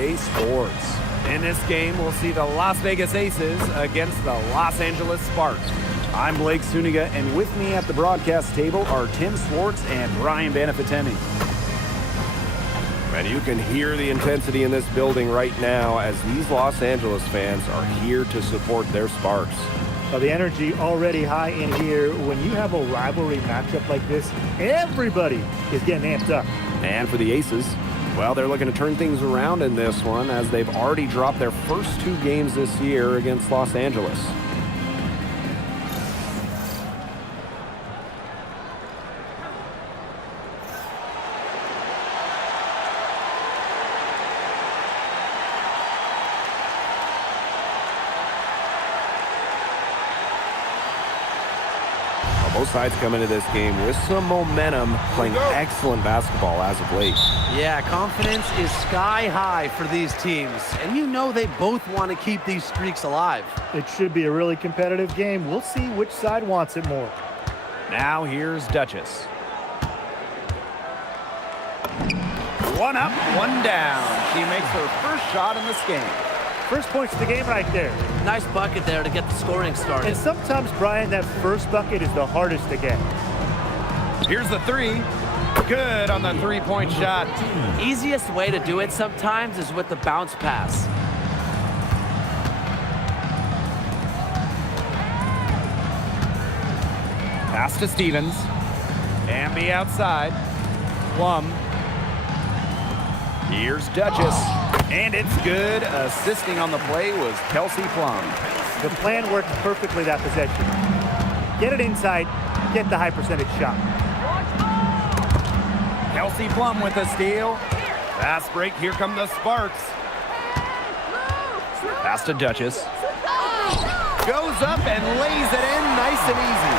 2K Sports. In this game, we'll see the Las Vegas Aces against the Los Angeles Sparks. I'm Blake Suniga, and with me at the broadcast table are Tim Swartz and Brian Banafiteni. And you can hear the intensity in this building right now as these Los Angeles fans are here to support their Sparks. Well, the energy already high in here. When you have a rivalry matchup like this, everybody is getting amped up. And for the Aces, well, they're looking to turn things around in this one as they've already dropped their first 2 games this year against Los Angeles. Both sides come into this game with some momentum, playing excellent basketball as of late. Yeah, confidence is sky high for these teams, and you know they both want to keep these streaks alive. It should be a really competitive game. We'll see which side wants it more. Now here's Duchess. One up, one down. She makes her first shot in this game. First points of the game right there. Nice bucket there to get the scoring started. And sometimes, Brian, that first bucket is the hardest to get. Here's the 3. Good on the 3-point shot. Easiest way to do it sometimes is with the bounce pass. Pass to Stevens. Amby outside. Plum. Here's Duchess. And it's good. Assisting on the play was Kelsey Plum. The plan worked perfectly that possession. Get it inside, get the high percentage shot. Kelsey Plum with a steal. Fast break. Here come the Sparks. Pass to Duchess. Goes up and lays it in nice and easy.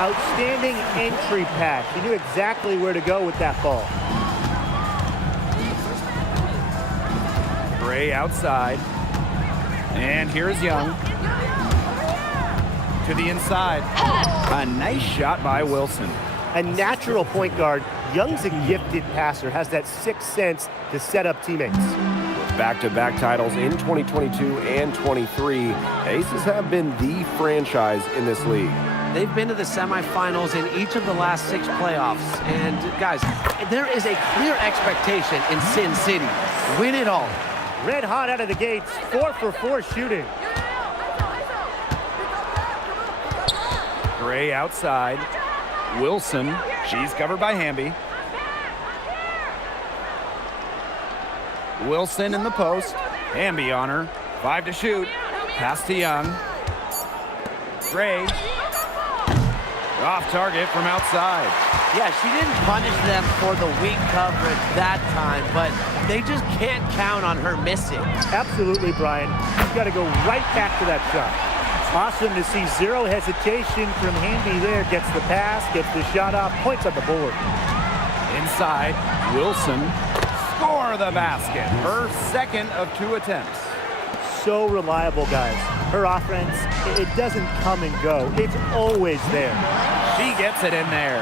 Outstanding entry pass. He knew exactly where to go with that ball. Gray outside. And here's Young. To the inside. A nice shot by Wilson. A natural point guard. Young's a gifted passer, has that sixth sense to set up teammates. With back-to-back titles in 2022 and 23, Aces have been the franchise in this league. They've been to the semifinals in each of the last 6 playoffs. And guys, there is a clear expectation in Sin City. Win it all. Red hot out of the gates, 4 for 4 shooting. Gray outside. Wilson. She's covered by Hamby. Wilson in the post. Hamby on her. 5 to shoot. Pass to Young. Gray. Off target from outside. Yeah, she didn't punish them for the weak coverage that time, but they just can't count on her missing. Absolutely, Brian. You've got to go right back to that shot. Awesome to see zero hesitation from Hamby there. Gets the pass, gets the shot off, points on the board. Inside, Wilson. Score the basket. Her second of 2 attempts. So reliable, guys. Her offense, it doesn't come and go. It's always there. She gets it in there.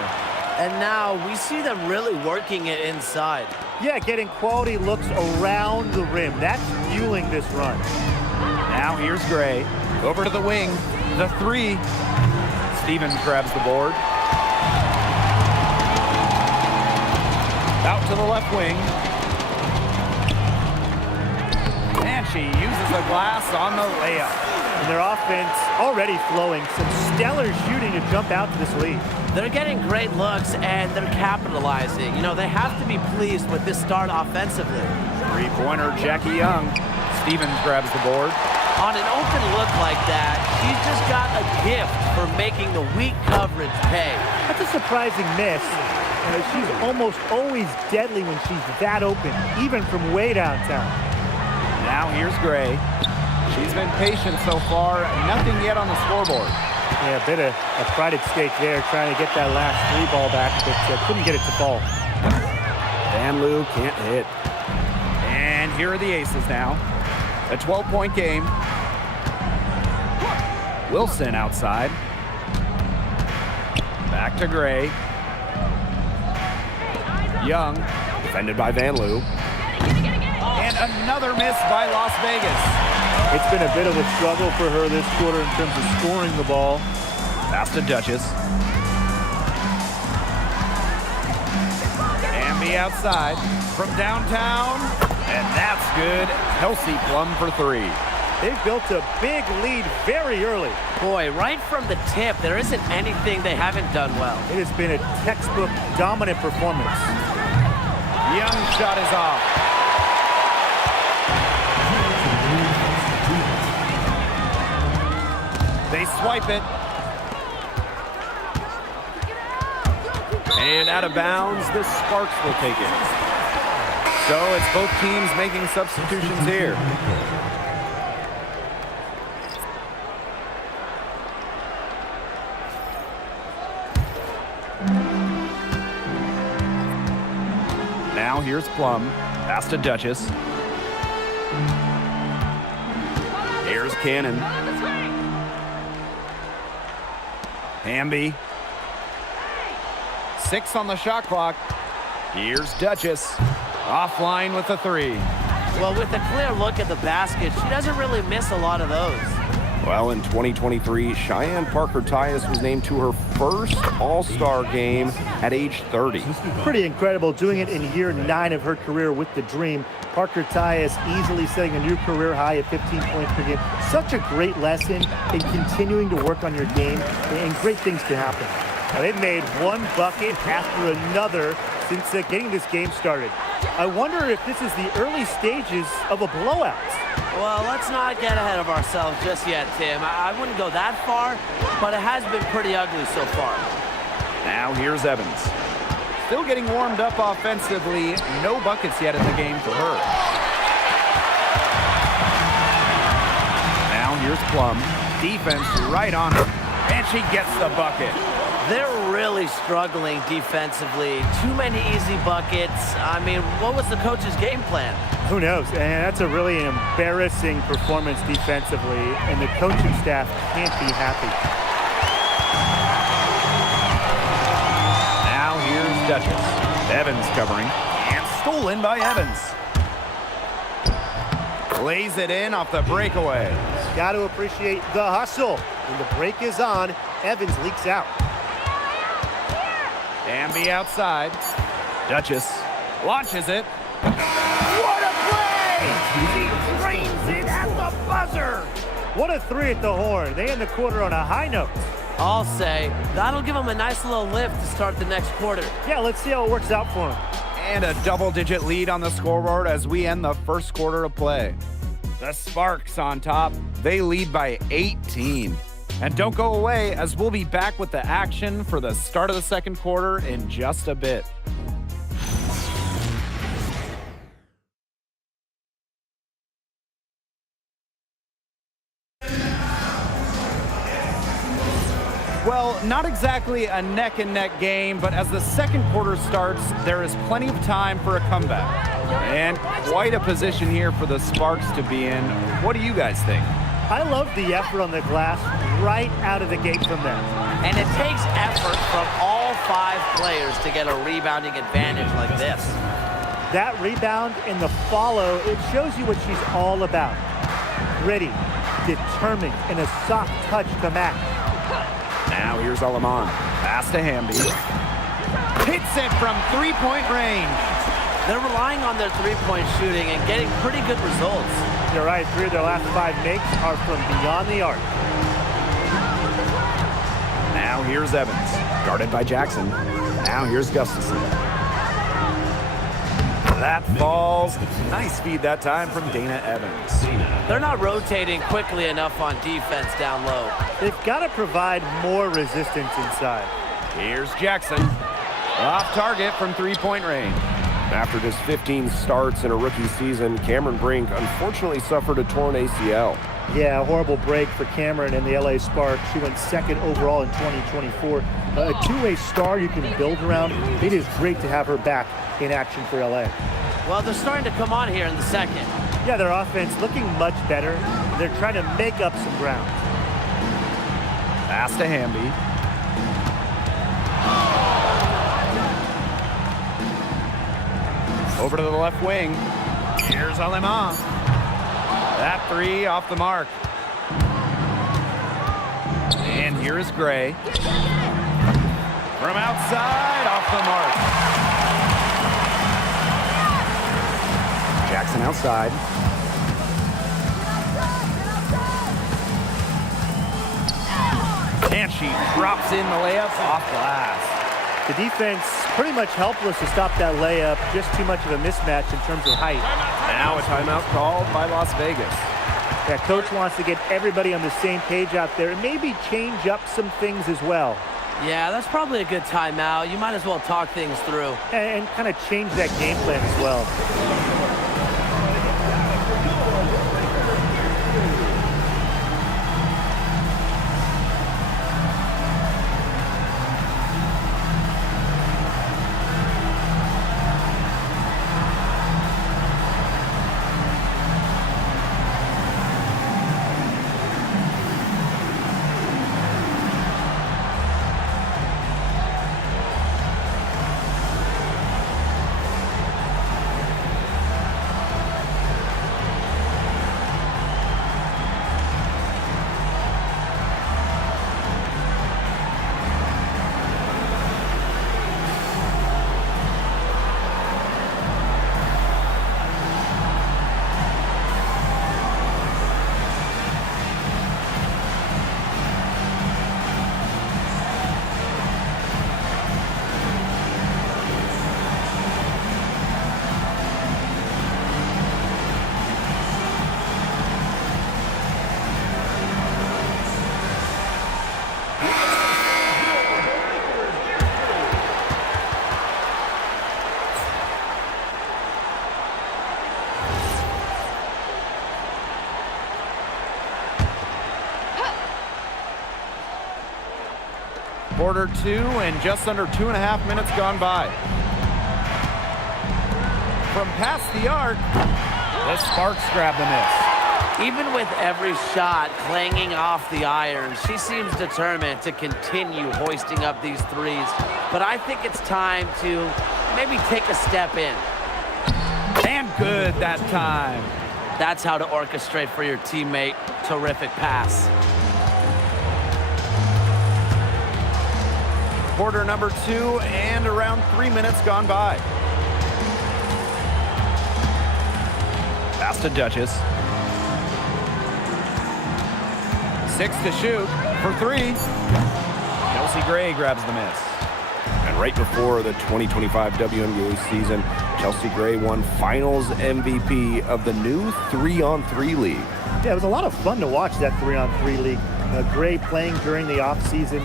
And now we see them really working it inside. Yeah, getting quality looks around the rim. That's fueling this run. Now here's Gray. Over to the wing. The 3. Stevens grabs the board. Out to the left wing. And she uses the glass on the layup. And their offense already flowing. Some stellar shooting to jump out to this lead. They're getting great looks, and they're capitalizing. You know, they have to be pleased with this start offensively. 3-pointer, Jackie Young. Stevens grabs the board. On an open look like that, she's just got a gift for making the weak coverage pay. That's a surprising miss. She's almost always deadly when she's that open, even from way downtown. Now here's Gray. She's been patient so far. Nothing yet on the scoreboard. Yeah, a bit of a pride at stake there, trying to get that last 3 ball back, but couldn't get it to fall. Van Loo can't hit. And here are the Aces now. A 12-point game. Wilson outside. Back to Gray. Young, defended by Van Loo. And another miss by Las Vegas. It's been a bit of a struggle for her this quarter in terms of scoring the ball. Pass to Duchess. Amby outside from downtown. And that's good. Kelsey Plum for three. They've built a big lead very early. Boy, right from the tip, there isn't anything they haven't done well. It has been a textbook dominant performance. Young shot is off. They swipe it. And out of bounds, the Sparks will take it. So it's both teams making substitutions here. Now here's Plum. Pass to Duchess. Here's Cannon. Hamby. 6 on the shot clock. Here's Duchess. Offline with the three. Well, with a clear look at the basket, she doesn't really miss a lot of those. Well, in 2023, Cheyenne Parker Tyus was named to her first All-Star game at age 30. Pretty incredible, doing it in year 9 of her career with the Dream. Parker Tyus easily setting a new career high at 15 points per game. Such a great lesson in continuing to work on your game, and great things can happen. Now, they've made one bucket after another since getting this game started. I wonder if this is the early stages of a blowout. Well, let's not get ahead of ourselves just yet, Tim. I wouldn't go that far, but it has been pretty ugly so far. Now here's Evans. Still getting warmed up offensively. No buckets yet in the game for her. Now here's Plum. Defense right on her. And she gets the bucket. They're really struggling defensively. Too many easy buckets. I mean, what was the coach's game plan? Who knows? And that's a really embarrassing performance defensively, and the coaching staff can't be happy. Now here's Duchess. Evans covering. And stolen by Evans. Lays it in off the breakaway. Got to appreciate the hustle. When the break is on, Evans leaks out. Amby outside. Duchess launches it. What a play! She drains it at the buzzer. What a three at the horn. They end the quarter on a high note. I'll say that'll give them a nice little lift to start the next quarter. Yeah, let's see how it works out for them. And a double-digit lead on the scoreboard as we end the first quarter of play. The Sparks on top. They lead by 18. And don't go away, as we'll be back with the action for the start of the second quarter in just a bit. Well, not exactly a neck-and-neck game, but as the second quarter starts, there is plenty of time for a comeback. And quite a position here for the Sparks to be in. What do you guys think? I love the effort on the glass right out of the gate from them. And it takes effort from all 5 players to get a rebounding advantage like this. That rebound and the follow, it shows you what she's all about. Gritty, determined, and a soft touch to match. Now here's Alaman. Pass to Hamby. Hits it from three-point range. They're relying on their three-point shooting and getting pretty good results. You're right, 3 of their last 5 makes are from beyond the arc. Now here's Evans, guarded by Jackson. Now here's Gustafson. That falls. Nice feed that time from Dana Evans. They're not rotating quickly enough on defense down low. They've got to provide more resistance inside. Here's Jackson. Off target from three-point range. After just 15 starts in a rookie season, Cameron Brink unfortunately suffered a torn ACL. Yeah, a horrible break for Cameron and the LA Sparks. She went 2nd overall in 2024. A two-way star you can build around. It is great to have her back in action for LA. Well, they're starting to come on here in the second. Yeah, their offense looking much better. They're trying to make up some ground. Pass to Hamby. Over to the left wing. Here's Alemán. That three off the mark. And here is Gray. From outside, off the mark. Jackson outside. And she drops in the layup off glass. The defense pretty much helpless to stop that layup. Just too much of a mismatch in terms of height. Now a timeout called by Las Vegas. That coach wants to get everybody on the same page out there and maybe change up some things as well. Yeah, that's probably a good timeout. You might as well talk things through. And kind of change that game plan as well. Quarter two and just under 2.5 minutes gone by. From past the arc, the Sparks grab the miss. Even with every shot clanging off the iron, she seems determined to continue hoisting up these threes. But I think it's time to maybe take a step in. And good that time. That's how to orchestrate for your teammate. Terrific pass. Quarter number two and around 3 minutes gone by. Pass to Duchess. 6 to shoot for 3. Chelsea Gray grabs the miss. And right before the 2025 WNBA season, Chelsea Gray won Finals MVP of the new 3-on-3 league. Yeah, it was a lot of fun to watch that 3-on-3 league. Gray playing during the offseason,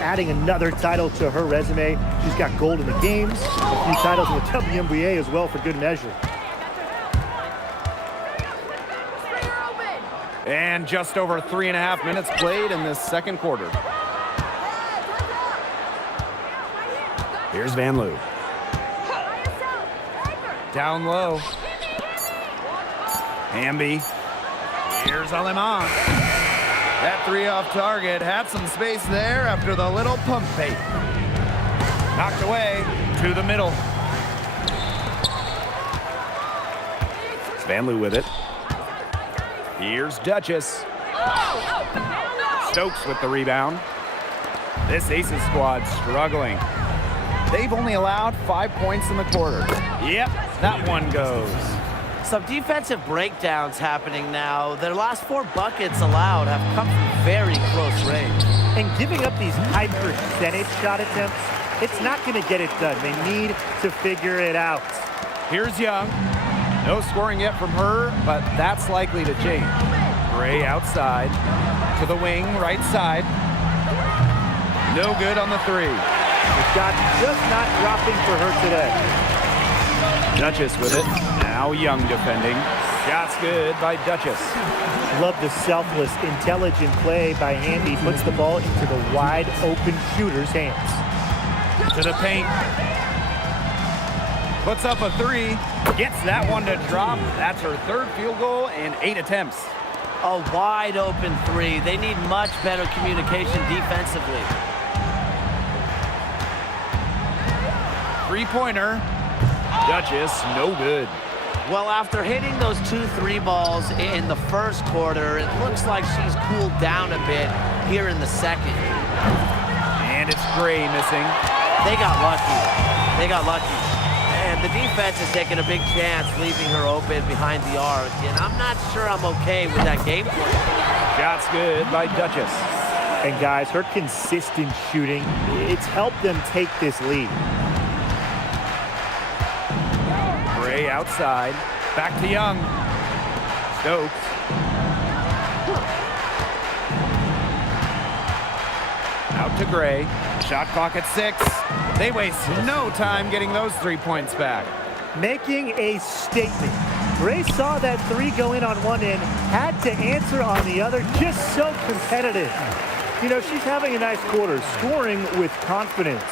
adding another title to her resume. She's got gold in the games, a few titles in the WNBA as well for good measure. And just over 3.5 minutes played in this second quarter. Here's Van Loo. Down low. Hamby. Here's Alemán. That three off target had some space there after the little pump fake. Knocked away to the middle. Van Loo with it. Here's Duchess. Stokes with the rebound. This Aces squad struggling. They've only allowed 5 points in the quarter. Yep, that one goes. Some defensive breakdowns happening now. Their last 4 buckets allowed have come from very close range. And giving up these high percentage shot attempts, it's not going to get it done. They need to figure it out. Here's Young. No scoring yet from her, but that's likely to change. Gray outside. To the wing, right side. No good on the three. The shot just not dropping for her today. Duchess with it. Now Young defending. Shots good by Duchess. Love the selfless, intelligent play by Hamby. Puts the ball into the wide open shooter's hands. To the paint. Puts up a three. Gets that one to drop. That's her third field goal in 8 attempts. A wide open three. They need much better communication defensively. Three-pointer. Duchess, no good. Well, after hitting those 2 3 balls in the first quarter, it looks like she's cooled down a bit here in the second. And it's Gray missing. They got lucky. They got lucky. And the defense is taking a big chance, leaving her open behind the arc. And I'm not sure I'm okay with that game plan. Shot's good by Duchess. And guys, her consistent shooting, it's helped them take this lead. Gray outside. Back to Young. Stokes. Out to Gray. Shot clock at 6. They waste no time getting those 3 points back. Making a statement. Gray saw that 3 go in on one end, had to answer on the other. Just so competitive. You know, she's having a nice quarter, scoring with confidence.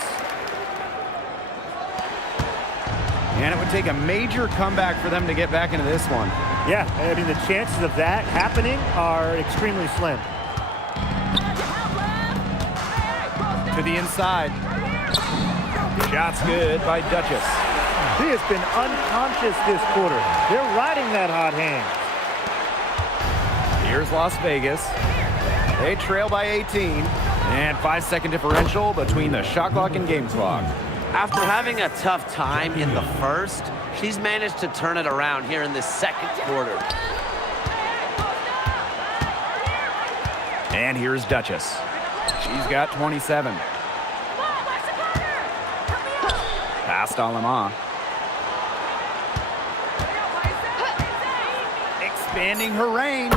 And it would take a major comeback for them to get back into this one. Yeah, I mean, the chances of that happening are extremely slim. To the inside. Shot's good by Duchess. She has been unconscious this quarter. They're riding that hot hand. Here's Las Vegas. They trail by 18. And 5-second differential between the shot clock and game clock. After having a tough time in the first, she's managed to turn it around here in this second quarter. And here's Duchess. She's got 27. Past Alama. Expanding her range.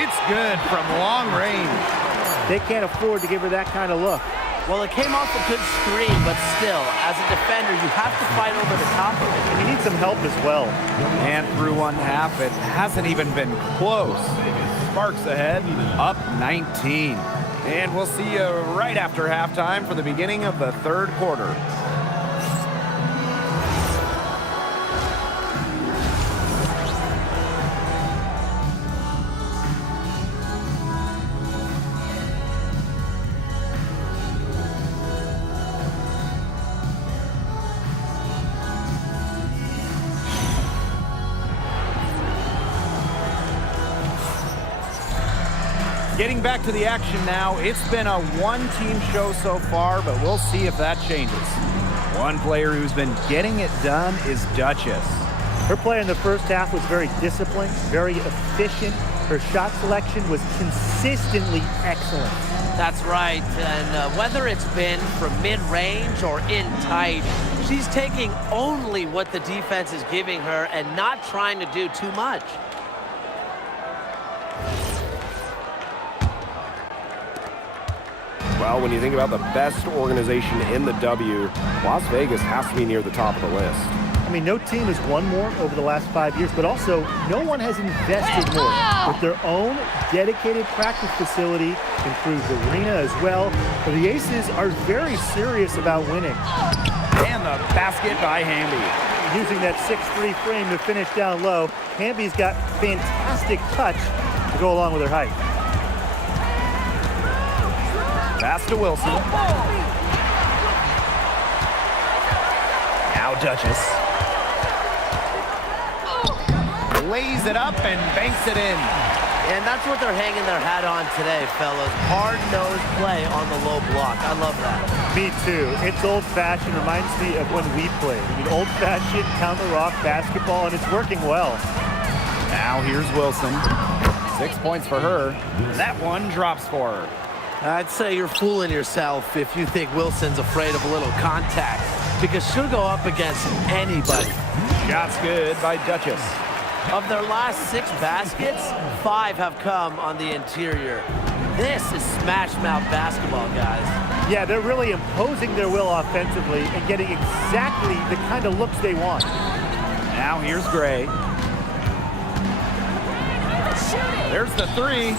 It's good from long range. They can't afford to give her that kind of look. Well, it came off a good screen, but still, as a defender, you have to fight over the top of it. And you need some help as well. And through one half, it hasn't even been close. Sparks ahead, up 19. And we'll see you right after halftime for the beginning of the third quarter. Getting back to the action now. It's been a one-team show so far, but we'll see if that changes. One player who's been getting it done is Duchess. Her play in the first half was very disciplined, very efficient. Her shot selection was consistently excellent. That's right, and whether it's been from mid-range or in tight, she's taking only what the defense is giving her and not trying to do too much. Well, when you think about the best organization in the W, Las Vegas has to be near the top of the list. I mean, no team has won more over the last 5 years, but also no one has invested more with their own dedicated practice facility, improved arena as well. But the Aces are very serious about winning. And the basket by Hamby. Using that 6'3" frame to finish down low, Hamby's got fantastic touch to go along with her height. Pass to Wilson. Now Duchess. Lays it up and banks it in. And that's what they're hanging their hat on today, fellas. Hard-nosed play on the low block. I love that. Me too. It's old-fashioned. Reminds me of when we played. I mean, old-fashioned counter-off basketball, and it's working well. Now here's Wilson. 6 points for her. That one drops for her. I'd say you're fooling yourself if you think Wilson's afraid of a little contact, because she'll go up against anybody. Shot's good by Duchess. Of their last 6 baskets, 5 have come on the interior. This is smash mouth basketball, guys. Yeah, they're really imposing their will offensively and getting exactly the kind of looks they want. Now here's Gray. There's the 3.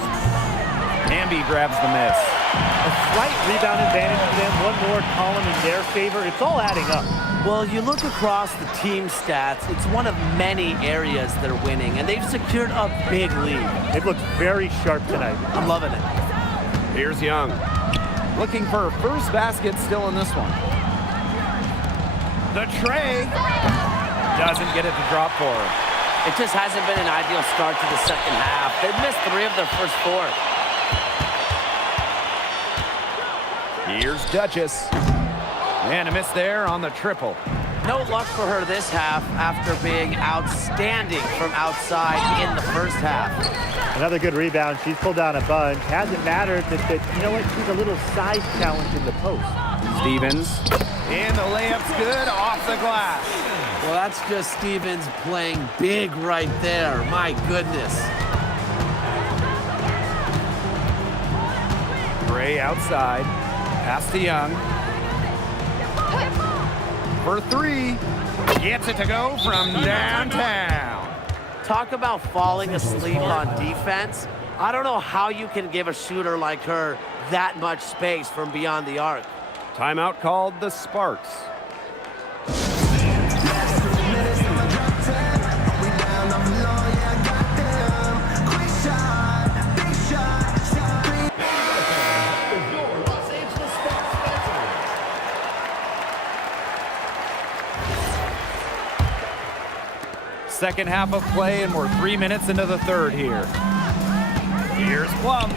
Hamby grabs the miss. A slight rebound advantage for them. One more column in their favor. It's all adding up. Well, you look across the team stats, it's one of many areas they're winning, and they've secured a big lead. It looks very sharp tonight. I'm loving it. Here's Young. Looking for her first basket still in this one. The tray doesn't get it to drop for her. It just hasn't been an ideal start to the second half. They've missed 3 of their first 4. Here's Duchess. And a miss there on the triple. No luck for her this half after being outstanding from outside in the first half. Another good rebound. She's pulled down a bunch. Hasn't mattered that you know what? She's a little size challenge in the post. Stevens. And the layup's good off the glass. Well, that's just Stevens playing big right there. My goodness. Gray outside. Pass to Young. For 3. Gets it to go from downtown. Talk about falling asleep on defense. I don't know how you can give a shooter like her that much space from beyond the arc. Timeout called the Sparks. Second half of play, and we're 3 minutes into the third here. Here's Plum.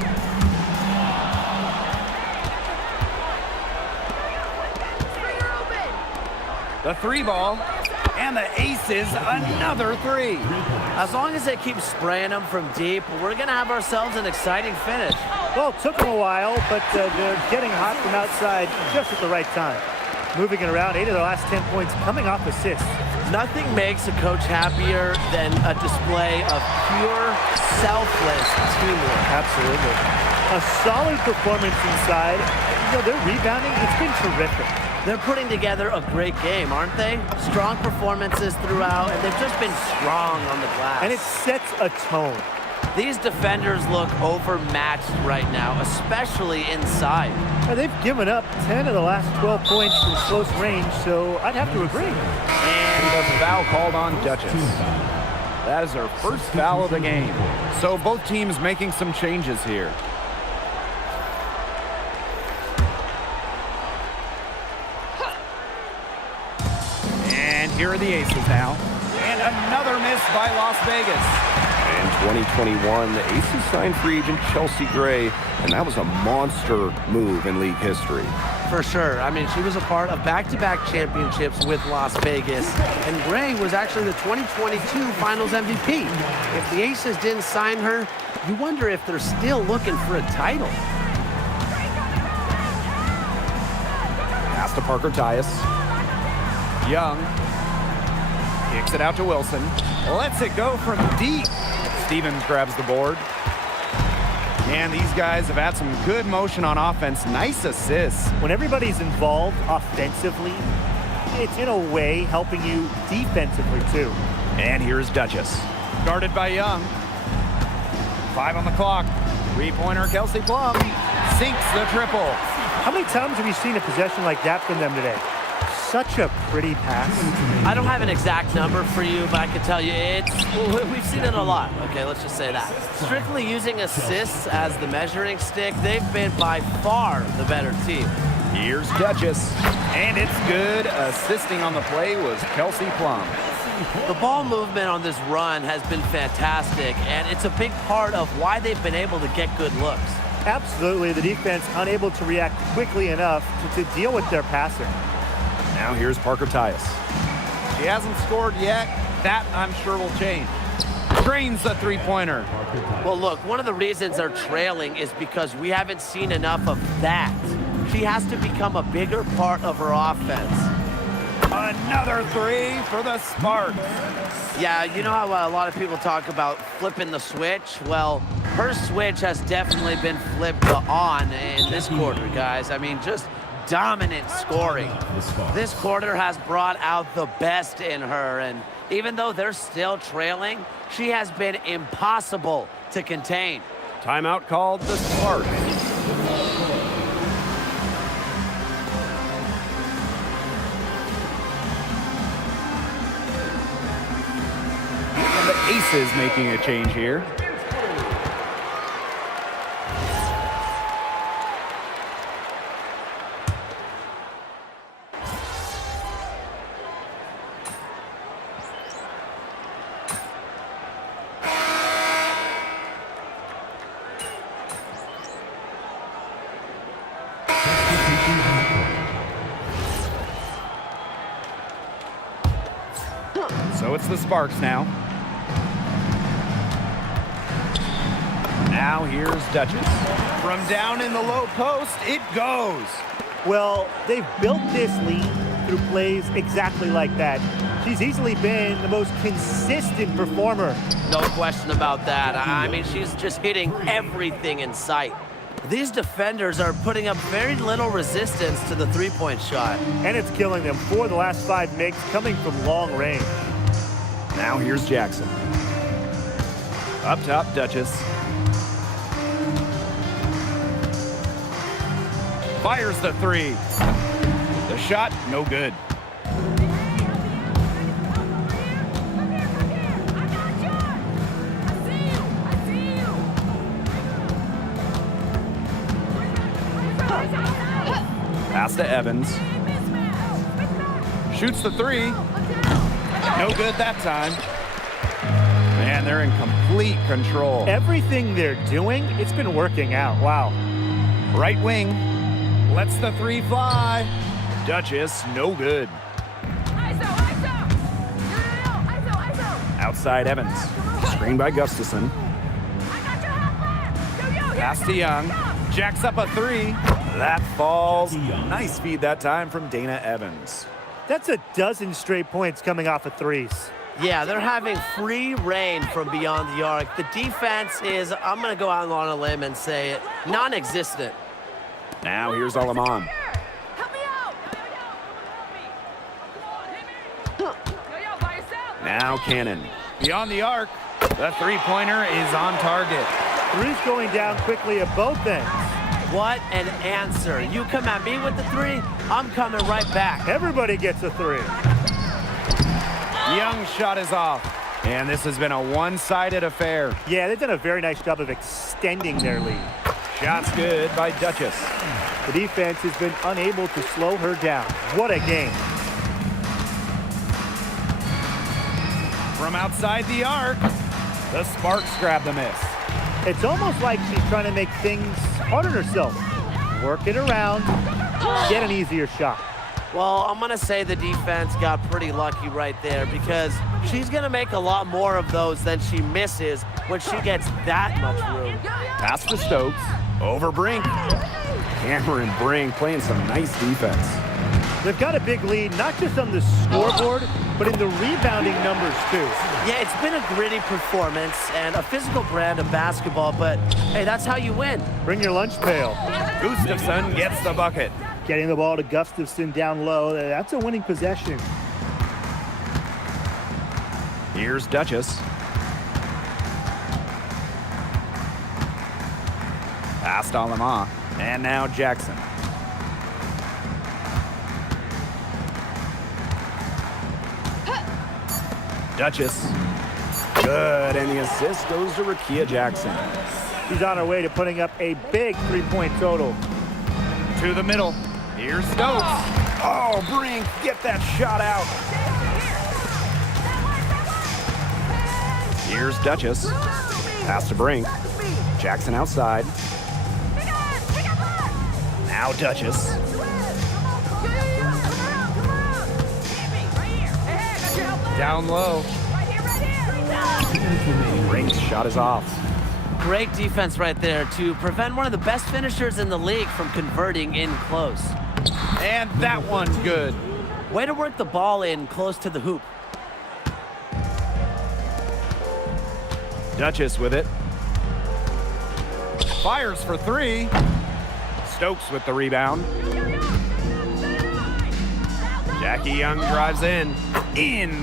The 3 ball, and the aces another 3. As long as they keep spraying them from deep, we're going to have ourselves an exciting finish. Well, it took them a while, but they're getting hot from outside just at the right time. Moving it around, 8 of their last 10 points coming off assists. Nothing makes a coach happier than a display of pure, selfless teamwork. Absolutely. A solid performance inside. You know, their rebounding, it's been terrific. They're putting together a great game, aren't they? Strong performances throughout, and they've just been strong on the glass. And it sets a tone. These defenders look overmatched right now, especially inside. They've given up 10 of the last 12 points from close range, so I'd have to agree. And a foul called on Duchess. That is her first foul of the game. So both teams making some changes here. And here are the aces now. And another miss by Las Vegas. In 2021, the Aces signed free agent Chelsea Gray, and that was a monster move in league history. For sure. I mean, she was a part of back-to-back championships with Las Vegas, and Gray was actually the 2022 Finals MVP. If the Aces didn't sign her, you wonder if they're still looking for a title. Pass to Parker Tyus. Young kicks it out to Wilson. Lets it go from deep. Stevens grabs the board. And these guys have had some good motion on offense. Nice assists. When everybody's involved offensively, it's in a way helping you defensively too. And here's Duchess. Guarded by Young. 5 on the clock. 3-pointer Kelsey Plum. Sinks the triple. How many times have you seen a possession like that from them today? Such a pretty pass. I don't have an exact number for you, but I can tell you we've seen it a lot. Okay, let's just say that. Strictly using assists as the measuring stick, they've been by far the better team. Here's Duchess. And it's good. Assisting on the play was Kelsey Plum. The ball movement on this run has been fantastic, and it's a big part of why they've been able to get good looks. Absolutely, the defense unable to react quickly enough to deal with their passing. Now here's Parker Tyus. She hasn't scored yet. That, I'm sure, will change. Drains the 3-pointer. Well, look, one of the reasons they're trailing is because we haven't seen enough of that. She has to become a bigger part of her offense. Another 3 for the Sparks. Yeah, you know how a lot of people talk about flipping the switch? Well, her switch has definitely been flipped on in this quarter, guys. I mean, just dominant scoring. This quarter has brought out the best in her, and even though they're still trailing, she has been impossible to contain. Timeout called the Sparks. And the Aces making a change here. So it's the Sparks now. Now here's Duchess. From down in the low post, it goes. Well, they've built this lead through plays exactly like that. She's easily been the most consistent performer. No question about that. I mean, she's just hitting everything in sight. These defenders are putting up very little resistance to the three-point shot. And it's killing them. 4 of the last 5 makes coming from long range. Now here's Jackson. Up top, Duchess. Fires the 3. The shot, no good. Pass to Evans. Shoots the 3. No good that time. Man, they're in complete control. Everything they're doing, it's been working out. Wow. Right wing. Lets the 3 fly. Duchess, no good. Outside Evans. Screen by Gustafson. Pass to Young. Jacks up a 3. That falls. Nice feed that time from Dana Evans. That's a dozen straight points coming off of 3s. Yeah, they're having free reign from beyond the arc. The defense is, I'm going to go out on a limb and say it, non-existent. Now here's Aleman. Now Cannon. Beyond the arc. The three-pointer is on target. 3's going down quickly at both ends. What an answer. You come at me with the 3, I'm coming right back. Everybody gets a 3. Young's shot is off. And this has been a one-sided affair. Yeah, they've done a very nice job of extending their lead. Shot's good by Duchess. The defense has been unable to slow her down. What a game. From outside the arc, the Sparks grab the miss. It's almost like she's trying to make things hard on herself. Work it around, get an easier shot. Well, I'm going to say the defense got pretty lucky right there because she's going to make a lot more of those than she misses when she gets that much room. Pass to Stokes. Over Brink. Cameron Brink playing some nice defense. They've got a big lead, not just on the scoreboard, but in the rebounding numbers, too. Yeah, it's been a gritty performance and a physical brand of basketball, but, hey, that's how you win. Bring your lunch pail. Gustafson gets the bucket. Getting the ball to Gustafson down low, that's a winning possession. Here's Duchess. Past Alama. And now Jackson. Duchess. Good, and the assist goes to Rakia Jackson. She's on her way to putting up a big three-point total. To the middle. Here's Stokes. Oh, Brink, get that shot out. Here's Duchess. Pass to Brink. Jackson outside. Now Duchess. Down low. Brink's shot is off. Great defense right there to prevent one of the best finishers in the league from converting in close. And that one's good. Way to work the ball in close to the hoop. Duchess with it. Fires for 3. Stokes with the rebound. Jackie Young drives in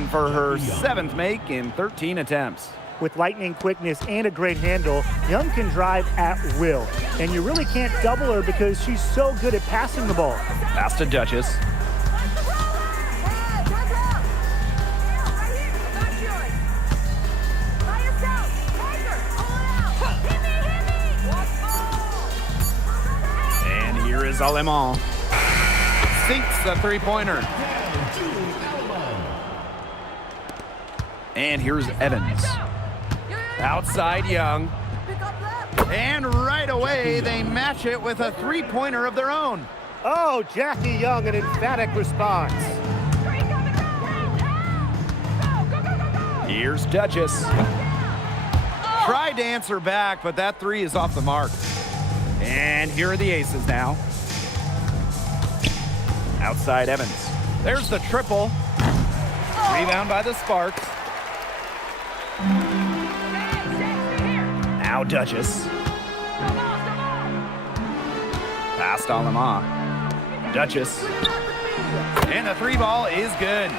for her 7th make in 13 attempts. With lightning quickness and a great handle, Young can drive at will. And you really can't double her because she's so good at passing the ball. Pass to Duchess. And here is Aleman. Sinks the three-pointer. And here's Evans. Outside Young. And right away, they match it with a three-pointer of their own. Oh, Jackie Young, an emphatic response. Here's Duchess. Tried to answer back, but that three is off the mark. And here are the aces now. Outside Evans. There's the triple. Rebound by the Sparks. Now Duchess. Pass to Alama. Duchess. And the three ball is good.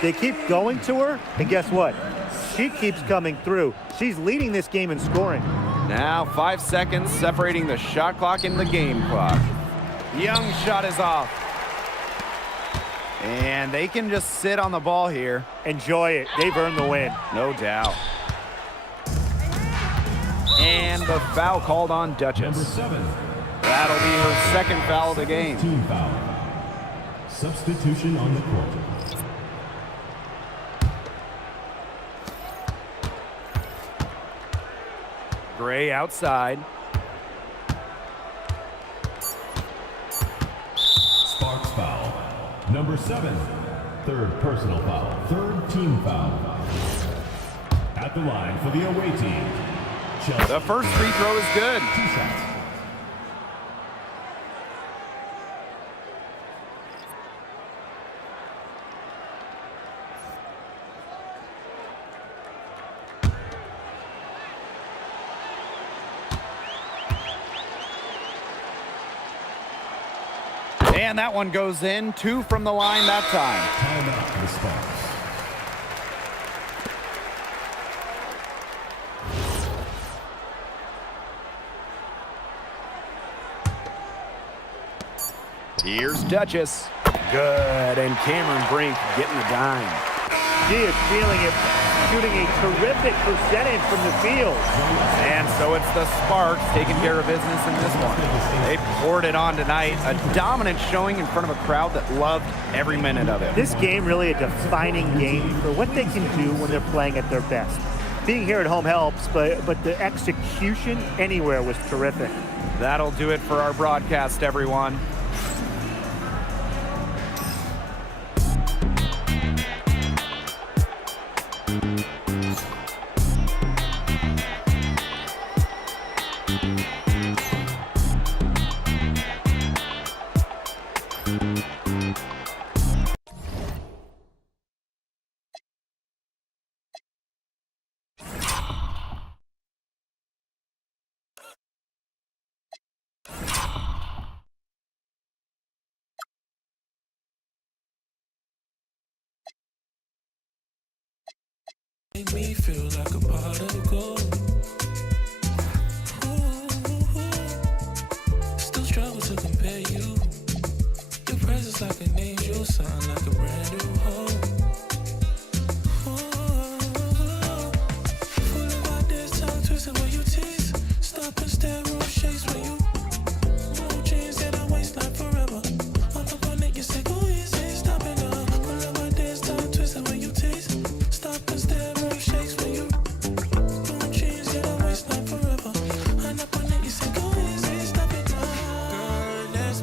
They keep going to her, and guess what? She keeps coming through. She's leading this game in scoring. Now 5 seconds separating the shot clock and the game clock. Young's shot is off. And they can just sit on the ball here. Enjoy it. They've earned the win. No doubt. And the foul called on Duchess. Number 7. That'll be her second foul of the game. Team foul. Substitution on the court. Gray outside. Sparks foul. Number 7. Third personal foul. Third team foul. At the line for the away team. Chelsea. The first free throw is good. 2 shots. And that one goes in. 2 from the line that time. Timeout for the Sparks. Here's Duchess. Good. And Cameron Brink getting the dime. She is feeling it, shooting a terrific percentage from the field. And so it's the Sparks taking care of business in this one. They poured it on tonight. A dominant showing in front of a crowd that loved every minute of it. This game really a defining game for what they can do when they're playing at their best. Being here at home helps, but the execution anywhere was terrific. That'll do it for our broadcast, everyone. Make me feel like a pot of gold. Ooh, still struggle to compare you. Your presence like an angel, sound like a brand new hope. Full of ideas, tongue twisted when you tease. Stop and stare, room shakes when you. No jeans that I waste like forever. I'm up on it, you say go easy, stop it now. Full of ideas, tongue twisted when you tease. Stop and stare, room shakes when you. No jeans that I waste like forever. I'm up on it, you say go easy, stop it now. Girl, that's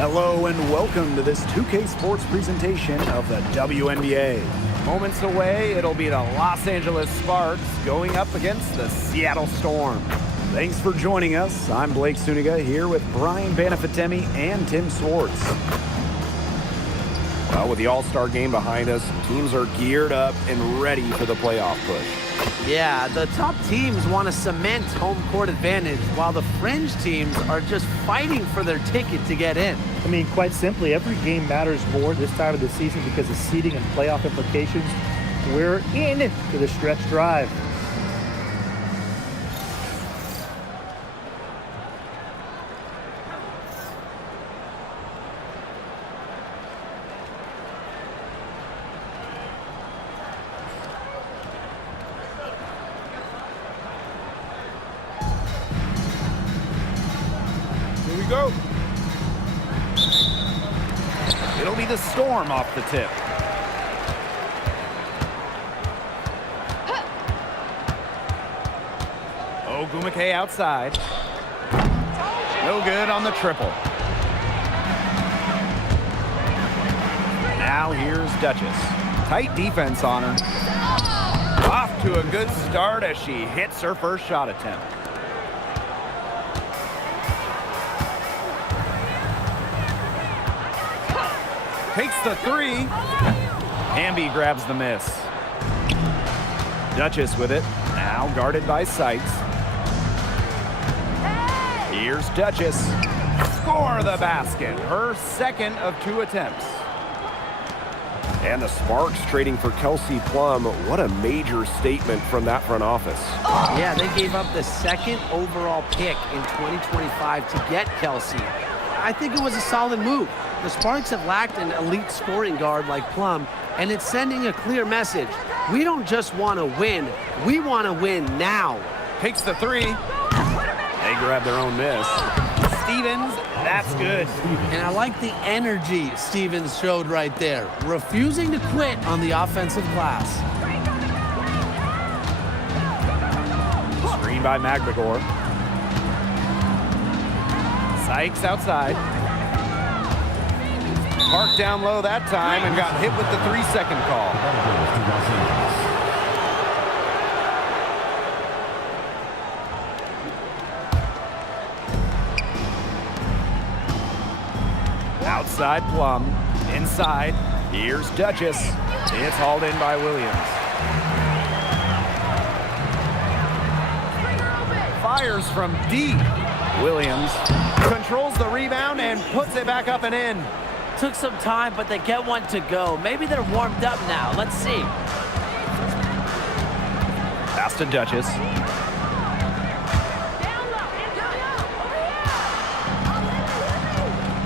Hello and welcome to this 2K Sports presentation of the WNBA. Moments away, it'll be the Los Angeles Sparks going up against the Seattle Storm. Thanks for joining us. I'm Blake Suniga here with Brian Banafitemi and Tim Swartz. Well, with the All-Star game behind us, teams are geared up and ready for the playoff push. Yeah, the top teams want to cement home court advantage while the fringe teams are just fighting for their ticket to get in. I mean, quite simply, every game matters more this time of the season because of seeding and playoff implications. We're in to the stretch drive. Here we go. It'll be the Storm off the tip. Ogumake outside. No good on the triple. Now here's Duchess. Tight defense on her. Off to a good start as she hits her first shot attempt. Takes the three. Hamby grabs the miss. Duchess with it. Now guarded by Sykes. Here's Duchess. Score the basket. Her second of 2 attempts. And the Sparks trading for Kelsey Plum. What a major statement from that front office. Yeah, they gave up the second overall pick in 2025 to get Kelsey. I think it was a solid move. The Sparks have lacked an elite scoring guard like Plum, and it's sending a clear message. We don't just want to win, we want to win now. Takes the three. They grab their own miss. Stevens, that's good. And I like the energy Stevens showed right there, refusing to quit on the offensive glass. Screen by McGregor. Sykes outside. Parked down low that time and got hit with the 3-second call. Outside Plum. Inside. Here's Duchess. It's hauled in by Williams. Fires from deep. Williams controls the rebound and puts it back up and in. Took some time, but they get one to go. Maybe they're warmed up now. Let's see. Pass to Duchess.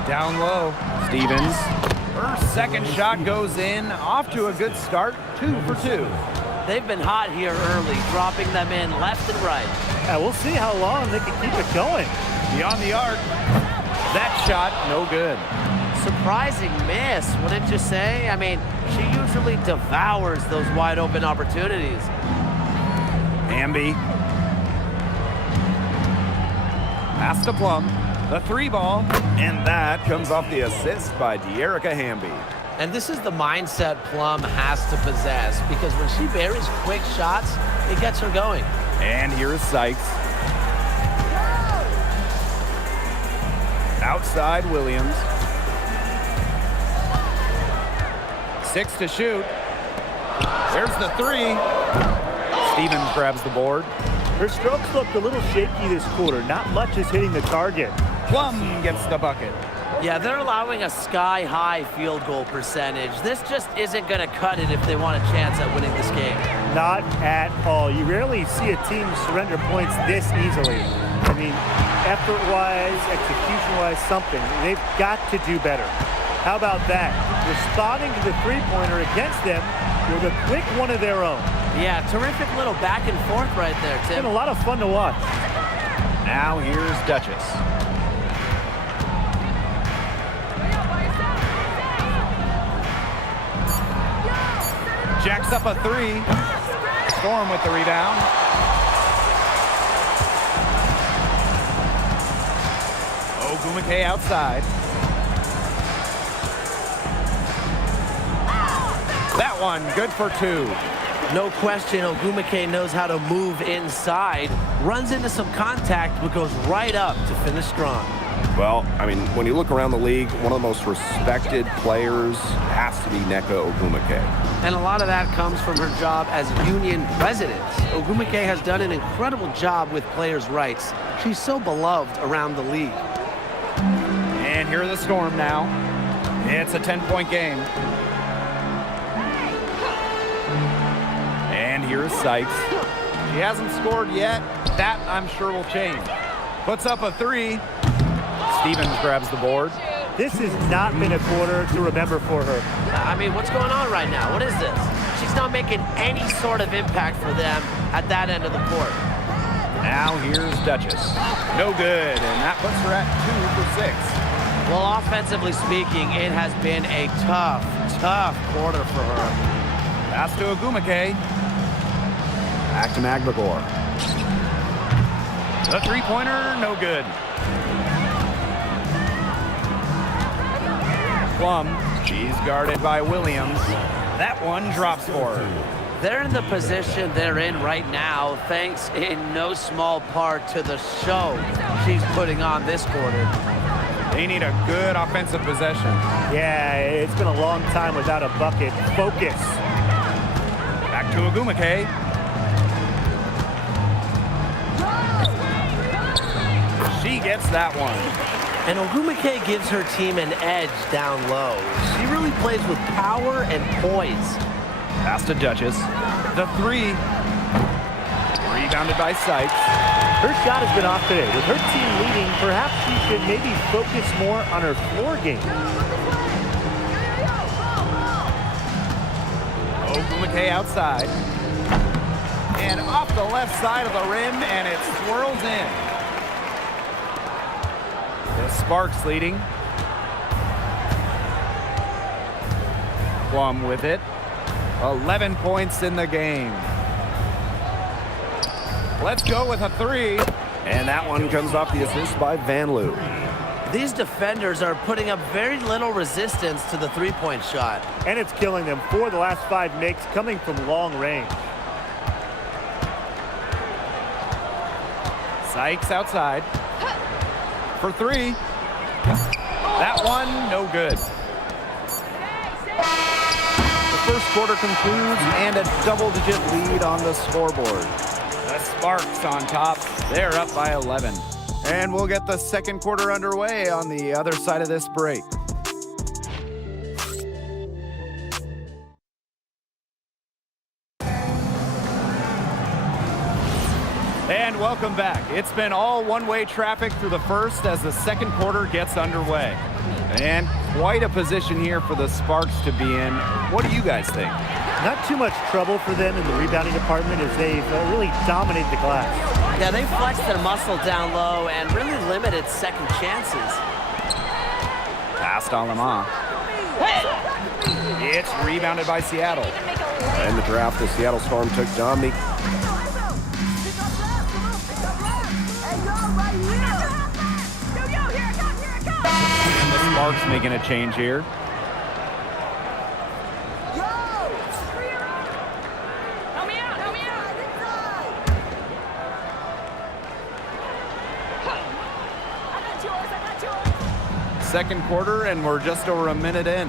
Down low. Stevens. Her second shot goes in. Off to a good start. 2 for 2. They've been hot here early, dropping them in left and right. Yeah, we'll see how long they can keep it going. Beyond the arc. That shot, no good. Surprising miss, wouldn't you say? I mean, she usually devours those wide open opportunities. Hamby. Pass to Plum. The 3 ball. And that comes off the assist by De'Erica Hamby. And this is the mindset Plum has to possess, because when she buries quick shots, it gets her going. And here is Sykes. Outside Williams. 6 to shoot. There's the 3. Stevens grabs the board. Her strokes looked a little shaky this quarter. Not much is hitting the target. Plum gets the bucket. Yeah, they're allowing a sky-high field goal percentage. This just isn't going to cut it if they want a chance at winning this game. Not at all. You rarely see a team surrender points this easily. I mean, effort-wise, execution-wise, something. They've got to do better. How about that? Responding to the three-pointer against them with a quick one of their own. Yeah, terrific little back and forth right there, It's Tim. been a lot of fun to watch. Now here's Duchess. Jacks up a three. Storm with the rebound. Ogumake outside. That one, good for two. No question, Ogumake knows how to move inside, runs into some contact, but goes right up to finish strong. Well, I mean, when you look around the league, one of the most respected players has to be Nneka Ogumake. And a lot of that comes from her job as union president. Ogumake has done an incredible job with players' rights. She's so beloved around the league. And here are the Storm now. It's a 10-point game. And here's Sykes. She hasn't scored yet. That, I'm sure, will change. Puts up a three. Stevens grabs the board. This has not been a quarter to remember for her. I mean, what's going on right now? What is this? She's not making any sort of impact for them at that end of the court. Now here's Duchess. No good, and that puts her at 2 for 6. Well, offensively speaking, it has been a tough quarter for her. Pass to Ogumake. Back to Magbagor. The three-pointer, no good. Plum, she's guarded by Williams. That one drops for her. They're in the position they're in right now, thanks in no small part to the show she's putting on this quarter. They need a good offensive possession. Yeah, it's been a long time without a bucket. Focus. Back to Ogumake. She gets that one. And Ogumake gives her team an edge down low. She really plays with power and poise. Pass to Duchess. The three. Rebounded by Sykes. Her shot has been off today. With her team leading, perhaps she should maybe focus more on her floor game. Ogumake outside. And off the left side of the rim, and it swirls in. The Sparks leading. Plum with it. 11 points in the game. Let's go with a three. And that one comes off the assist by Van Loo. These defenders are putting up very little resistance to the three-point shot. And it's killing them. 4 of the last 5 makes coming from long range. Sykes outside. For three. That one, no good. The first quarter concludes and a double-digit lead on the scoreboard. The Sparks on top. They're up by 11. And we'll get the second quarter underway on the other side of this break. And welcome back. It's been all one-way traffic through the first as the second quarter gets underway. And quite a position here for the Sparks to be in. What do you guys think? Not too much trouble for them in the rebounding department as they've really dominated the glass. Yeah, they flexed their muscle down low and really limited second chances. Pass to Alama. It's rebounded by Seattle. In the draft, the Seattle Storm took Dominique. And the Sparks making a change here. Second quarter, and we're just over a minute in.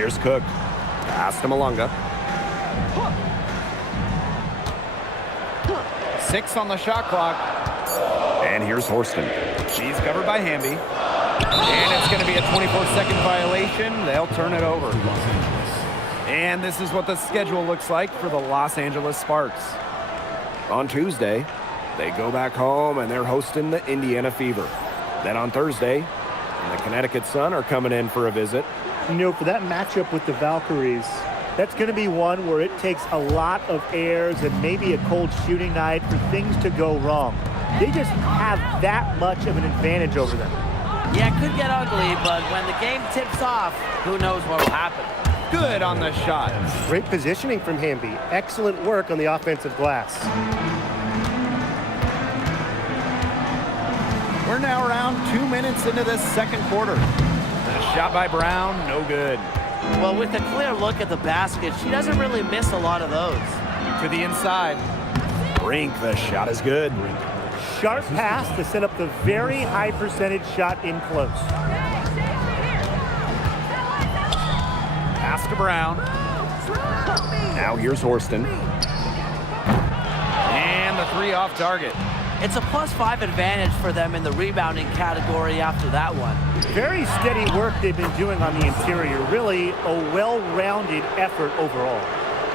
Here's Cook. Pass to Malunga. 6 on the shot clock. And here's Horston. She's covered by Hamby. And it's going to be a 24-second violation. They'll turn it over. And this is what the schedule looks like for the Los Angeles Sparks. On Tuesday, they go back home and they're hosting the Indiana Fever. Then on Thursday, the Connecticut Sun are coming in for a visit. You know, for that matchup with the Valkyries, that's going to be one where it takes a lot of airs and maybe a cold shooting night for things to go wrong. They just have that much of an advantage over them. Yeah, it could get ugly, but when the game tips off, who knows what will happen. Good on the shot. Great positioning from Hamby. Excellent work on the offensive glass. We're now around 2 minutes into this second quarter. The shot by Brown, no good. Well, with a clear look at the basket, she doesn't really miss a lot of those. To the inside. Brink, the shot is good. Sharp pass to set up the very high percentage shot in close. Pass to Brown. Now here's Horston. And the 3 off target. It's a +5 advantage for them in the rebounding category after that one. Very steady work they've been doing on the interior. Really a well-rounded effort overall.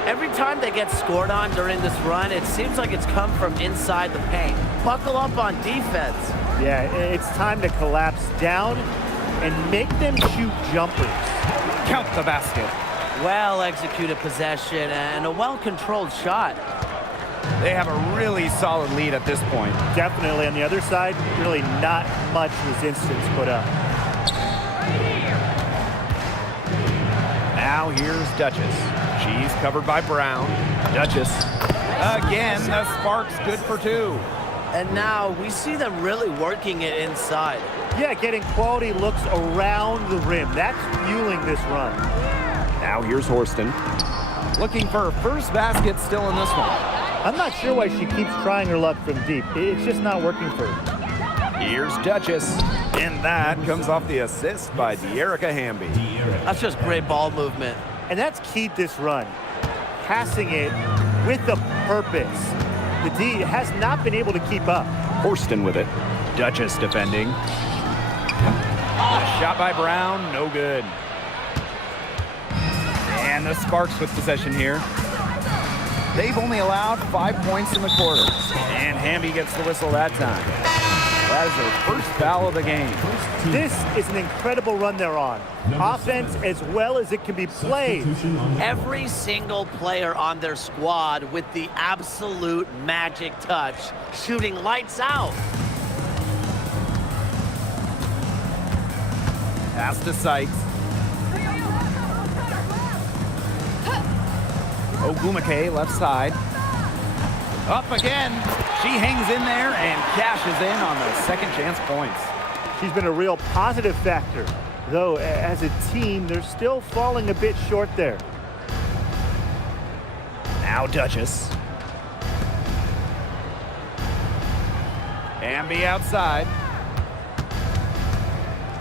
Every time they get scored on during this run, it seems like it's come from inside the paint. Buckle up on defense. Yeah, it's time to collapse down and make them shoot jumpers. Count the basket. Well-executed possession and a well-controlled shot. They have a really solid lead at this point. Definitely on the other side, really not much resistance put up. Now here's Duchess. She's covered by Brown. Duchess. Again, the Sparks good for 2. And now we see them really working it inside. Yeah, getting quality looks around the rim. That's fueling this run. Now here's Horston. Looking for her first basket still in this one. I'm not sure why she keeps trying her luck from deep. It's just not working for her. Here's Duchess. And that comes off the assist by De'Erica Hamby. That's just great ball movement. And that's key to this run. Passing it with a purpose. The D has not been able to keep up. Horston with it. Duchess defending. A shot by Brown, no good. And the Sparks with possession here. They've only allowed 5 points in the quarter. And Hamby gets the whistle that time. That is their first foul of the game. This is an incredible run they're on. Offense as well as it can be played. Every single player on their squad with the absolute magic touch, shooting lights out. Pass to Sykes. Ogumake left side. Up again. She hangs in there and cashes in on the second chance points. She's been a real positive factor. Though, as a team, they're still falling a bit short there. Now Duchess. Hamby outside.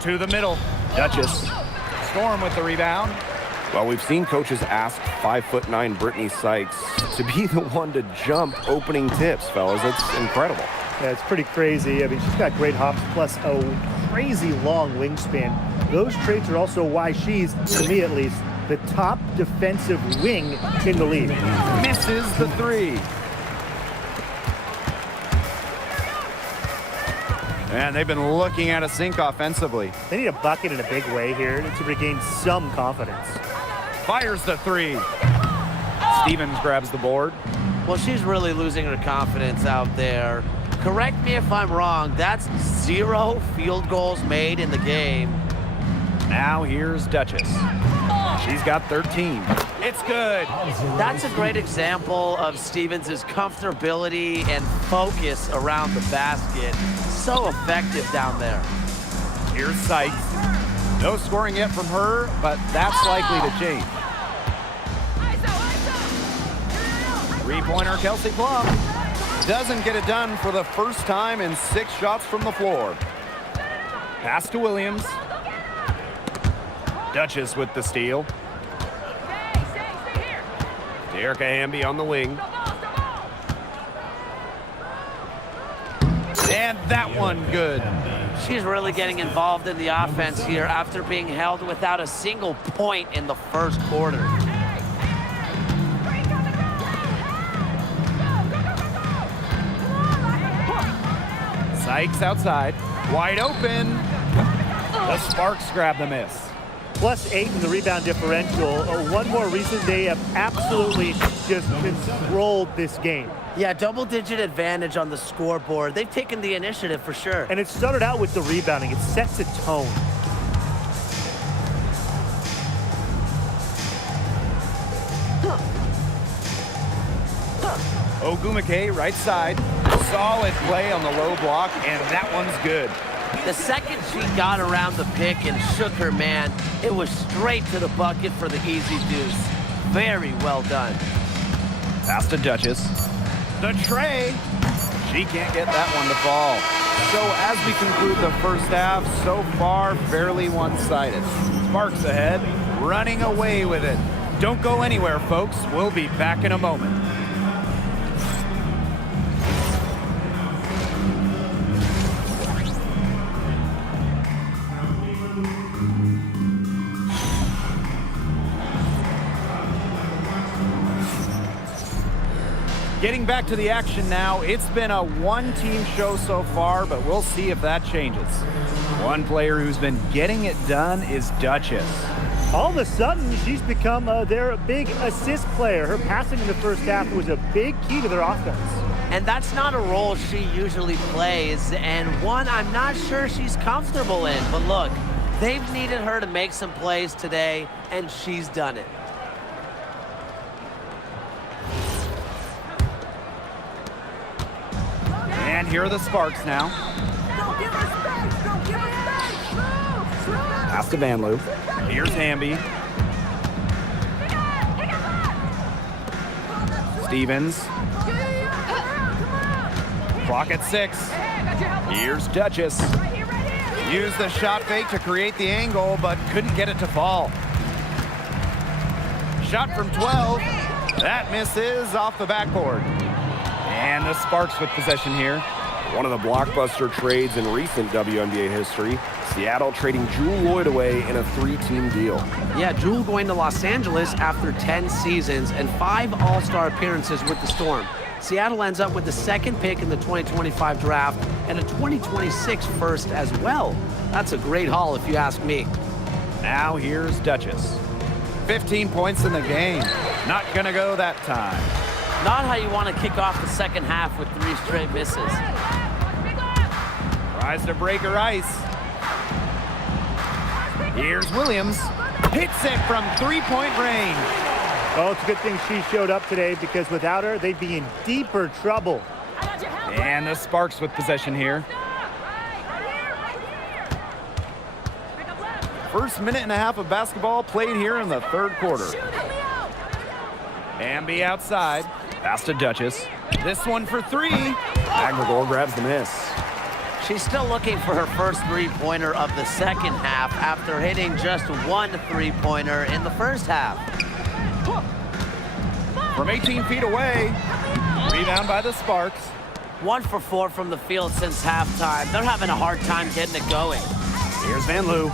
To the middle. Duchess. Storm with the rebound. Well, we've seen coaches ask 5'9" Brittany Sykes to be the one to jump opening tips, fellas. It's incredible. Yeah, it's pretty crazy. I mean, she's got great hops plus a crazy long wingspan. Those traits are also why she's, to me at least, the top defensive wing in the league. Misses the 3. And they've been looking at a sink offensively. They need a bucket in a big way here to regain some confidence. Fires the 3. Stevens grabs the board. Well, she's really losing her confidence out there. Correct me if I'm wrong, that's 0 field goals made in the game. Now here's Duchess. She's got 13. It's good. That's a great example of Stevens' comfortability and focus around the basket. So effective down there. Here's Sykes. No scoring yet from her, but that's likely to change. 3-pointer Kelsey Plum. Doesn't get it done for the first time in 6 shots from the floor. Pass to Williams. Duchess with the steal. Erica Hamby on the wing. And that one good. She's really getting involved in the offense here after being held without a single point in the first quarter. Sykes outside. Wide open. The Sparks grab the miss. +8 in the rebound differential. One more reason they have absolutely just controlled this game. Yeah, double-digit advantage on the scoreboard. They've taken the initiative for sure. And it started out with the rebounding. It sets a tone. Ogumake, right side. Solid play on the low block, and that one's good. The second she got around the pick and shook her man, it was straight to the bucket for the easy deuce. Very well done. Pass to Duchess. The tray. She can't get that one to fall. So as we conclude the first half, so far fairly one-sided. Sparks ahead, running away with it. Don't go anywhere, folks. We'll be back in a moment. Getting back to the action now, it's been a one-team show so far, but we'll see if that changes. One player who's been getting it done is Duchess. All of a sudden, she's become their big assist player. Her passing in the first half was a big key to their offense. And that's not a role she usually plays, and one I'm not sure she's comfortable in. But look, they've needed her to make some plays today, and she's done it. And here are the Sparks now. Pass to Van Loo. Here's Hamby. Stevens. Clock at 6. Here's Duchess. Used the shot fake to create the angle, but couldn't get it to fall. Shot from 12. That misses off the backboard. And the Sparks with possession here. One of the blockbuster trades in recent WNBA history. Seattle trading Jewel Lloyd away in a 3-team deal. Yeah, Jewel going to Los Angeles after 10 seasons and 5 All-Star appearances with the Storm. Seattle ends up with the second pick in the 2025 draft and a 2026 first as well. That's a great haul if you ask me. Now here's Duchess. 15 points in the game. Not gonna go that time. Not how you want to kick off the second half with 3 straight misses. Tries to break her ice. Here's Williams. Hits it from 3-point range. Oh, it's a good thing she showed up today because without her, they'd be in deeper trouble. And the Sparks with possession here. First minute and a half of basketball played here in the third quarter. Hamby outside. Pass to Duchess. This one for 3. Aguilar grabs the miss. She's still looking for her first three-pointer of the second half after hitting just 1 three-pointer in the first half. From 18 feet away. Rebound by the Sparks. 1 for 4 from the field since halftime. They're having a hard time getting it going. Here's Van Loo.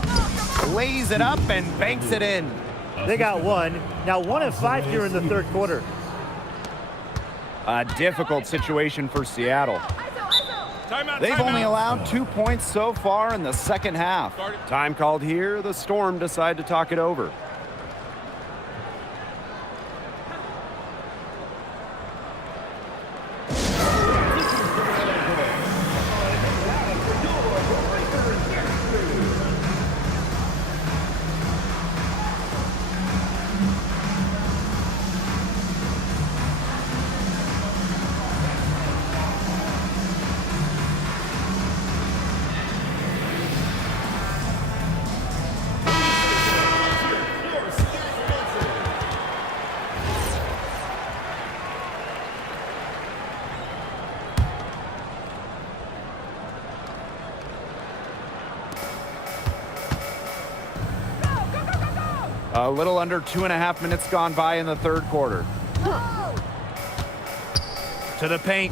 Lays it up and banks it in. They got 1. Now 1 of 5 here in the third quarter. A difficult situation for Seattle. They've only allowed 2 points so far in the second half. Time called here. The Storm decide to talk it over. A little under 2.5 minutes gone by in the third quarter. To the paint.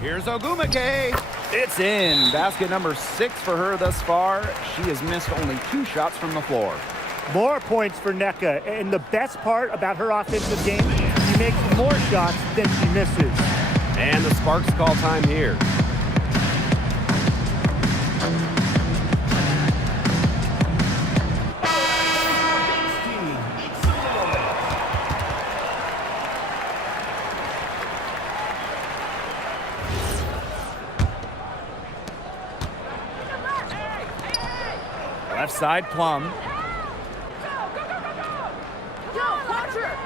Here's Ogumake. It's in. Basket number 6 for her thus far. She has missed only 2 shots from the floor. More points for Nneka. And the best part about her offensive game, she makes more shots than she misses. And the Sparks call time here. Left side, Plum.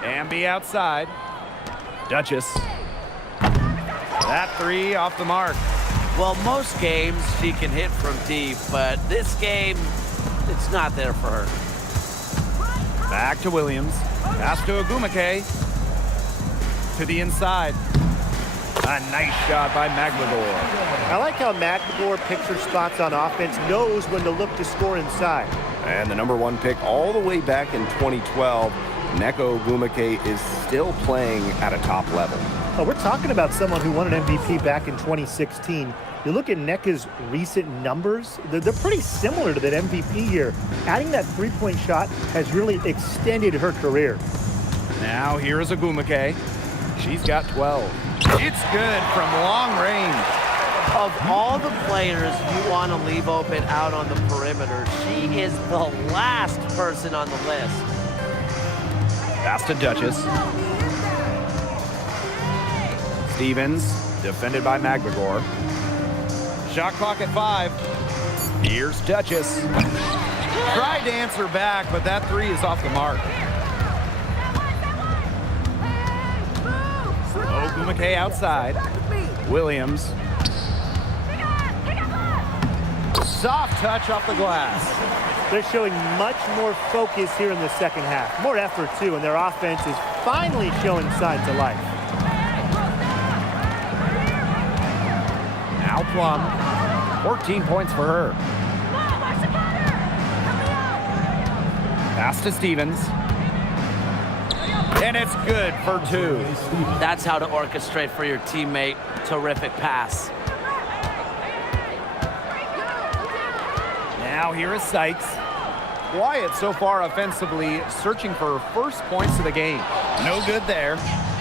Amby outside. Duchess. That 3 off the mark. Well, most games she can hit from deep, but this game, it's not there for her. Back to Williams. Pass to Ogumake. To the inside. A nice shot by Magligor. I like how Magligor picks her spots on offense, knows when to look to score inside. And the number 1 pick all the way back in 2012, Nneka Ogumake is still playing at a top level. Oh, we're talking about someone who won an MVP back in 2016. You look at Nneka's recent numbers, they're pretty similar to that MVP year. Adding that three-point shot has really extended her career. Now here is Ogumake. She's got 12. It's good from long range. Of all the players you want to leave open out on the perimeter, she is the last person on the list. Pass to Duchess. Stevens, defended by Magligor. Shot clock at 5. Here's Duchess. Tried to answer back, but that 3 is off the mark. Ogumake outside. Williams. Soft touch off the glass. They're showing much more focus here in the second half. More effort, too, and their offense is finally showing signs of life. Now Plum. 14 points for her. Pass to Stevens. And it's good for 2. That's how to orchestrate for your teammate. Terrific pass. Now here is Sykes. Quiet so far offensively, searching for first points of the game. No good there.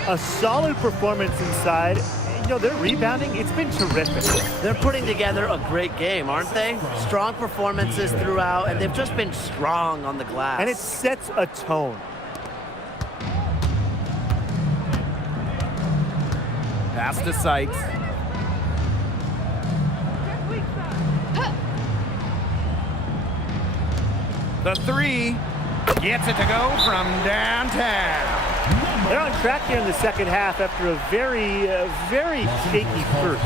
A solid performance inside. You know, their rebounding, it's been terrific. They're putting together a great game, aren't they? Strong performances throughout, and they've just been strong on the glass. And it sets a tone. Pass to Sykes. The 3 gets it to go from downtown. They're on track here in the second half after a very shaky first.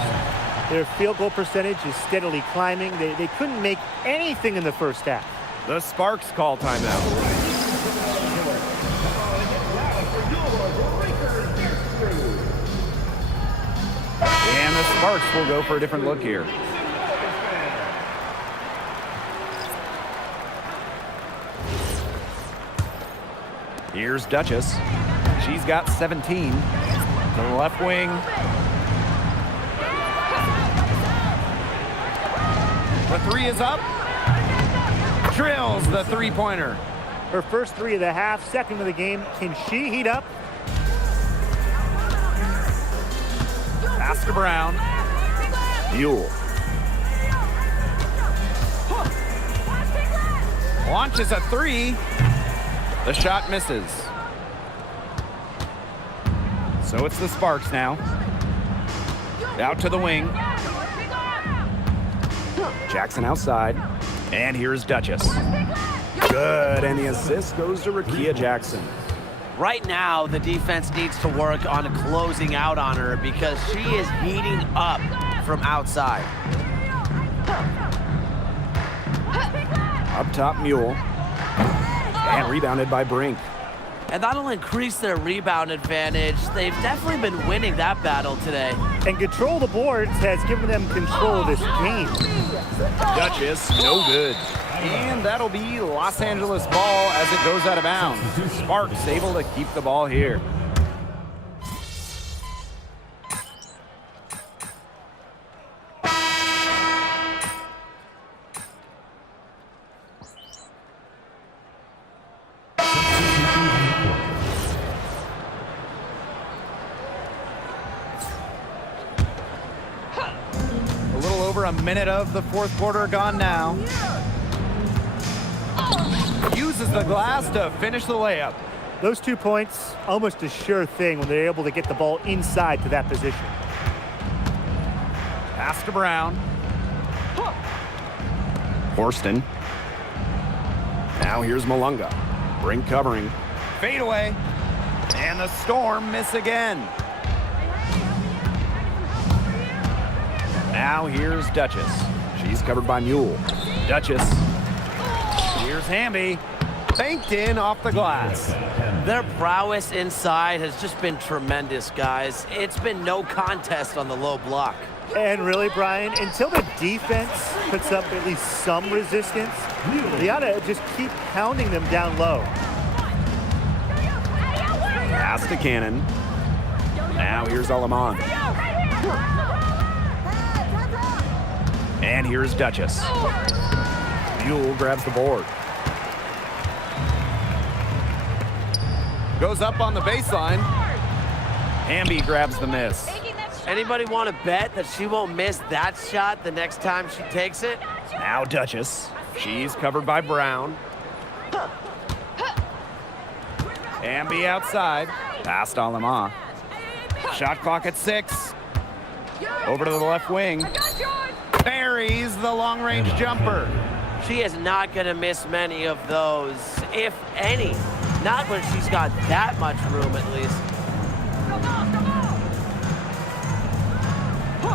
Their field goal percentage is steadily climbing. They couldn't make anything in the first half. The Sparks call timeout. And the Sparks will go for a different look here. Here's Duchess. She's got 17. To the left wing. The 3 is up. Drills the 3-pointer. Her first 3 of the half, second of the game. Can she heat up? Pass to Brown. Buell. Launches a 3. The shot misses. So it's the Sparks now. Out to the wing. Jackson outside. And here's Duchess. Good, and the assist goes to Rakia Jackson. Right now, the defense needs to work on closing out on her because she is heating up from outside. Up top, Mule. And rebounded by Brink. And that'll increase their rebound advantage. They've definitely been winning that battle today. And control of the boards has given them control of this game. Duchess, no good. And that'll be Los Angeles ball as it goes out of bounds. Sparks able to keep the ball here. a minute of the fourth quarter gone now. Uses the glass to finish the layup. Those 2 points, almost a sure thing when they're able to get the ball inside to that position. Pass to Brown. Horston. Now here's Malunga. Brink covering. Fade away. And the Storm miss again. Now here's Duchess. She's covered by Mule. Duchess. Here's Hamby. Banked in off the glass. Their prowess inside has just been tremendous, guys. It's been no contest on the low block. And really, Brian, until the defense puts up at least some resistance, they ought to just keep pounding them down low. Pass to Cannon. Now here's Alaman. And here's Duchess. Mule grabs the board. Goes up on the baseline. Hamby grabs the miss. Anybody want to bet that she won't miss that shot the next time she takes it? Now Duchess. She's covered by Brown. Hamby outside. Past Alama. Shot clock at 6. Over to the left wing. Buries the long-range jumper. She is not going to miss many of those, if any. Not when she's got that much room, at least.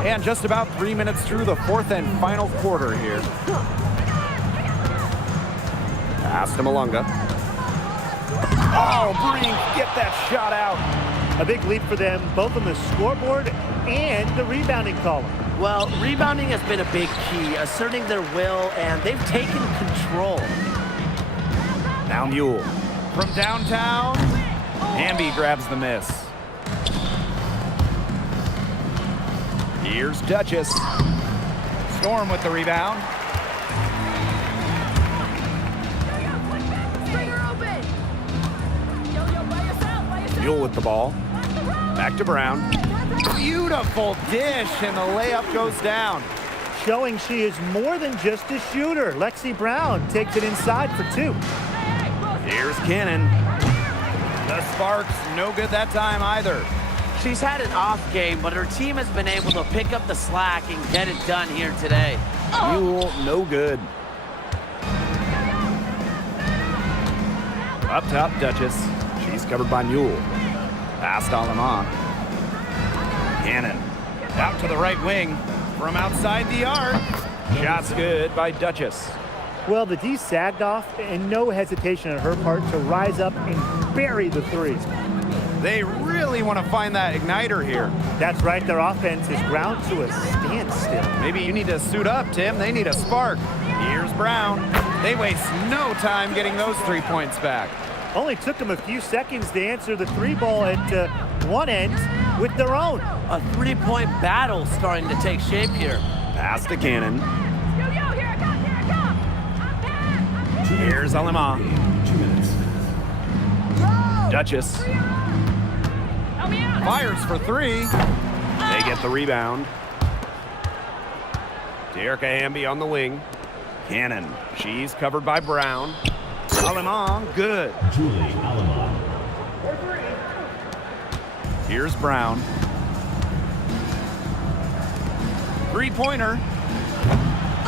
And just about 3 minutes through the fourth and final quarter here. Pass to Malunga. Oh, Brink, get that shot out. A big lead for them, both on the scoreboard and the rebounding column. Well, rebounding has been a big key, asserting their will, and they've taken control. Now Mule. From downtown, Hamby grabs the miss. Here's Duchess. Storm with the rebound. Mule with the ball. Back to Brown. Beautiful dish, and the layup goes down. Showing she is more than just a shooter. Lexi Brown takes it inside for 2. Here's Cannon. The Sparks, no good that time either. She's had an off game, but her team has been able to pick up the slack and get it done here today. Mule, no good. Up top, Duchess. She's covered by Mule. Past Alama. Cannon. Out to the right wing. From outside the arc. Shot's good by Duchess. Well, the D sagged off, and no hesitation on her part to rise up and bury the 3. They really want to find that igniter here. That's right, their offense is ground to a standstill. Maybe you need to suit up, Tim. They need a spark. Here's Brown. They waste no time getting those 3 points back. Only took them a few seconds to answer the 3 ball at one end with their own. A 3-point battle starting to take shape here. Pass to Cannon. Here's Alama. 2 minutes. Duchess. Fires for 3. They get the rebound. Derricka Hamby on the wing. Cannon. She's covered by Brown. Alama, good. Julie Alama. Here's Brown. 3-pointer.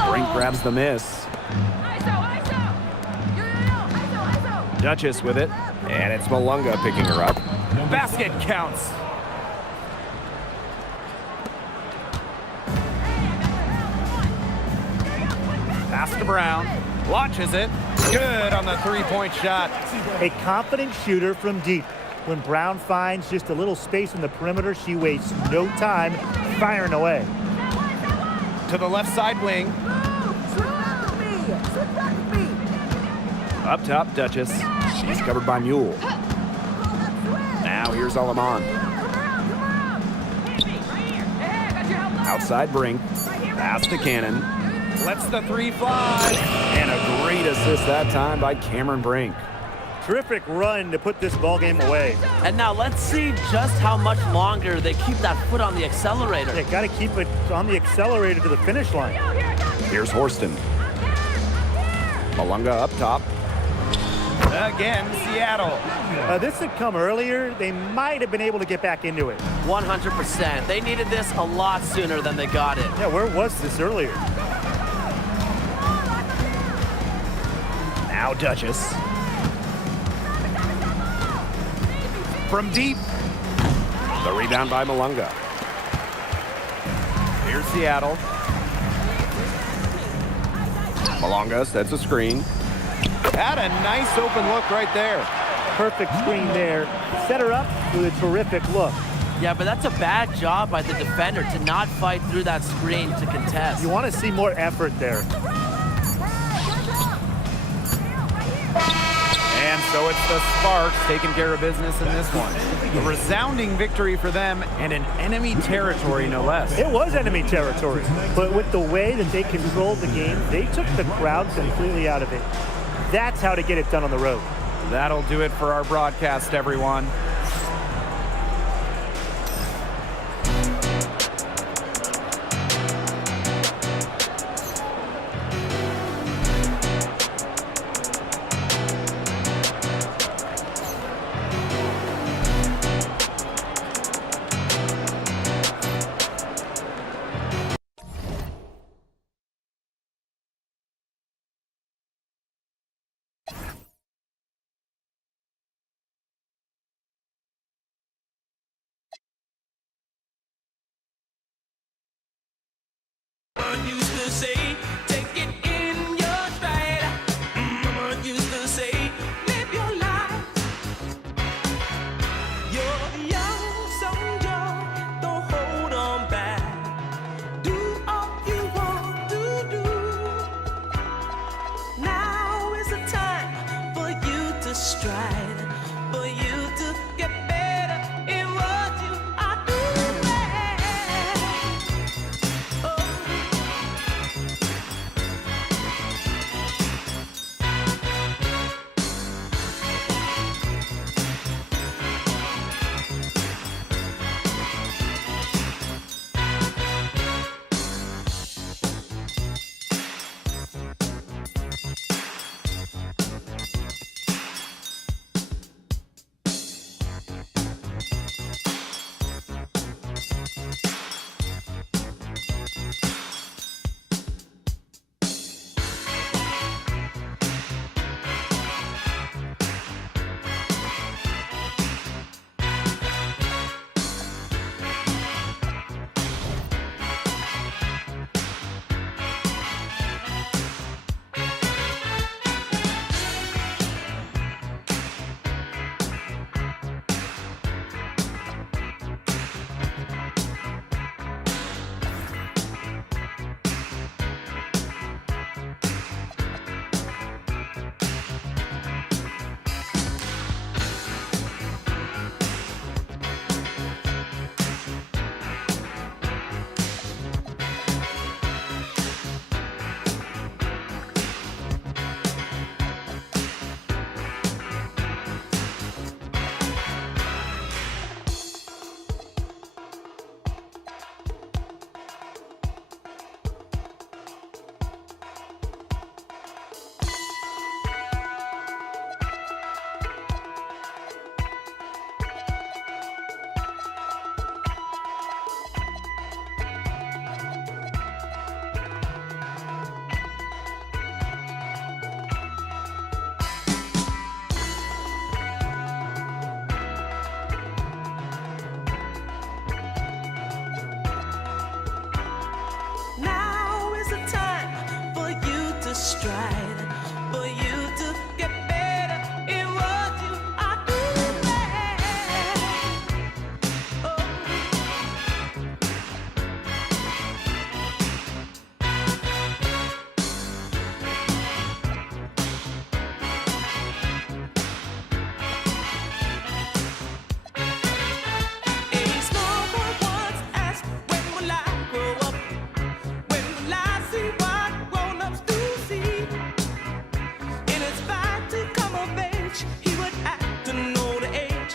Brink grabs the miss. Duchess with it. And it's Malunga picking her up. Basket counts. Pass to Brown. Launches it. Good on the 3-point shot. A confident shooter from deep. When Brown finds just a little space in the perimeter, she wastes no time firing away. To the left side wing. Up top, Duchess. She's covered by Mule. Now here's Alaman. Outside Brink. Pass to Cannon. Lets the 3 fly. And a great assist that time by Cameron Brink. Terrific run to put this ball game away. And now let's see just how much longer they keep that foot on the accelerator. They got to keep it on the accelerator to the finish line. Here's Horston. Malunga up top. Again, Seattle. This had come earlier. They might have been able to get back into it. 100%. They needed this a lot sooner than they got it. Yeah, where was this earlier? Now Duchess. From deep. The rebound by Malunga. Here's Seattle. Malunga sets a screen. Had a nice open look right there. Perfect screen there. Set her up with a terrific look. Yeah, but that's a bad job by the defender to not fight through that screen to contest. You want to see more effort there. And so it's the Sparks taking care of business in this one. A resounding victory for them and in enemy territory, no less. It was enemy territory, but with the way that they controlled the game, they took the crowd completely out of it. That's how to get it done on the road. That'll do it for our broadcast, everyone. Mama used to say, take it in your stride. Mama used to say, live your life. You're young, so young, don't hold on back. Do all you want to do. Now is the time for you to stride, for you to get better in what you are doing. Oh.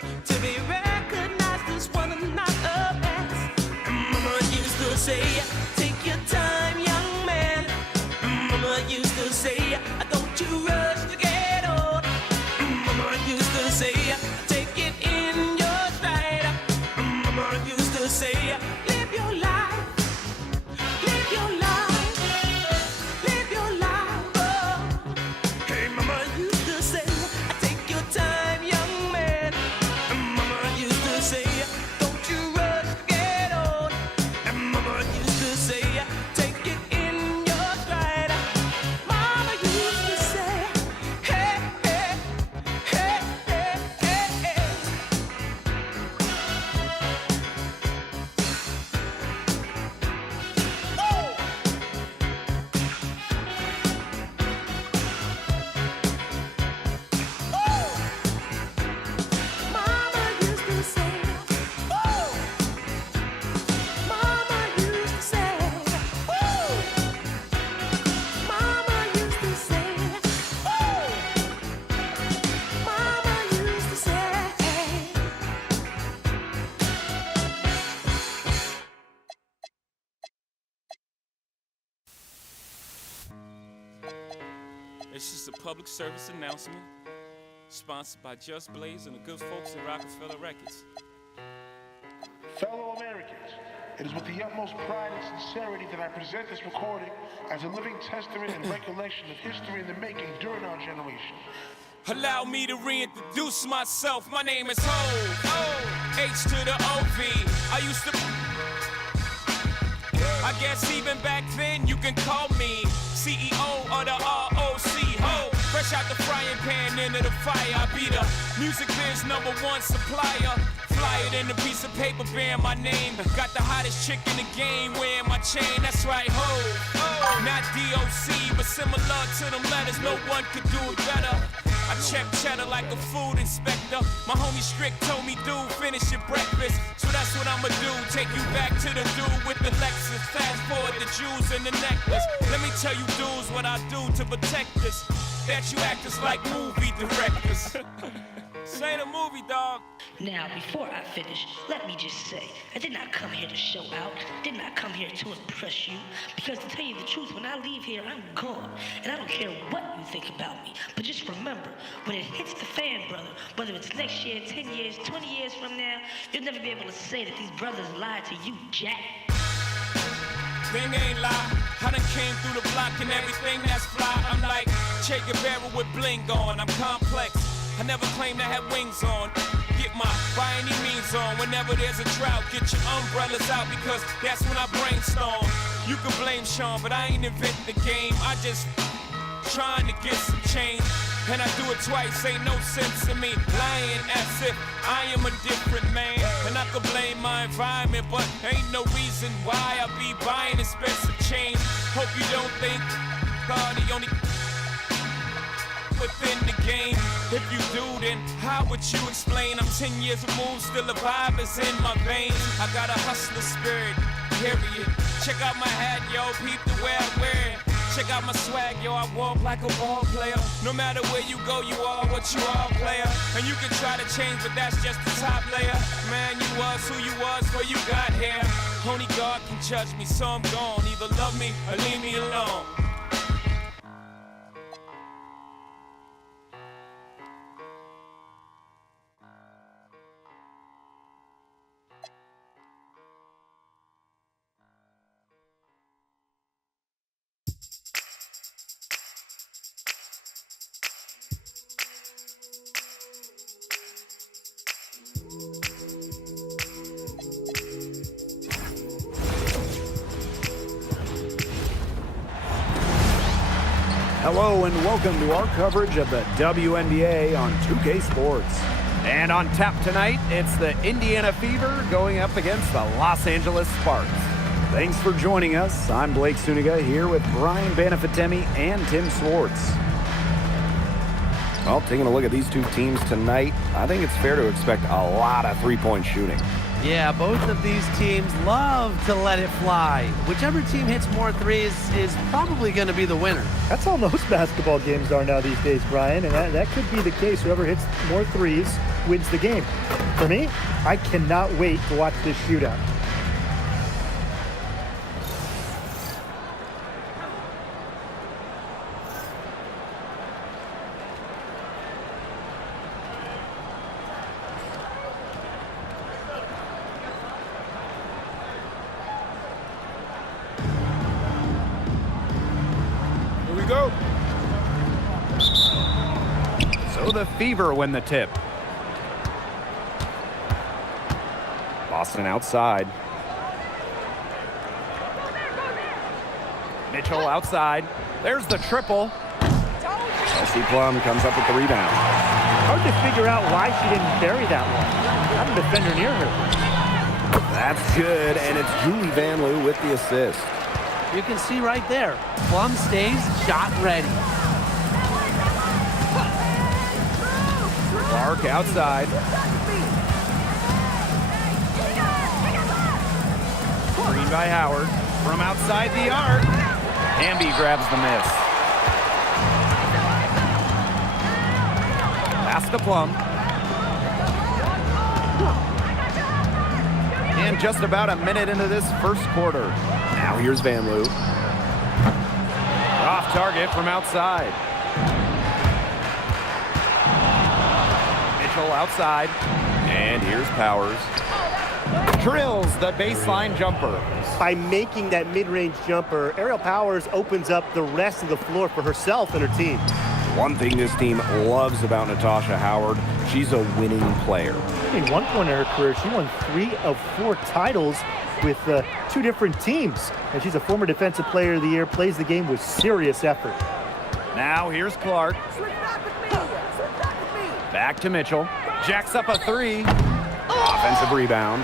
much to be recognized as one of not a past. Mama used to say, take your time, young man. Mama used to say, don't you rush to get old. Mama used to say, take it in your stride. Mama used to say, live your life, live your life, live your life. Oh. Hey, Mama used to say, take your time, young man. Mama used to say, don't you rush to get old. And Mama used to say, take it in your stride. Mama used to say, hey, hey, hey, hey, hey, hey. Mama used to say, woo! Mama used to say, woo! Mama used to say, woo! Mama used to say. It's just a public service announcement, sponsored by Just Blaze and the good folks at Rockefeller Records. Fellow Americans, it is with the utmost pride and sincerity that I present this recording as a living testament and recollection of history in the making during our generation. Allow me to reintroduce myself. My name is Ho, H to the O-V. I used to... I guess even back then you can call me CEO of the ROC. Ho, fresh out the frying pan into the fire. I be the music biz #1 supplier. Fly it in a piece of paper bearing my name. Got the hottest chick in the game wearing my chain. That's right, ho. Not DOC, but similar to them letters. No one could do it better. I check cheddar like a food inspector. My homie Strick told me, dude, finish your breakfast. So that's what I'ma do. Take you back to the dude with the Lexus. Fast forward the jewels and the necklace. Let me tell you dudes what I do to protect this. That you actors like movie directors. This ain't a movie, dog. Now, before I finish, let me just say, I did not come here to show out, did not come here to impress you, because to tell you the truth, when I leave here, I'm gone, and I don't care what you think about me. But just remember, when it hits the fan, brother, whether it's next year, 10 years, 20 years from now, you'll never be able to say that these brothers lied to you, Jack. Thing ain't lie. I done came through the block and everything that's fly. I'm like Che Guevara with bling on. I'm complex. I never claimed I had wings on. Get my by any means on. Whenever there's a drought, get your umbrellas out because that's when I brainstorm. You can blame Sean, but I ain't invent the game. I just trying to get some change. And I do it twice, ain't no sense in me lying as if I am a different man. And I could blame my environment, but ain't no reason why I be buying expensive change. Hope you don't think God the only within the game. If you do, then how would you explain? I'm 10 years removed, still the vibe is in my veins. I got a hustler spirit, period. Check out my hat, yo, peep the way I wear it. Check out my swag, yo, I walk like a ball player. No matter where you go, you are what you are, player. And you can try to change, but that's just the top layer. Man, you was who you was before you got here. Only God can judge me, so I'm gone. Either love me or leave me alone. Hello and welcome to our coverage of the WNBA on 2K Sports. And on tap tonight, it's the Indiana Fever going up against the Los Angeles Sparks. Thanks for joining us. I'm Blake Suniga here with Brian Banafitemi and Tim Swartz. Well, taking a look at these two teams tonight, I think it's fair to expect a lot of three-point shooting. Yeah, both of these teams love to let it fly. Whichever team hits more threes is probably going to be the winner. That's how most basketball games are now these days, Brian, and that could be the case. Whoever hits more threes wins the game. For me, I cannot wait to watch this shootout. Go. So the Fever win the tip. Boston outside. Mitchell outside. There's the triple. Kelsey Plum comes up with the rebound. Hard to figure out why she didn't bury that one. Not a defender near her. That's good, and it's Julie Van Loo with the assist. You can see right there, Plum stays shot ready. Clark outside. Screen by Howard. From outside the arc. Hamby grabs the miss. Pass to Plum. And just about a minute into this first quarter. Now here's Van Loo. Off target from outside. Mitchell outside. And here's Powers. Drills the baseline jumper. By making that mid-range jumper, Ariel Powers opens up the rest of the floor for herself and her team. One thing this team loves about Natasha Howard, she's a winning player. In one point in her career, she won 3 of 4 titles with 2 different teams. And she's a former Defensive Player of the Year, plays the game with serious effort. Now here's Clark. Back to Mitchell. Jacks up a 3. Offensive rebound.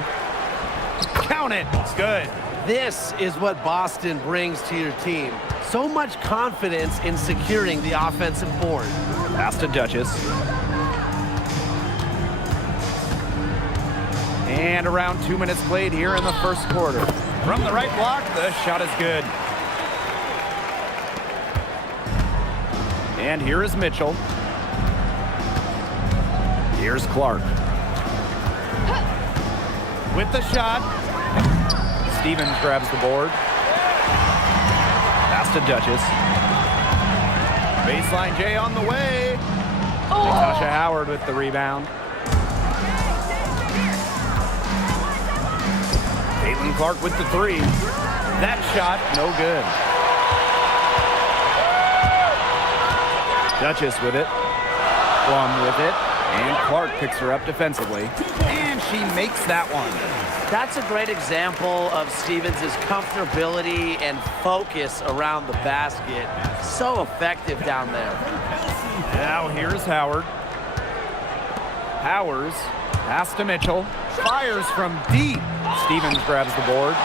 Count it. It's good. This is what Boston brings to your team. So much confidence in securing the offensive board. Pass to Duchess. And around 2 minutes played here in the first quarter. From the right block, the shot is good. And here is Mitchell. Here's Clark. With the shot. Stevens grabs the board. Pass to Duchess. Baseline J on the way. Natasha Howard with the rebound. Caitlin Clark with the 3. That shot, no good. Duchess with it. Plum with it. And Clark picks her up defensively. And she makes that one. That's a great example of Stevens' comfortability and focus around the basket. So effective down there. Now here's Howard. Powers. Pass to Mitchell. Fires from deep. Stevens grabs the board.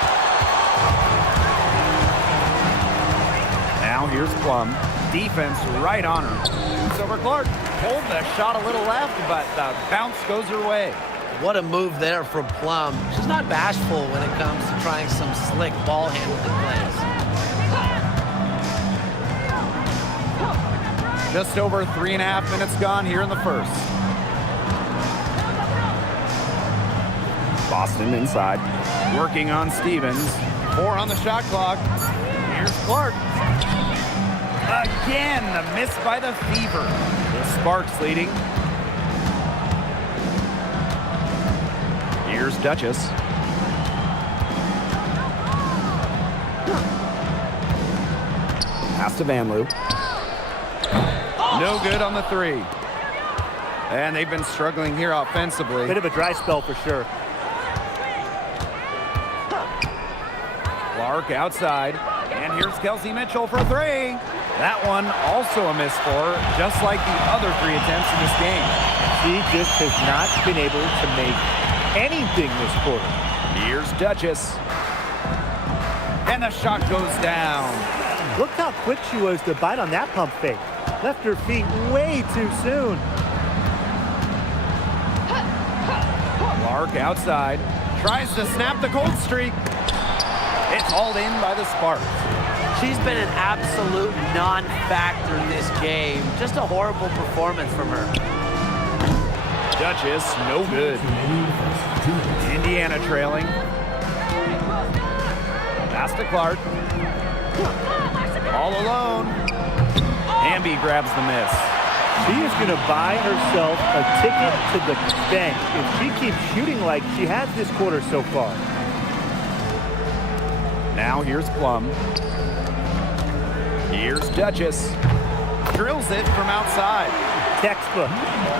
Now here's Plum. Defense right on her. It's over Clark. Hold the shot a little left, but the bounce goes her way. What a move there from Plum. She's not bashful when it comes to trying some slick ball handling plays. Just over 3.5 minutes gone here in the first. Boston inside. Working on Stevens. 4 on the shot clock. Here's Clark. Again, the miss by the Fever. The Sparks leading. Here's Duchess. Pass to Van Loo. No good on the 3. And they've been struggling here offensively. Bit of a dry spell for sure. Clark outside. And here's Kelsey Mitchell for 3. That one also a miss for her, just like the other 3 attempts in this game. She just has not been able to make anything this quarter. Here's Duchess. And the shot goes down. Look how quick she was to bite on that pump fake. Left her feet way too soon. Clark outside. Tries to snap the cold streak. It's hauled in by the Sparks. She's been an absolute non-factor in this game. Just a horrible performance from her. Duchess, no good. Indiana trailing. Pass to Clark. All alone. Hamby grabs the miss. She is going to buy herself a ticket to the bench if she keeps shooting like she has this quarter so far. Now here's Plum. Here's Duchess. Drills it from outside. Textbook.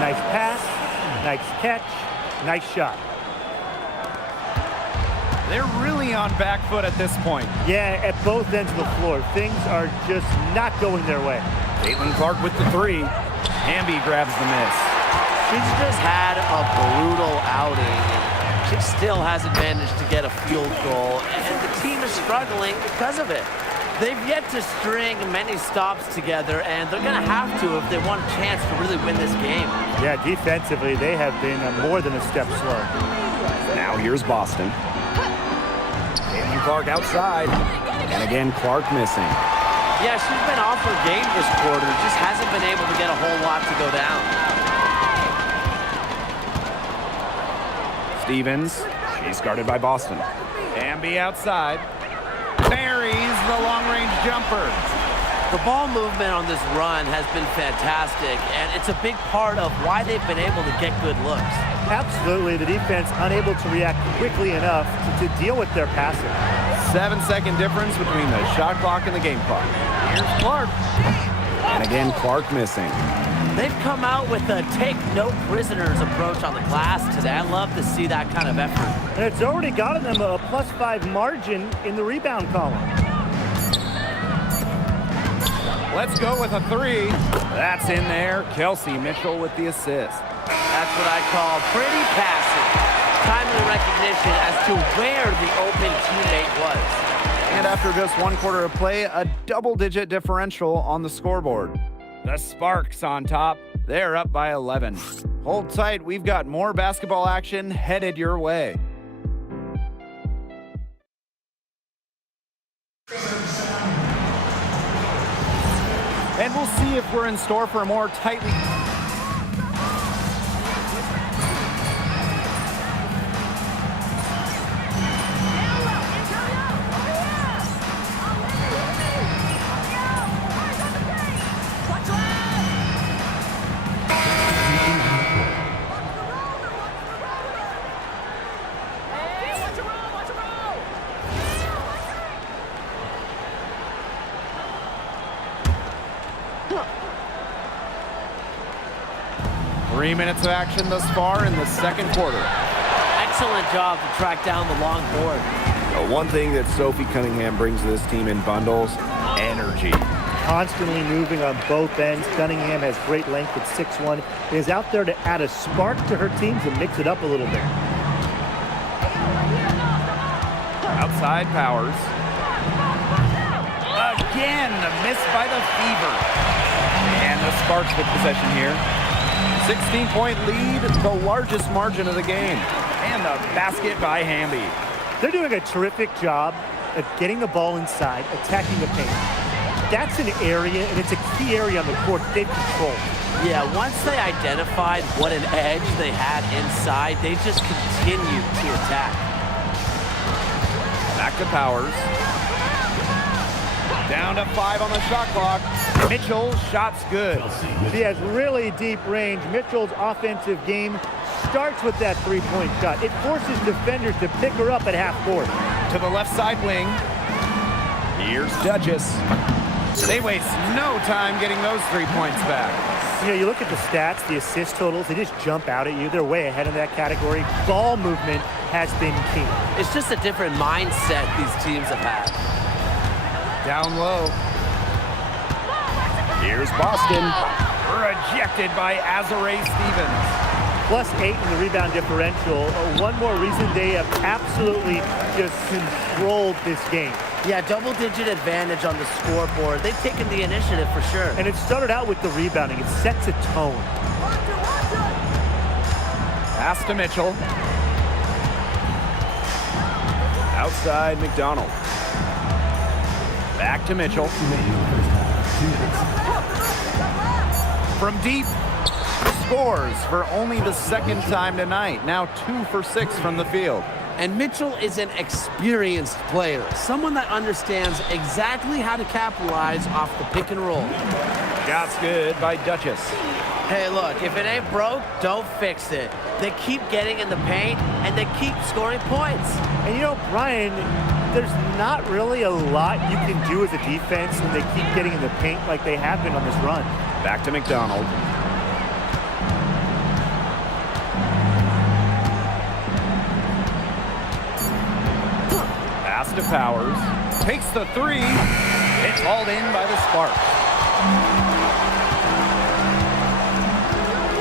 Nice pass, nice catch, nice shot. They're really on back foot at this point. Yeah, at both ends of the floor. Things are just not going their way. Caitlin Clark with the three. Hamby grabs the miss. She's just had a brutal outing. She still hasn't managed to get a field goal, and the team is struggling because of it. They've yet to string many stops together, and they're going to have to if they want a chance to really win this game. Yeah, defensively, they have been more than a step slow. Now here's Boston. Caitlin Clark outside. And again, Clark missing. Yeah, she's been off her game this quarter. Just hasn't been able to get a whole lot to go down. Stevens. She's guarded by Boston. Hamby outside. Buries the long-range jumper. The ball movement on this run has been fantastic, and it's a big part of why they've been able to get good looks. Absolutely, the defense unable to react quickly enough to deal with their passing. 7-second difference between the shot clock and the game clock. Here's Clark. And again, Clark missing. They've come out with a take no prisoners approach on the glass today. I love to see that kind of effort. And it's already gotten them a +5 margin in the rebound column. Let's go with a three. That's in there. Kelsey Mitchell with the assist. That's what I call pretty passive. Timely recognition as to where the open teammate was. And after just one quarter of play, a double-digit differential on the scoreboard. The Sparks on top. They're up by 11. Hold tight. We've got more basketball action headed your way. And we'll see if we're in store for a more tightly... Three minutes of action thus far in the second quarter. Excellent job to track down the long board. One thing that Sophie Cunningham brings to this team in bundles, energy. Constantly moving on both ends. Cunningham has great length at 6'1", and is out there to add a spark to her team to mix it up a little bit. Outside Powers. Again, a miss by the Fever. And the Sparks with possession here. 16-point lead, the largest margin of the game. And the basket by Hamby. They're doing a terrific job of getting the ball inside, attacking the paint. That's an area, and it's a key area on the court they've controlled. Yeah, once they identified what an edge they had inside, they just continued to attack. Back to Powers. Down to 5 on the shot clock. Mitchell, shot's good. She has really deep range. Mitchell's offensive game starts with that three-point shot. It forces defenders to pick her up at half court. To the left side wing. Here's Duchess. They waste no time getting those 3 points back. You know, you look at the stats, the assist totals, they just jump out at you. They're way ahead in that category. Ball movement has been key. It's just a different mindset these teams have had. Down low. Here's Boston. Rejected by Azare Stevens. +8 in the rebound differential. One more reason they have absolutely just controlled this game. Yeah, double-digit advantage on the scoreboard. They've taken the initiative for sure. And it started out with the rebounding. It sets a tone. Pass to Mitchell. Outside McDonald. Back to Mitchell. From deep, scores for only the second time tonight. Now 2 for 6 from the field. And Mitchell is an experienced player, someone that understands exactly how to capitalize off the pick and roll. Shots good by Duchess. Hey, look, if it ain't broke, don't fix it. They keep getting in the paint, and they keep scoring points. And you know, Brian, there's not really a lot you can do as a defense when they keep getting in the paint like they have been on this run. Back to McDonald. Pass to Powers. Takes the three. It's hauled in by the Sparks.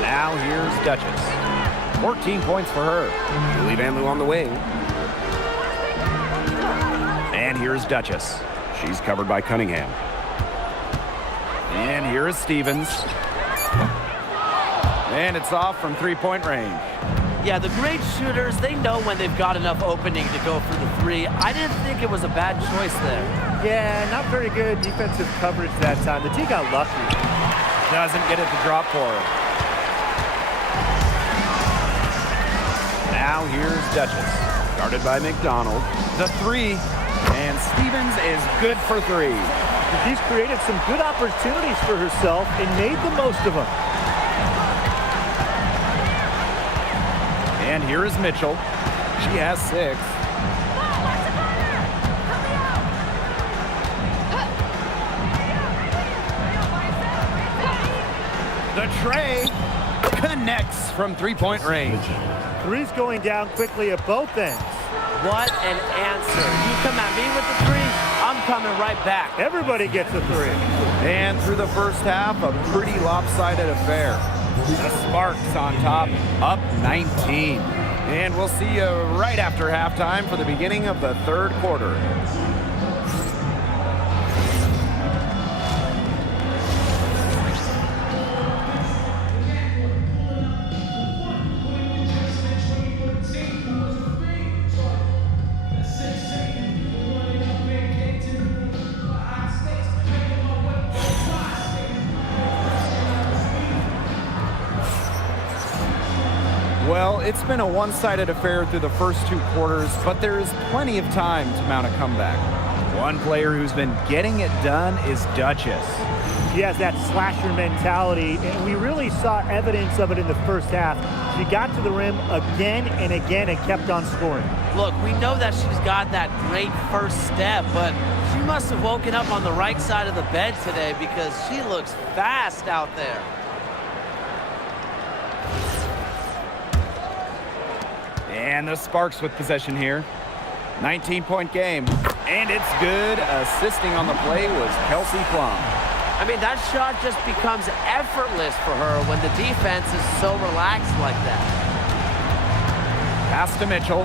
Now here's Duchess. 14 points for her. Julie Van Loo on the wing. And here's Duchess. She's covered by Cunningham. And here is Stevens. And it's off from three-point range. Yeah, the great shooters, they know when they've got enough opening to go for the three. I didn't think it was a bad choice there. Yeah, not very good defensive coverage that time. The team got lucky. Doesn't get it to drop for her. Now here's Duchess. Guarded by McDonald. The three. And Stevens is good for three. She's created some good opportunities for herself and made the most of them. And here is Mitchell. She has 6. The tray connects from three-point range. Three's going down quickly at both ends. What an answer. You come at me with the three, I'm coming right back. Everybody gets a three. And through the first half, a pretty lopsided affair. The Sparks on top, up 19. And we'll see you right after halftime for the beginning of the third quarter. Well, it's been a one-sided affair through the first 2 quarters, but there is plenty of time to mount a comeback. One player who's been getting it done is Duchess. She has that slasher mentality, and we really saw evidence of it in the first half. She got to the rim again and again and kept on scoring. Look, we know that she's got that great first step, but she must have woken up on the right side of the bed today because she looks fast out there. And the Sparks with possession here. 19-point game. And it's good. Assisting on the play was Kelsey Plum. I mean, that shot just becomes effortless for her when the defense is so relaxed like that. Pass to Mitchell.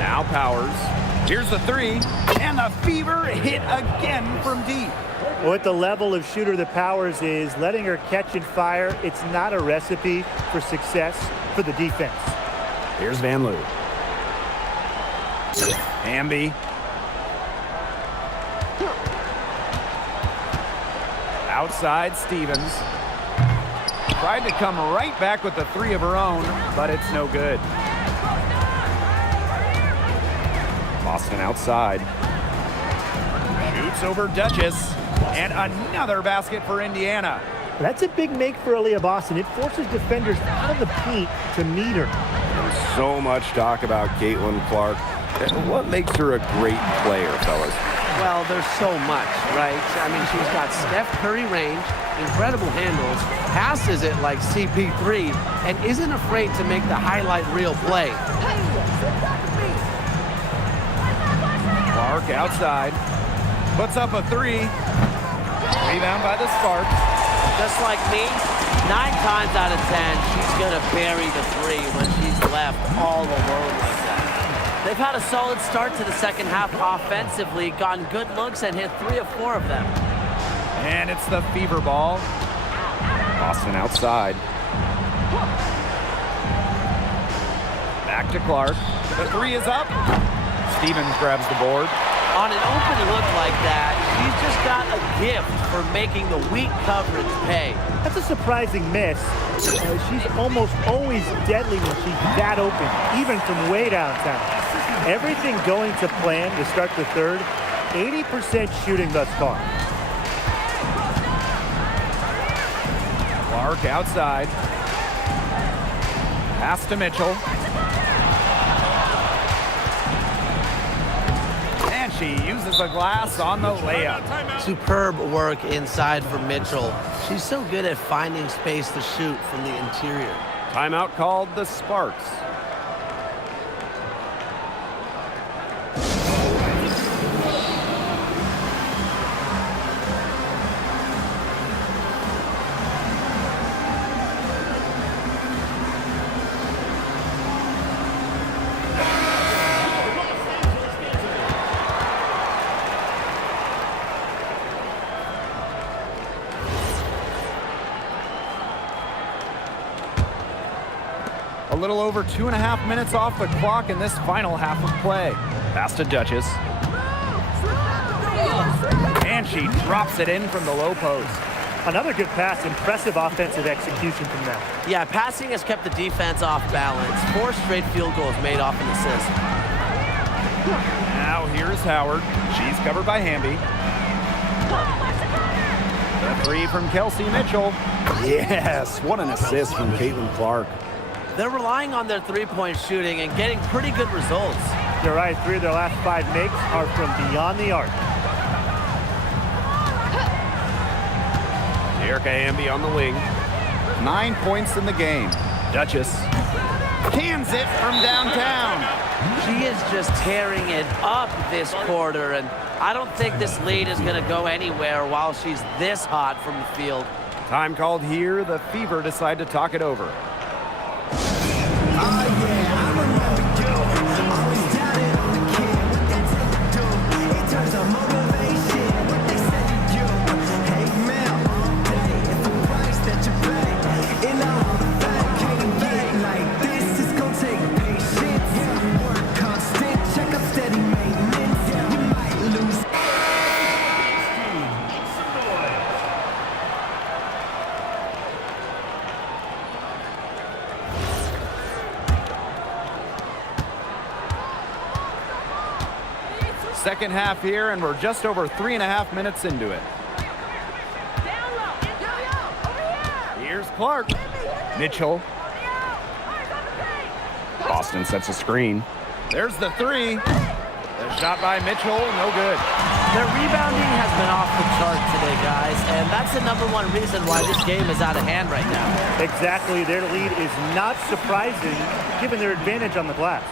Now Powers. Here's the three. And the Fever hit again from deep. Well, at the level of shooter that Powers is, letting her catch and fire, it's not a recipe for success for the defense. Here's Van Loo. Hamby. Outside Stevens. Tried to come right back with the three of her own, but it's no good. Boston outside. Shoots over Duchess. And another basket for Indiana. That's a big make for Aaliyah Boston. It forces defenders out of the paint to meet her. There's so much talk about Caitlin Clark. What makes her a great player, fellas? Well, there's so much, right? I mean, she's got Steph Curry range, incredible handles, passes it like CP3, and isn't afraid to make the highlight reel play. Clark outside. Puts up a three. Rebound by the Sparks. Just like me, 9 times out of 10, she's going to bury the three when she's left all alone like that. They've had a solid start to the second half offensively, gotten good looks, and hit 3 of 4 of them. And it's the Fever ball. Boston outside. Back to Clark. The three is up. Stevens grabs the board. On an open look like that, she's just got a gift for making the weak coverage pay. That's a surprising miss. She's almost always deadly when she's that open, even from way downtown. Everything going to plan to start the third. 80% shooting thus far. Clark outside. Pass to Mitchell. And she uses the glass on the layup. Superb work inside from Mitchell. She's so good at finding space to shoot from the interior. Timeout called the Sparks. A little over 2.5 minutes off the clock in this final half of play. Pass to Duchess. And she drops it in from the low post. Another good pass. Impressive offensive execution from them. Yeah, passing has kept the defense off balance. 4 straight field goals made off an assist. Now here's Howard. She's covered by Hamby. The three from Kelsey Mitchell. Yes, what an assist from Caitlin Clark. They're relying on their three-point shooting and getting pretty good results. You're right. 3 of their last 5 makes are from beyond the arc. Erica Hamby on the wing. 9 points in the game. Duchess cans it from downtown. She is just tearing it up this quarter, and I don't think this lead is going to go anywhere while she's this hot from the field. Time called here. The Fever decide to talk it over. Second half here, and we're just over 3.5 minutes into it. Here's Clark. Mitchell. Boston sets a screen. There's the three. The shot by Mitchell, no good. Their rebounding has been off the chart today, guys, and that's the #1 reason why this game is out of hand right now. Exactly. Their lead is not surprising given their advantage on the glass.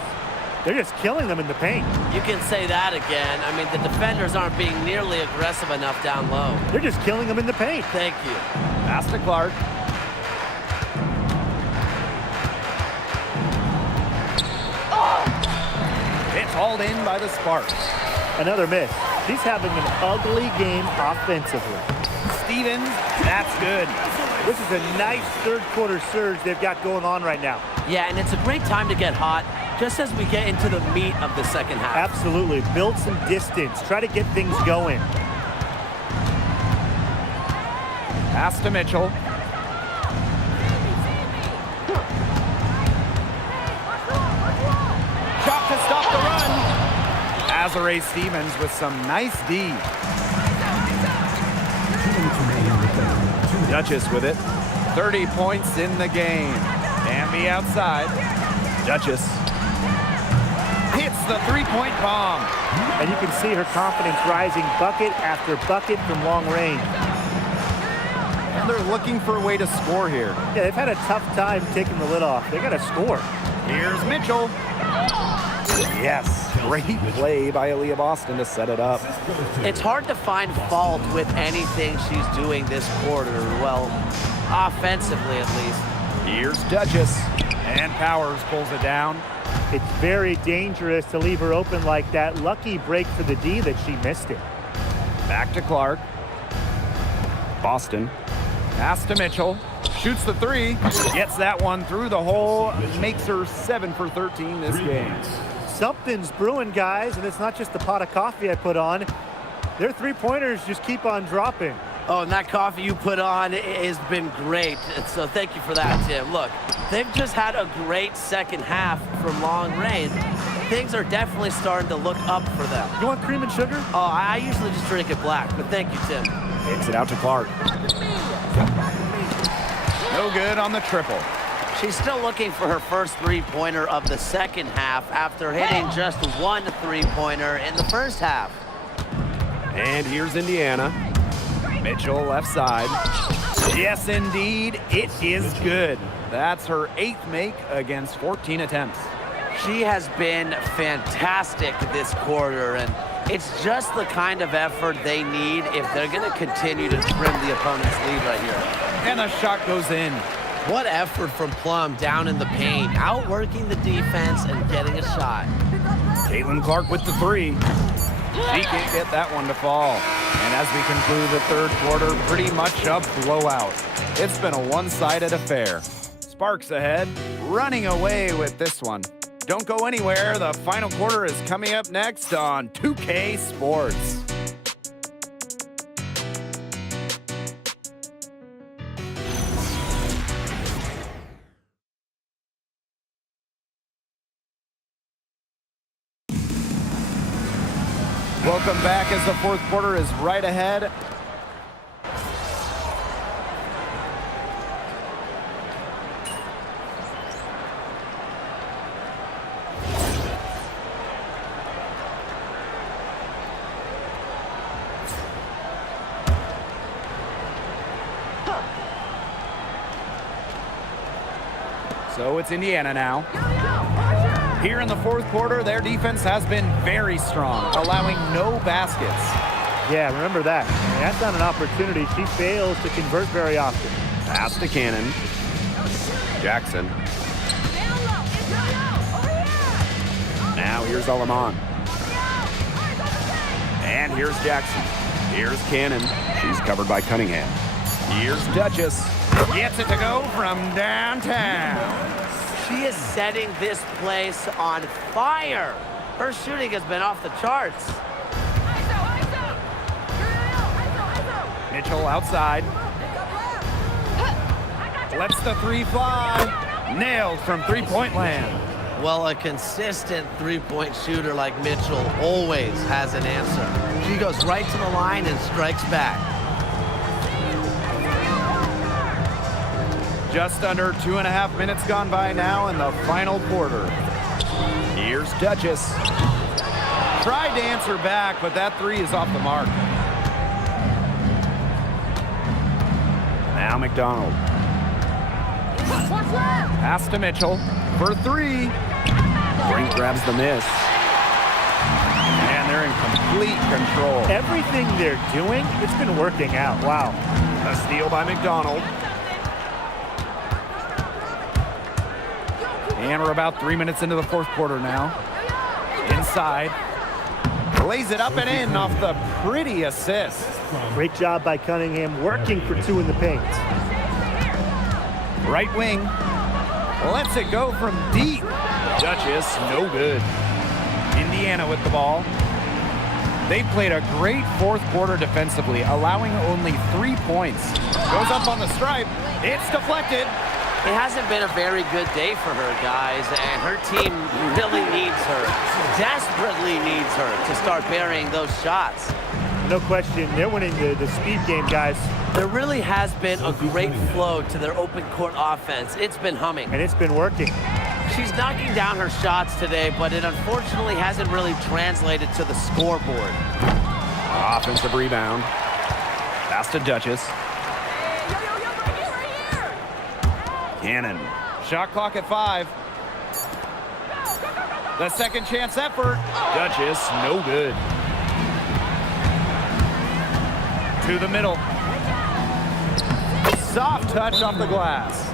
They're just killing them in the paint. You can say that again. I mean, the defenders aren't being nearly aggressive enough down low. They're just killing them in the paint. Thank you. Pass to Clark. It's hauled in by the Sparks. Another miss. She's having an ugly game offensively. Stevens, that's good. This is a nice third-quarter surge they've got going on right now. Yeah, and it's a great time to get hot, just as we get into the meat of the second half. Absolutely. Build some distance. Try to get things going. Pass to Mitchell. Shot to stop the run. Azare Stevens with some nice D. Duchess with it. 30 points in the game. Hamby outside. Duchess hits the three-point bomb. And you can see her confidence rising bucket after bucket from long range. And they're looking for a way to score here. Yeah, they've had a tough time taking the lid off. They got to score. Here's Mitchell. Yes, great play by Aaliyah Boston to set it up. It's hard to find fault with anything she's doing this quarter. Well, offensively at least. Here's Duchess. And Powers pulls it down. It's very dangerous to leave her open like that. Lucky break for the D that she missed it. Back to Clark. Boston. Pass to Mitchell. Shoots the three, gets that one through the hole, makes her 7 for 13 this game. Something's brewing, guys, and it's not just the pot of coffee I put on. Their three-pointers just keep on dropping. Oh, and that coffee you put on has been great. So thank you for that, Tim. Look, they've just had a great second half from long range. Things are definitely starting to look up for them. You want cream and sugar? Oh, I usually just drink it black, but thank you, Tim. Takes it out to Clark. No good on the triple. She's still looking for her first three-pointer of the second half after hitting just one three-pointer in the first half. And here's Indiana. Mitchell left side. Yes, indeed, it is good. That's her 8th make against 14 attempts. She has been fantastic this quarter, and it's just the kind of effort they need if they're going to continue to trim the opponent's lead right here. And the shot goes in. What effort from Plum down in the paint, outworking the defense and getting a shot. Caitlin Clark with the three. She can't get that one to fall. And as we conclude the third quarter, pretty much a blowout. It's been a one-sided affair. Sparks ahead, running away with this one. Don't go anywhere. The final quarter is coming up next on 2K Sports. Welcome back as the fourth quarter is right ahead. So it's Indiana now. Here in the fourth quarter, their defense has been very strong, allowing no baskets. Yeah, remember that. And that's not an opportunity. She fails to convert very often. Pass to Cannon. Jackson. Now here's Alaman. And here's Jackson. Here's Cannon. She's covered by Cunningham. Here's Duchess. Gets it to go from downtown. She is setting this place on fire. Her shooting has been off the charts. Mitchell outside. Lets the three fly. Nailed from three-point land. Well, a consistent three-point shooter like Mitchell always has an answer. She goes right to the line and strikes back. Just under 2.5 minutes gone by now in the final quarter. Here's Duchess. Tried to answer back, but that three is off the mark. Now McDonald. Pass to Mitchell for three. Brink grabs the miss. And they're in complete control. Everything they're doing, it's been working out. Wow. A steal by McDonald. And we're about 3 minutes into the fourth quarter now. Inside. Lays it up and in off the pretty assist. Great job by Cunningham, working for two in the paint. Right wing. Lets it go from deep. Duchess, no good. Indiana with the ball. They played a great fourth quarter defensively, allowing only 3 points. Goes up on the stripe. It's deflected. It hasn't been a very good day for her, guys, and her team really needs her, desperately needs her to start burying those shots. No question, they're winning the speed game, guys. There really has been a great flow to their open court offense. It's been humming. And it's been working. She's knocking down her shots today, but it unfortunately hasn't really translated to the scoreboard. Offensive rebound. Pass to Duchess. Cannon. Shot clock at 5. The second chance effort. Duchess, no good. To the middle. Soft touch off the glass.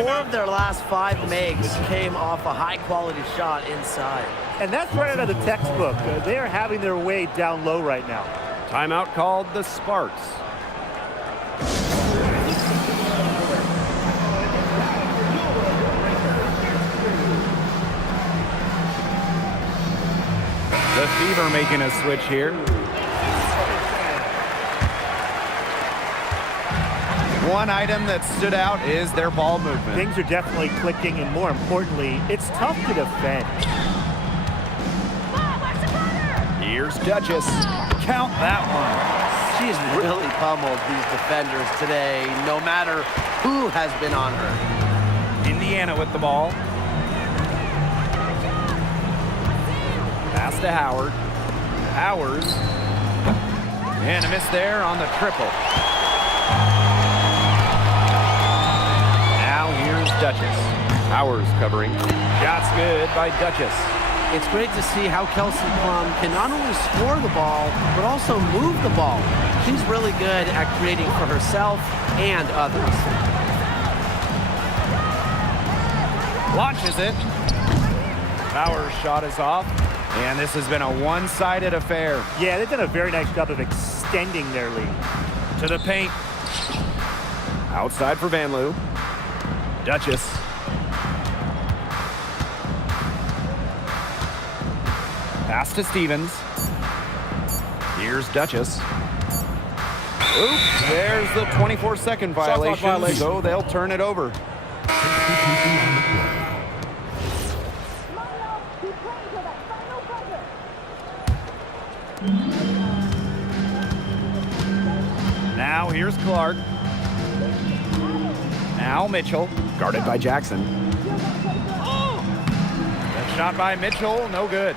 4 of their last 5 makes came off a high-quality shot inside. And that's right out of the textbook. They are having their way down low right now. Timeout called the Sparks. Fever making a switch here. One item that stood out is their ball movement. Things are definitely clicking, and more importantly, it's tough to defend. Here's Duchess. Count that one. She's really pummeled these defenders today, no matter who has been on her. Indiana with the ball. Pass to Howard. Howard. And a miss there on the triple. Now here's Duchess. Howard's covering. Shots good by Duchess. It's great to see how Kelsey Plum can not only score the ball, but also move the ball. She's really good at creating for herself and others. Launches it. Power's shot is off. And this has been a one-sided affair. Yeah, they've done a very nice job of extending their lead. To the paint. Outside for Van Loo. Duchess. Pass to Stevens. Here's Duchess. Oops, there's the 24-second violation, so they'll turn it over. Now here's Clark. Now Mitchell, guarded by Jackson. That shot by Mitchell, no good.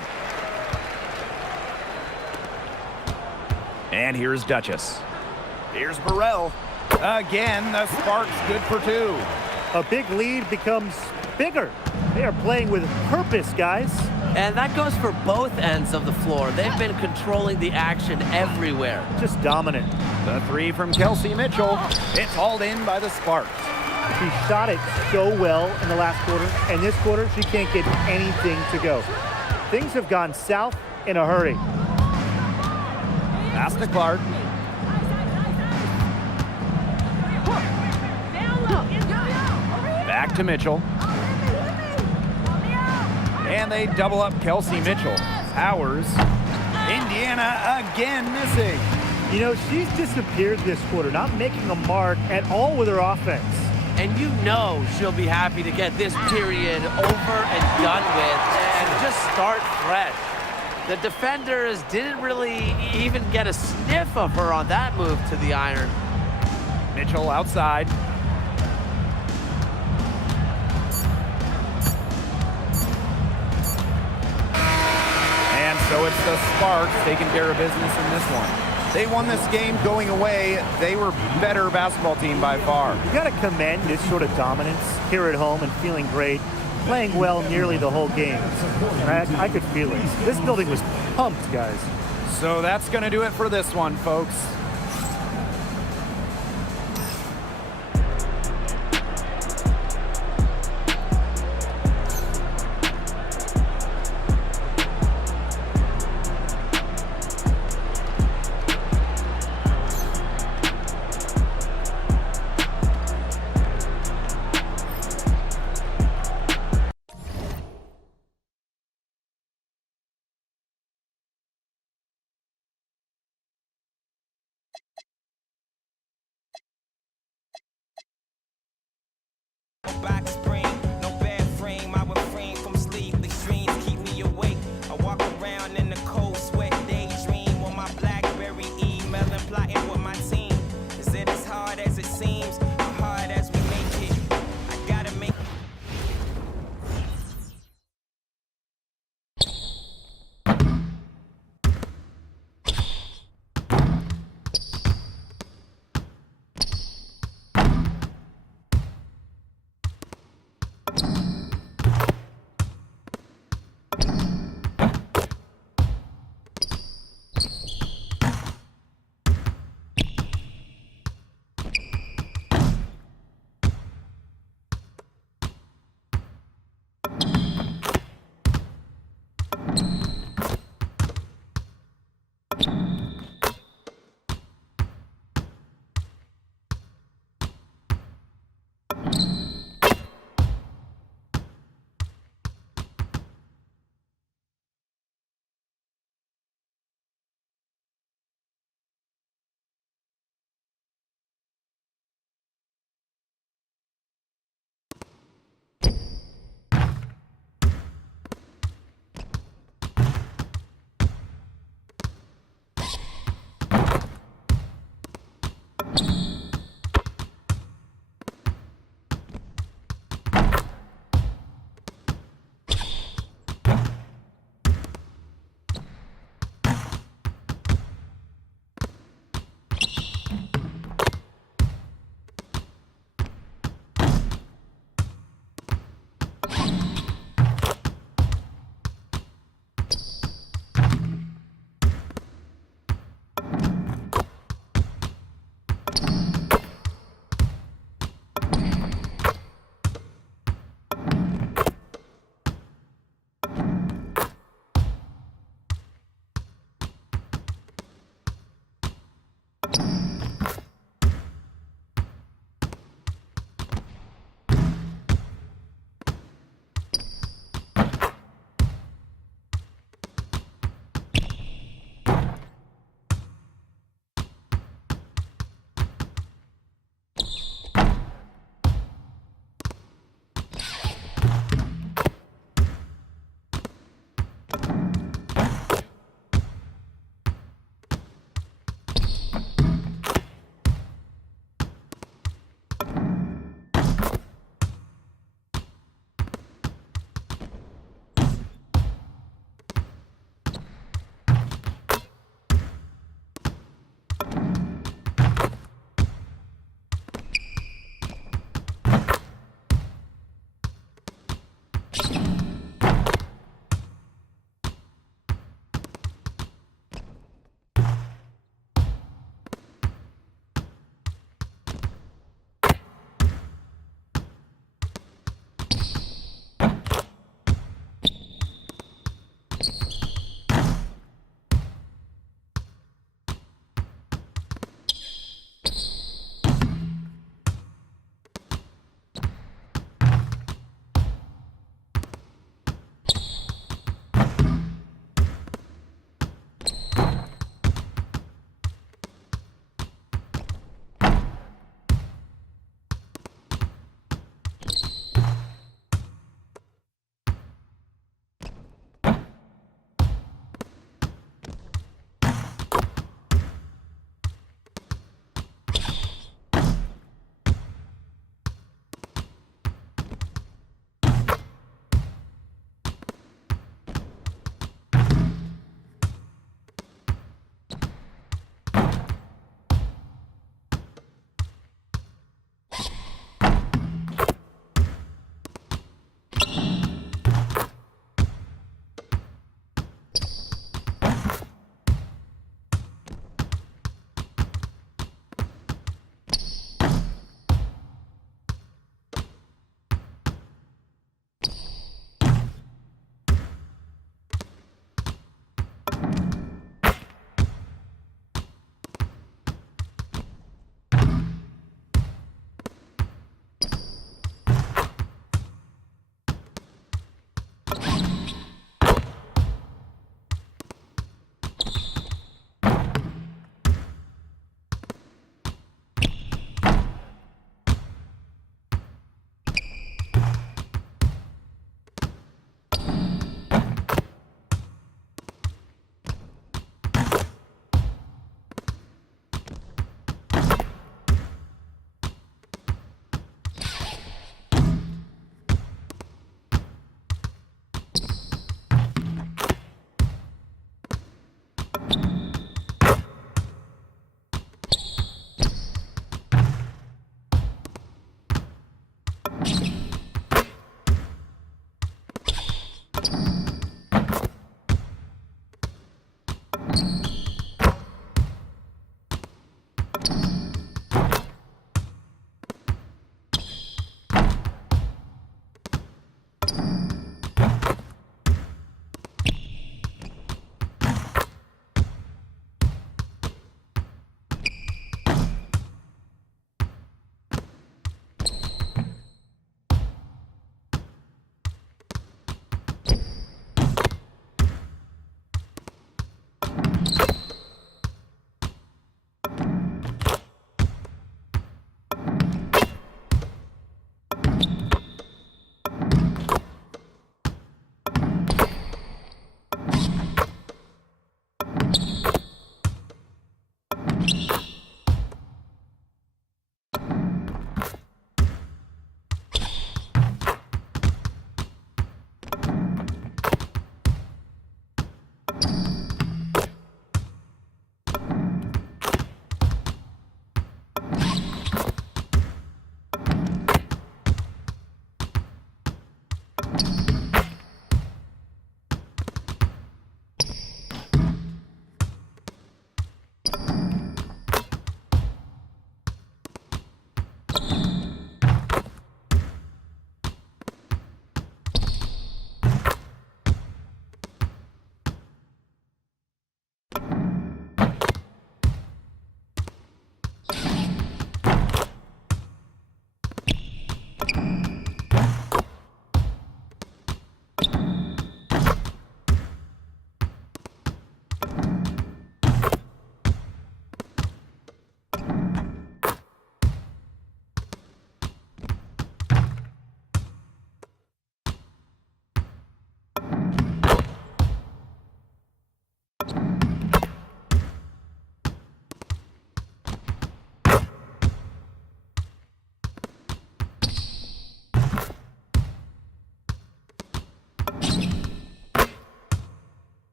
And here's Duchess. Here's Burrell. Again, the Sparks good for two. A big lead becomes bigger. They are playing with purpose, guys. And that goes for both ends of the floor. They've been controlling the action everywhere. Just dominant. The three from Kelsey Mitchell. It's hauled in by the Sparks. She shot it so well in the last quarter, and this quarter she can't get anything to go. Things have gone south in a hurry. Pass to Clark. Back to Mitchell. And they double up Kelsey Mitchell. Powers. Indiana again missing. You know, she's disappeared this quarter, not making a mark at all with her offense. And you know she'll be happy to get this period over and done with and just start fresh. The defenders didn't really even get a sniff of her on that move to the iron. Mitchell outside. And so it's the Sparks taking care of business in this one. They won this game going away. They were better basketball team by far. You got to commend this sort of dominance here at home and feeling great, playing well nearly the whole game. And I could feel it. This building was pumped, guys. So that's going to do it for this one, folks.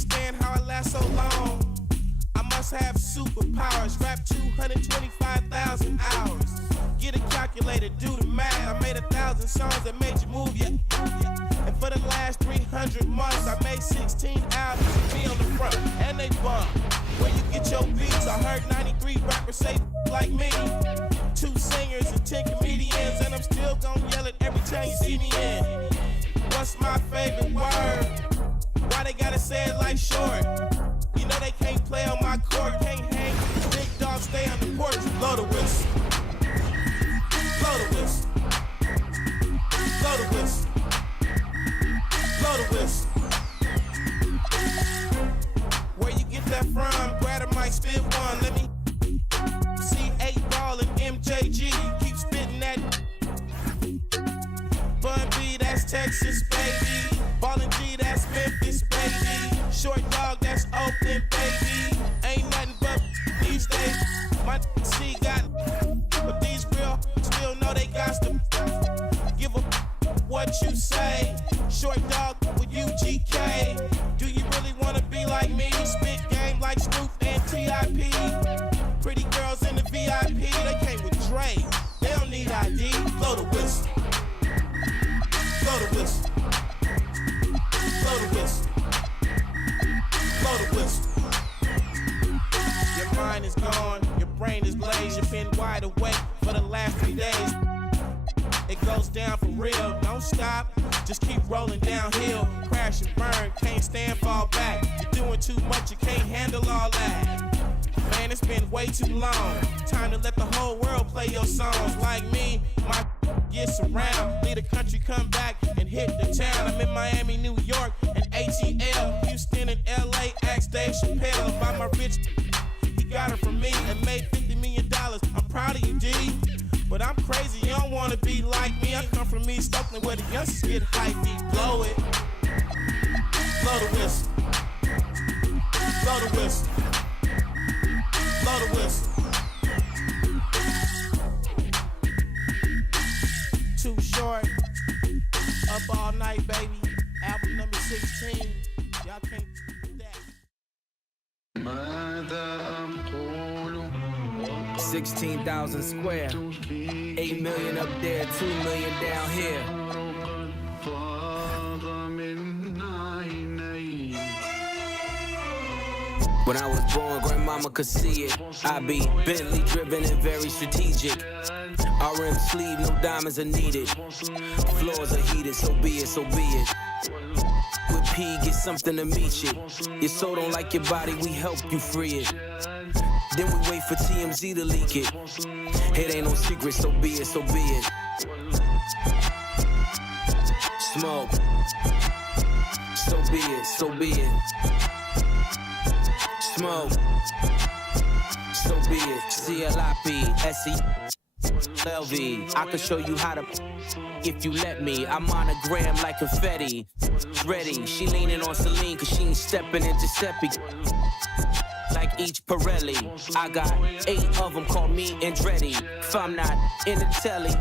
understand how I last so long. I must have superpowers. Rap 225,000 hours. Get a calculator, do the math. I made 1,000 songs that made you move, yeah. And for the last 300 months, I made 16 albums to be on the front, and they bump. Where you get your beats? I heard 93 rappers say like me. 2 singers and 10 comedians, and I'm still gonna yell it every time you see me in. What's my favorite word? Why they gotta say it like short? You know they can't play on my court, can't hang. Big dog stay on the porch, blow the whistle. Blow the whistle. Blow the whistle. Blow the whistle. Where you get that from? Grab a mic, spit one. Let me see 8 Ball and MJG. You keep spitting that. Bun B, that's Texas, baby. Ballin' G, that's Memphis, baby. Short dog, that's Oakland, baby. Ain't nothing but these days. My C got, but these real still know they got to give a what you say. Short dog with UGK. Do you really wanna be like me? Spit game like Snoop and TIP. Pretty girls in the VIP, they came with Dre. They don't need ID. Blow the whistle. Blow the whistle. Blow the whistle. Blow the whistle. Your mind is gone, your brain is glazed. You've been wide awake for the last 3 days. It goes down for real, don't stop. Just keep rolling downhill. Crash and burn, can't stand, fall back. You're doing too much, you can't handle all that. Man, it's been way too long. Time to let the whole world play your songs. Like me, my gets around. Leave the country, come back and hit the town. I'm in Miami, New York, and ATL. Houston and LA, ask Dave Chappelle about my rich. He got it from me and made $50 million. I'm proud of you, D. But I'm crazy, you don't wanna be like me. I come from East Oakland where the youngsters get hypey. Blow it. Blow the whistle. Blow the whistle. Blow the whistle. Too short. Up all night, baby. Album number 16. Y'all can't do that. 16,000 square, 8 million up there, 2 million down here. When I was born, grandmama could see it. I be Bentley driven and very strategic. RM sleeve, no diamonds are needed. Floors are heated, so be it, so be it. With P, get something to meet you. Your soul don't like your body, we help you free it. Then we wait for TMZ to leak it. It ain't no secret, so be it, so be it. Smoke. So be it, so be it. Smoke. So be it. CLIP, LV. I could show you how to if you let me. I'm monogram like confetti. Ready. She leaning on Celine cause she ain't stepping in Giuseppe. Like each Pirelli. I got 8 of them, call me Andretti. If I'm not in the telly,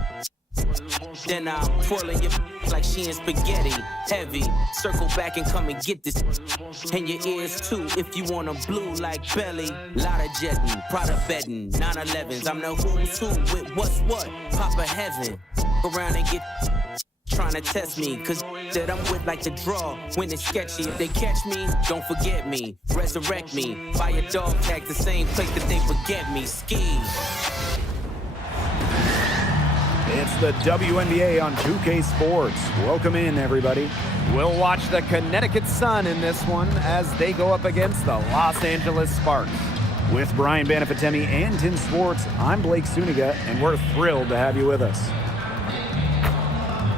then I'm twirling your like she in spaghetti. Heavy, circle back and come and get this. And your ears too, if you want 'em blue like belly. Lot of jetting, Prada betting, 911s. I'm the who's who with what's what. Papa heaven, around and get trying to test me, cause that I'm with like the draw when it's sketchy. If they catch me, don't forget me. Resurrect me, buy a dog tag the same place that they forget me. Ski. It's the WNBA on 2K Sports. Welcome in, everybody. We'll watch the Connecticut Sun in this one as they go up against the Los Angeles Sparks. With Brian Banafitemi and Tim Swartz, I'm Blake Suniga, and we're thrilled to have you with us.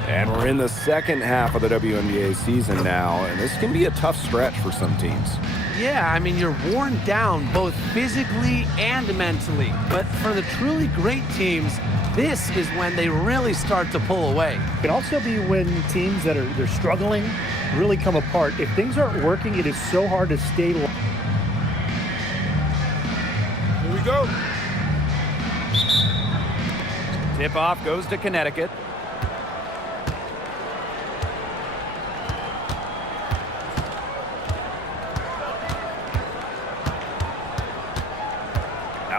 And we're in the second half of the WNBA season now, and this can be a tough stretch for some teams. Yeah, I mean, you're worn down both physically and mentally. But for the truly great teams, this is when they really start to pull away. It can also be when teams that they're struggling really come apart. If things aren't working, it is so hard to stay. Here we go. Tip-off goes to Connecticut.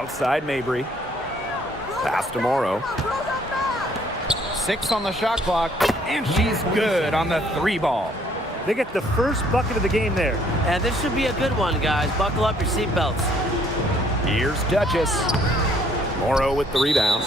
Outside Mabry. Pass to Morrow. 6 on the shot clock, and she's good on the 3 ball. They get the first bucket of the game there. And this should be a good one, guys. Buckle up your seatbelts. Here's Duchess. Morrow with the rebound.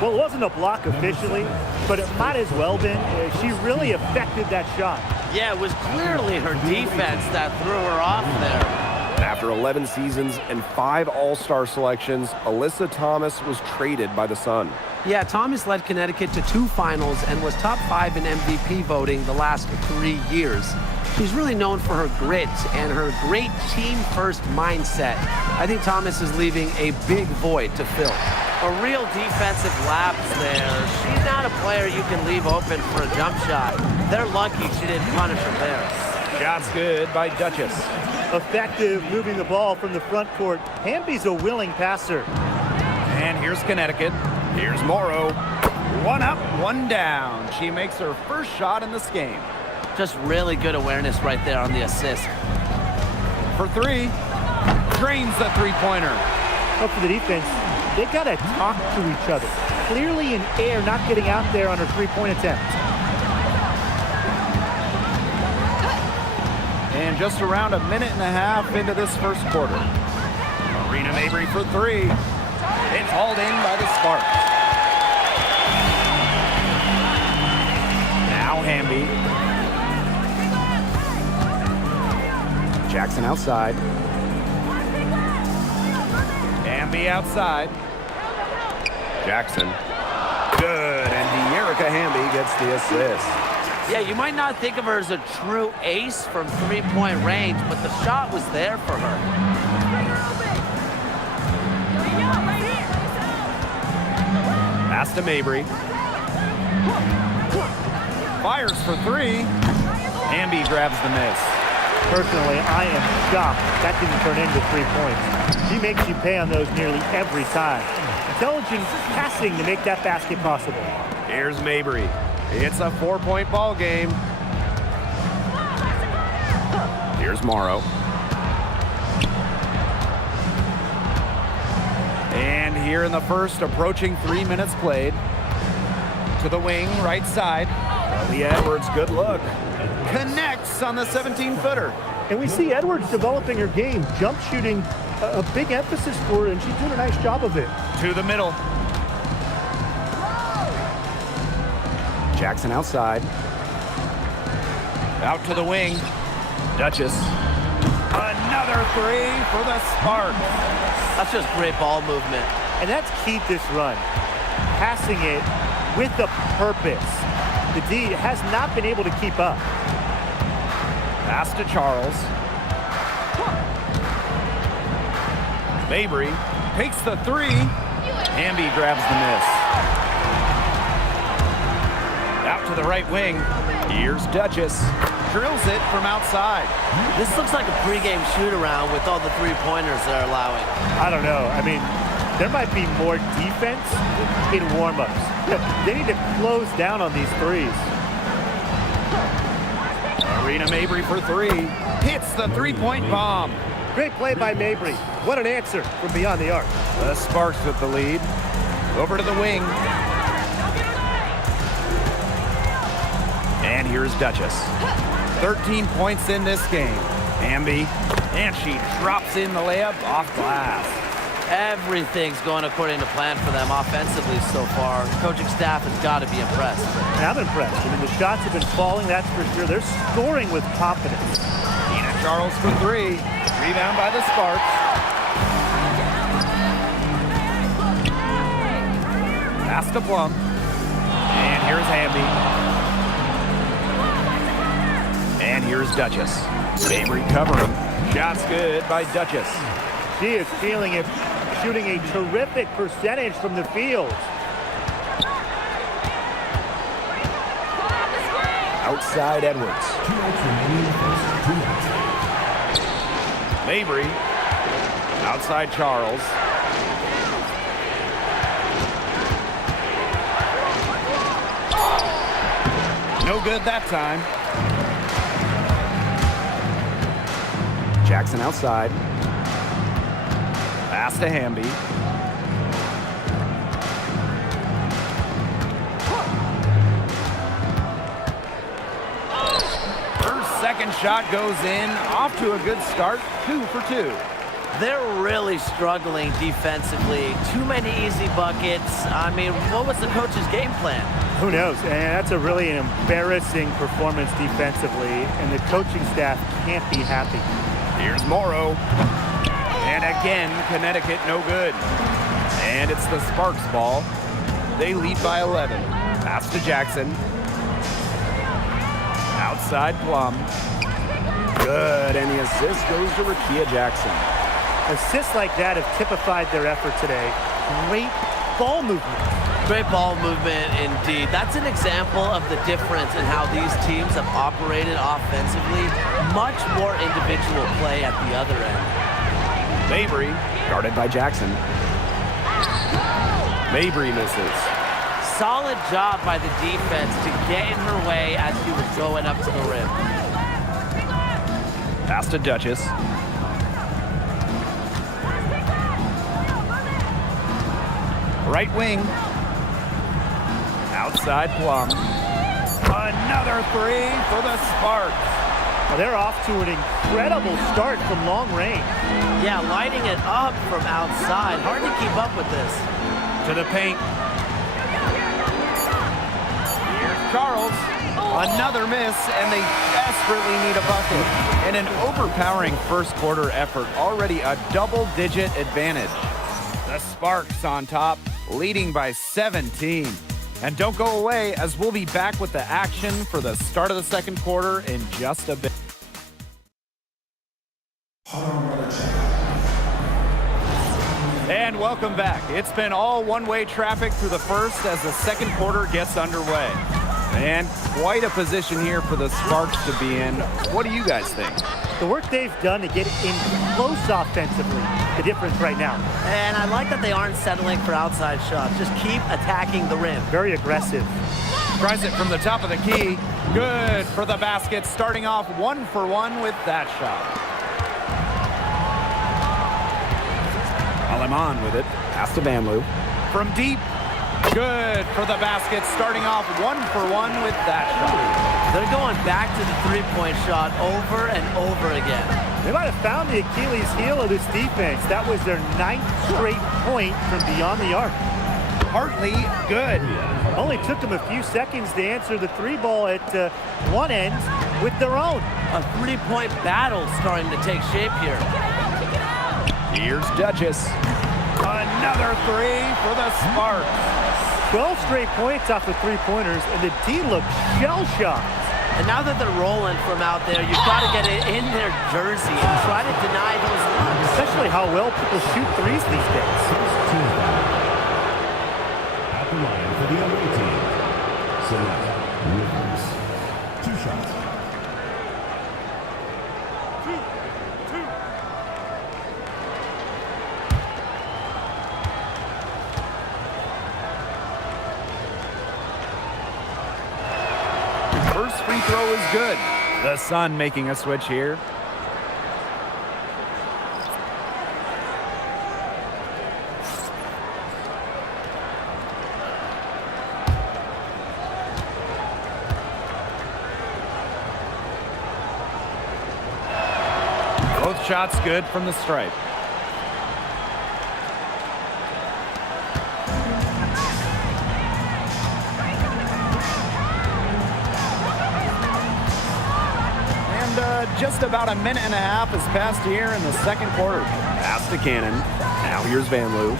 Well, it wasn't a block officially, but it might as well been. She really affected that shot. Yeah, it was clearly her defense that threw her off there. After 11 seasons and 5 All-Star selections, Alyssa Thomas was traded by the Sun. Yeah, Thomas led Connecticut to 2 finals and was top 5 in MVP voting the last 3 years. She's really known for her grit and her great team-first mindset. I think Thomas is leaving a big void to fill. A real defensive lapse there. She's not a player you can leave open for a jump shot. They're lucky she didn't punish her there. Shots good by Duchess. Effective moving the ball from the front court. Hamby's a willing passer. And here's Connecticut. Here's Morrow. 1 up, 1 down. She makes her first shot in this game. Just really good awareness right there on the assist. For 3, drains the 3-pointer. Up for the defense, they got to talk to each other. Clearly in air, not getting out there on her 3-point attempt. And just around a minute and a half into this first quarter. Marina Mabry for 3. It's hauled in by the Sparks. Now Hamby. Jackson outside. Hamby outside. Jackson. Good, and De'Erica Hamby gets the assist. Yeah, you might not think of her as a true ace from 3-point range, but the shot was there for her. Pass to Mabry. Fires for 3. Hamby grabs the miss. Personally, I am shocked that didn't turn into 3 points. She makes you pay on those nearly every time. Intelligent passing to make that basket possible. Here's Mabry. It's a 4-point ball game. Here's Morrow. And here in the first, approaching 3 minutes played. To the wing, right side. Leah Edwards, good look. Connects on the 17-footer. And we see Edwards developing her game. Jump shooting, a big emphasis for her, and she's doing a nice job of it. To the middle. Jackson outside. Out to the wing. Duchess. Another 3 for the Sparks. That's just great ball movement. And that's key this run. Passing it with a purpose. The D has not been able to keep up. Pass to Charles. Mabry takes the 3. Hamby grabs the miss. Out to the right wing. Here's Duchess. Drills it from outside. This looks like a pregame shoot-around with all the 3-pointers they're allowing. I don't know. I mean, there might be more defense in warm-ups. They need to close down on these 3s. Marina Mabry for 3. Hits the 3-point bomb. Great play by Mabry. What an answer from beyond the arc. The Sparks with the lead. Over to the wing. And here's Duchess. 13 points in this game. Hamby. And she drops in the layup off glass. Everything's going according to plan for them offensively so far. Coaching staff has got to be impressed. And I'm impressed. I mean, the shots have been falling, that's for sure. They're scoring with confidence. Tina Charles for 3. Rebound by the Sparks. Pass to Plum. And here's Hamby. And here's Duchess. Mabry covering. Shots good by Duchess. She is feeling it, shooting a terrific percentage from the field. Outside Edwards. Mabry. Outside Charles. No good that time. Jackson outside. Pass to Hamby. Second shot goes in. Off to a good start. 2 for 2. They're really struggling defensively. Too many easy buckets. I mean, what was the coach's game plan? Who knows? And that's a really embarrassing performance defensively, and the coaching staff can't be happy. Here's Morrow. And again, Connecticut no good. And it's the Sparks ball. They lead by 11. Pass to Jackson. Outside Plum. Good, and the assist goes to Rakia Jackson. Assists like that have typified their effort today. Great ball movement. Great ball movement indeed. That's an example of the difference in how these teams have operated offensively. Much more individual play at the other end. Mabry, guarded by Jackson. Mabry misses. Solid job by the defense to get in her way as she was going up to the rim. Pass to Duchess. Right wing. Outside Plum. Another 3 for the Sparks. Well, they're off to an incredible start from long range. Yeah, lighting it up from outside. Hard to keep up with this. To the paint. Here's Charles. Another miss, and they desperately need a bucket. And an overpowering first quarter effort. Already a double-digit advantage. The Sparks on top, leading by 17. And don't go away, as we'll be back with the action for the start of the second quarter in just a bit. And welcome back. It's been all one-way traffic through the first as the second quarter gets underway. And quite a position here for the Sparks to be in. What do you guys think? The work they've done to get in close offensively, the difference right now. And I like that they aren't settling for outside shots. Just keep attacking the rim. Very aggressive. Tries it from the top of the key. Good for the basket, starting off 1 for 1 with that shot. Aleman with it. Pass to Vanloo. From deep. Good for the basket, starting off 1 for 1 with that shot. They're going back to the three-point shot over and over again. They might have found the Achilles heel of this defense. That was their 9th straight point from beyond the arc. Hartley, good. Only took them a few seconds to answer the 3-ball at one end with their own. A three-point battle starting to take shape here. Here's Duchess. Another 3 for the Sparks. 12 straight points off the three-pointers, and the D looks shell-shocked. And now that they're rolling from out there, you've got to get it in their jersey and try to deny those looks. Especially how well people shoot threes these days. At the line for the away team, select Rivers. 2 shots. First free throw is good. The Sun making a switch here. Both shots good from the stripe. Just about a minute and a half has passed here in the second quarter. Pass to Cannon. Now here's Vanloo.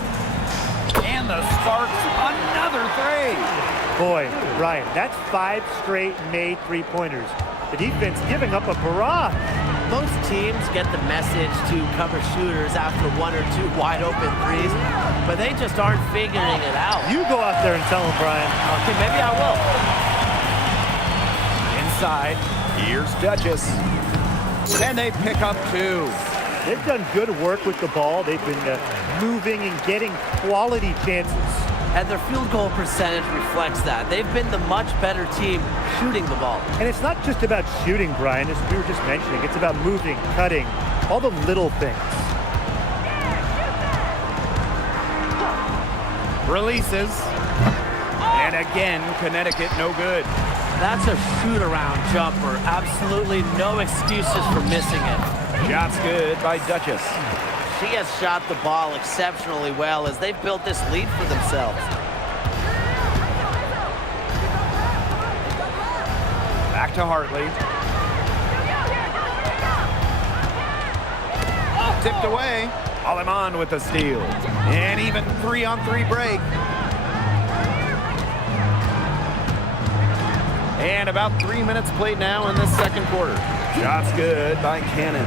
And the Sparks, another 3. Boy, Ryan, that's 5 straight made three-pointers. The defense giving up a barrage. Most teams get the message to cover shooters after 1 or 2 wide-open threes, but they just aren't figuring it out. You go out there and tell them, Brian. Okay, maybe I will. Inside, here's Duchess. And they pick up 2. They've done good work with the ball. They've been moving and getting quality chances. And their field goal percentage reflects that. They've been the much better team shooting the ball. And it's not just about shooting, Brian, as we were just mentioning. It's about moving, cutting, all the little things. Releases. And again, Connecticut no good. That's a shoot-around jumper. Absolutely no excuses for missing it. Shot's good by Duchess. She has shot the ball exceptionally well as they've built this lead for themselves. Back to Hartley. Tipped away. Aleman with the steal. And even 3-on-3 break. And about 3 minutes played now in this second quarter. Shot's good by Cannon.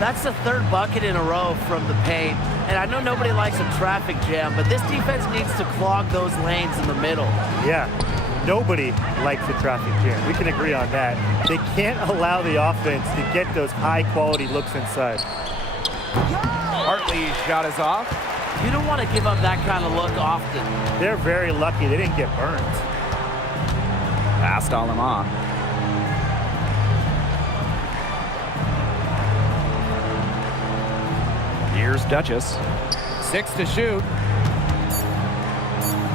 That's the third bucket in a row from the paint. And I know nobody likes a traffic jam, but this defense needs to clog those lanes in the middle. Yeah, nobody likes a traffic jam. We can agree on that. They can't allow the offense to get those high-quality looks inside. Hartley's shot is off. You don't want to give up that kind of look often. They're very lucky they didn't get burned. Pass to Aleman. Here's Duchess. 6 to shoot.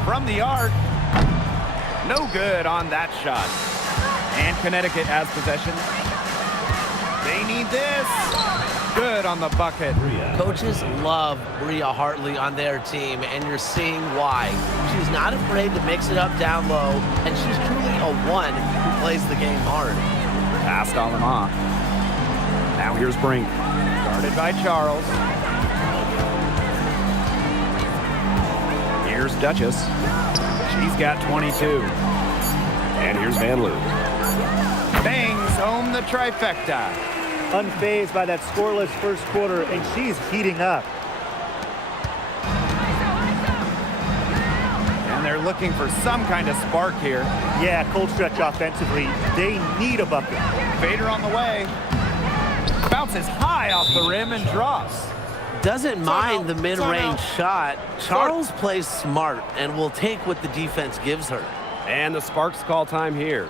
From the arc. No good on that shot. And Connecticut has possession. They need this. Good on the bucket. Coaches love Bria Hartley on their team, and you're seeing why. She's not afraid to mix it up down low, and she's truly a one who plays the game hard. Pass to Aleman. Now here's Brink. Guarded by Charles. Here's Duchess. She's got 22. And here's Van Loo. Bangs home the trifecta. Unfazed by that scoreless first quarter, and she's heating up. And they're looking for some kind of spark here. Yeah, cold stretch offensively. They need a bucket. Fader on the way. Bounces high off the rim and drops. Doesn't mind the mid-range shot. Charles plays smart and will take what the defense gives her. And the Sparks call time here.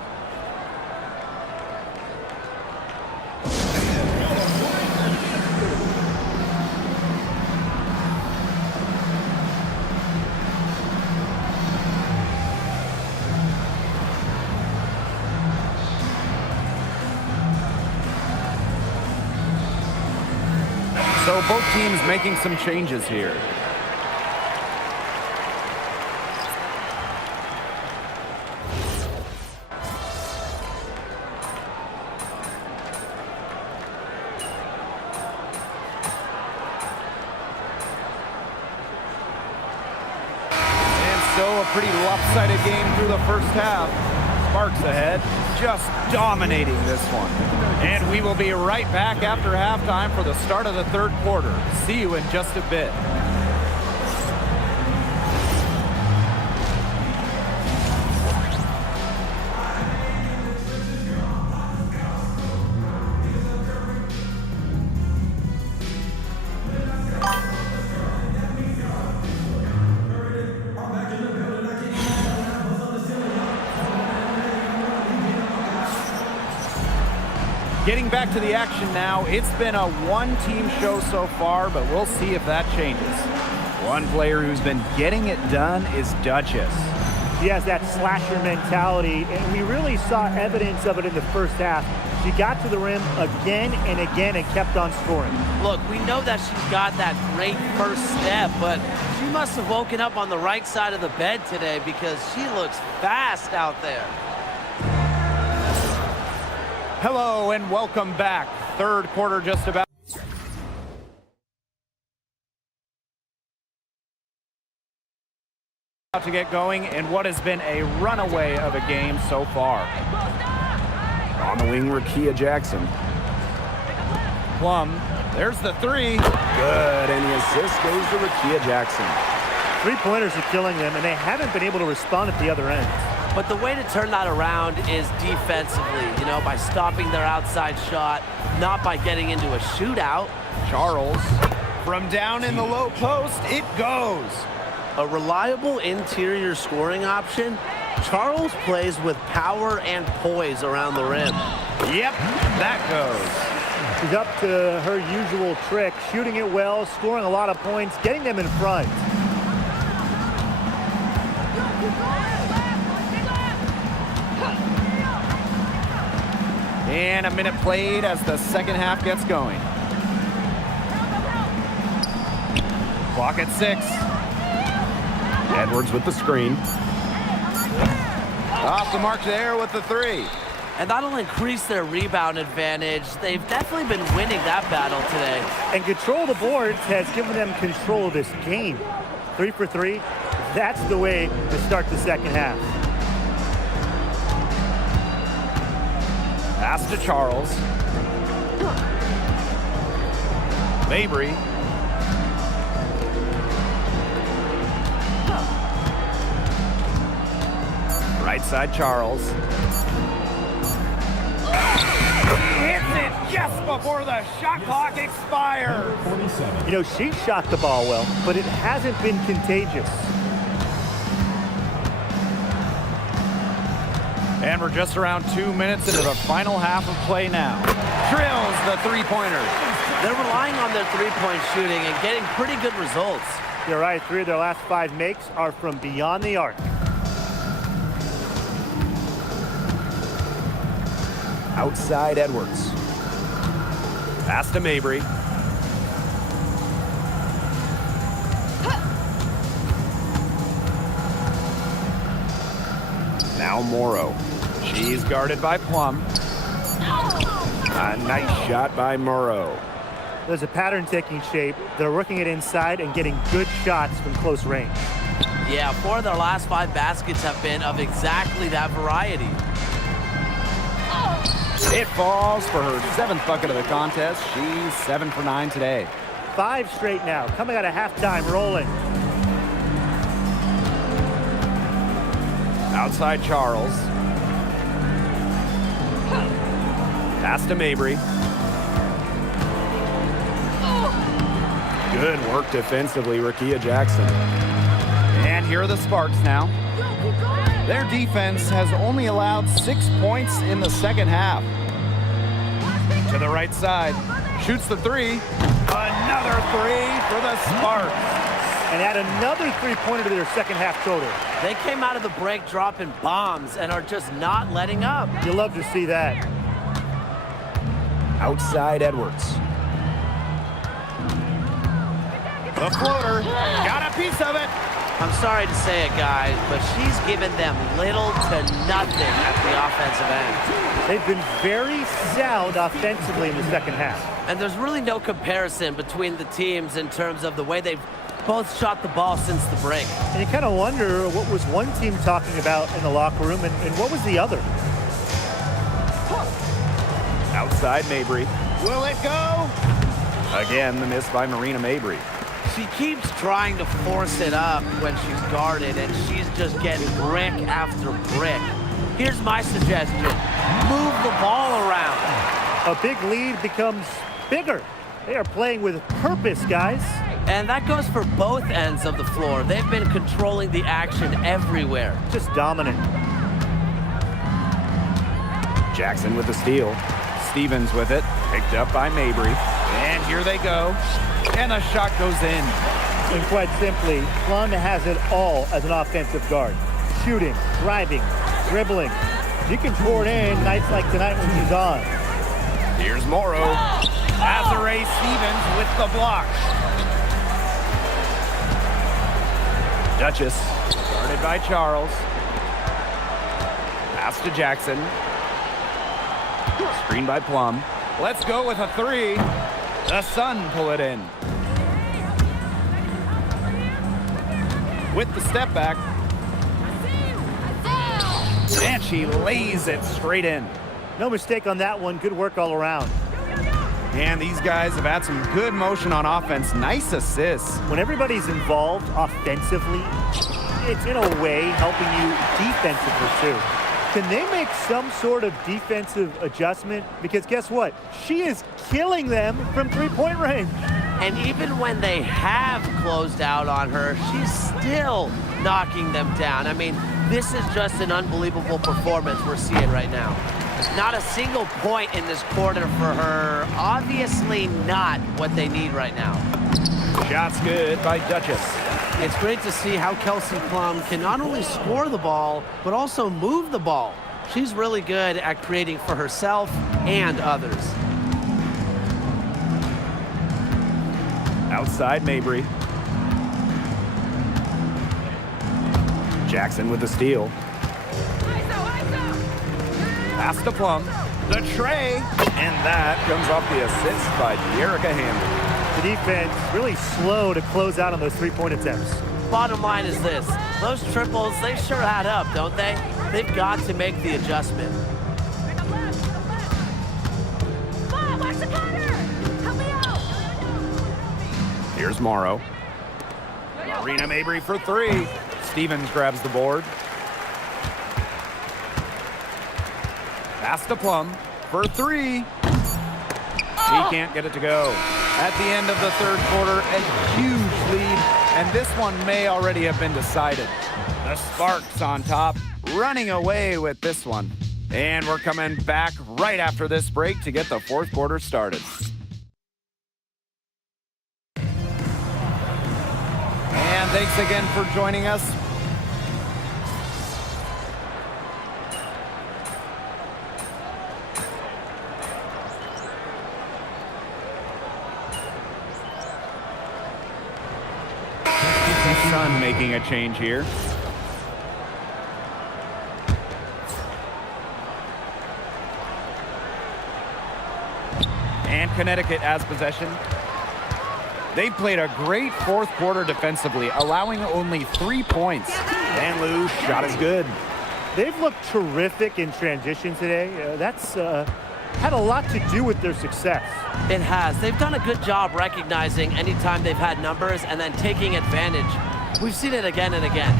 So both teams making some changes here. And so a pretty lopsided game through the first half. Sparks ahead, just dominating this one. And we will be right back after halftime for the start of the third quarter. See you in just a bit. Getting back to the action now. It's been a one-team show so far, but we'll see if that changes. One player who's been getting it done is Duchess. She has that slasher mentality, and we really saw evidence of it in the first half. She got to the rim again and again and kept on scoring. Look, we know that she's got that great first step, but she must have woken up on the right side of the bed today because she looks fast out there. Hello and welcome back. Third quarter just about to get going in what has been a runaway of a game so far. On the wing, Rakia Jackson. Plum, there's the three. Good, and the assist goes to Rakia Jackson. Three-pointers are killing them, and they haven't been able to respond at the other end. But the way to turn that around is defensively, you know, by stopping their outside shot, not by getting into a shootout. Charles, from down in the low post, it goes. A reliable interior scoring option. Charles plays with power and poise around the rim. Yep, that goes. She's up to her usual trick, shooting it well, scoring a lot of points, getting them in front. And a minute played as the second half gets going. Clock at 6. Edwards with the screen. Off the mark there with the 3. And that'll increase their rebound advantage. They've definitely been winning that battle today. And control of the boards has given them control of this game. 3 for 3. That's the way to start the second half. Pass to Charles. Mabry. Right side, Charles. Hits it just before the shot clock expires. 47. You know, she shot the ball well, but it hasn't been contagious. And we're just around 2 minutes into the final half of play now. Drills the three-pointer. They're relying on their three-point shooting and getting pretty good results. You're right, 3 of their last 5 makes are from beyond the arc. Outside Edwards. Pass to Mabry. Now Morrow. She's guarded by Plum. A nice shot by Morrow. There's a pattern taking shape. They're working it inside and getting good shots from close range. Yeah, 4 of their last 5 baskets have been of exactly that variety. It falls for her 7th bucket of the contest. She's 7 for 9 today. 5 straight now, coming out of halftime, rolling. Outside Charles. Pass to Mabry. Good work defensively, Rakia Jackson. And here are the Sparks now. Their defense has only allowed 6 points in the second half. To the right side. Shoots the 3. Another 3 for the Sparks. And add another 3-pointer to their second half total. They came out of the break dropping bombs and are just not letting up. You love to see that. Outside Edwards. The floater. Got a piece of it. I'm sorry to say it, guys, but she's given them little to nothing at the offensive end. They've been very sound offensively in the second half. And there's really no comparison between the teams in terms of the way they've both shot the ball since the break. And you kind of wonder what was one team talking about in the locker room and what was the other? Outside Mabry. Will it go? Again, the miss by Marina Mabry. She keeps trying to force it up when she's guarded, and she's just getting brick after brick. Here's my suggestion. Move the ball around. A big lead becomes bigger. They are playing with purpose, guys. And that goes for both ends of the floor. They've been controlling the action everywhere. Just dominant. Jackson with the steal. Stevens with it. Picked up by Mabry. And here they go. And the shot goes in. And quite simply, Plum has it all as an offensive guard. Shooting, driving, dribbling. You can pour it in nights like tonight when she's on. Here's Morrow. Azare Stevens with the block. Duchess, guarded by Charles. Pass to Jackson. Screen by Plum. Let's go with a 3. The Sun pull it in. With the step back. And she lays it straight in. No mistake on that one. Good work all around. And these guys have had some good motion on offense. Nice assists. When everybody's involved offensively, it's in a way helping you defensively too. Can they make some sort of defensive adjustment? Because guess what? She is killing them from three-point range. And even when they have closed out on her, she's still knocking them down. I mean, this is just an unbelievable performance we're seeing right now. Not a single point in this quarter for her. Obviously not what they need right now. Shots good by Duchess. It's great to see how Kelsey Plum can not only score the ball, but also move the ball. She's really good at creating for herself and others. Outside Mabry. Jackson with the steal. Pass to Plum. The tray. And that comes off the assist by De'Erica Hamden. The defense really slow to close out on those three-point attempts. Bottom line is this. Those triples, they sure add up, don't they? They've got to make the adjustment. Here's Morrow. Marina Mabry for three. Stevens grabs the board. Pass to Plum for three. He can't get it to go. At the end of the third quarter, a huge lead, and this one may already have been decided. The Sparks on top, running away with this one. And we're coming back right after this break to get the fourth quarter started. And thanks again for joining us. Sun making a change here. And Connecticut has possession. They played a great fourth quarter defensively, allowing only 3 points. Van Loo's shot is good. They've looked terrific in transition today. That's had a lot to do with their success. It has. They've done a good job recognizing anytime they've had numbers and then taking advantage. We've seen it again and again.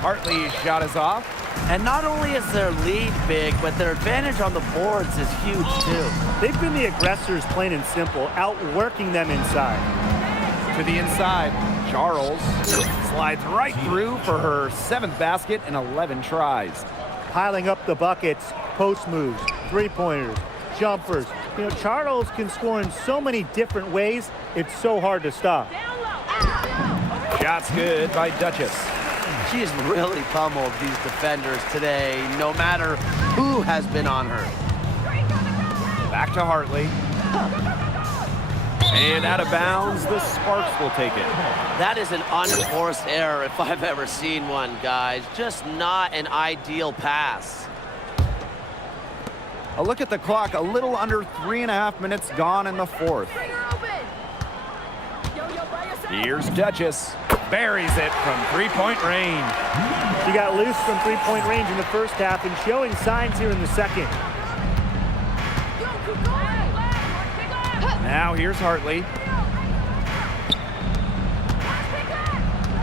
Hartley's shot is off. And not only is their lead big, but their advantage on the boards is huge too. They've been the aggressors, plain and simple, outworking them inside. To the inside, Charles slides right through for her 7th basket in 11 tries. Piling up the buckets, post moves, three-pointers, jumpers. You know, Charles can score in so many different ways, it's so hard to stop. Shots good by Duchess. She's really pummeled these defenders today, no matter who has been on her. Back to Hartley. And out of bounds, the Sparks will take it. That is an unforced error if I've ever seen one, guys. Just not an ideal pass. A look at the clock, a little under 3.5 minutes gone in the fourth. Here's Duchess. Buries it from three-point range. She got loose from three-point range in the first half and showing signs here in the second. Now here's Hartley.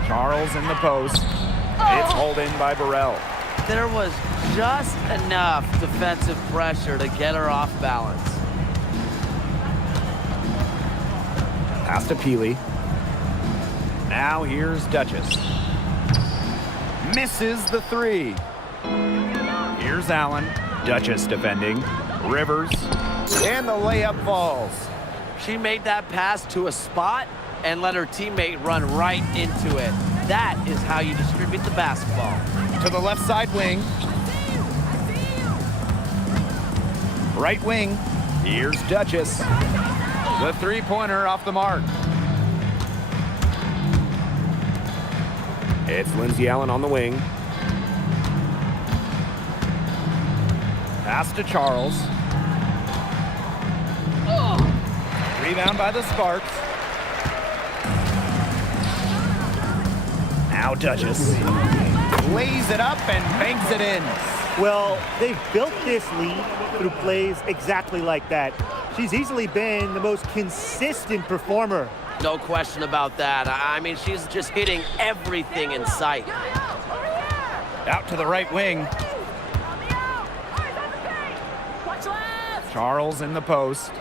Charles in the post. It's hauled in by Burrell. There was just enough defensive pressure to get her off balance. Pass to Peely. Now here's Duchess. Misses the three. Here's Allen. Duchess defending. Rivers. And the layup falls. She made that pass to a spot and let her teammate run right into it. That is how you distribute the basketball. To the left side wing. Right wing. Here's Duchess. The three-pointer off the mark. It's Lindsey Allen on the wing. Pass to Charles. Rebound by the Sparks. Now Duchess. Lays it up and banks it in. Well, they've built this lead through plays exactly like that. She's easily been the most consistent performer. No question about that. I mean, she's just hitting everything in sight. Out to the right wing. Charles in the post.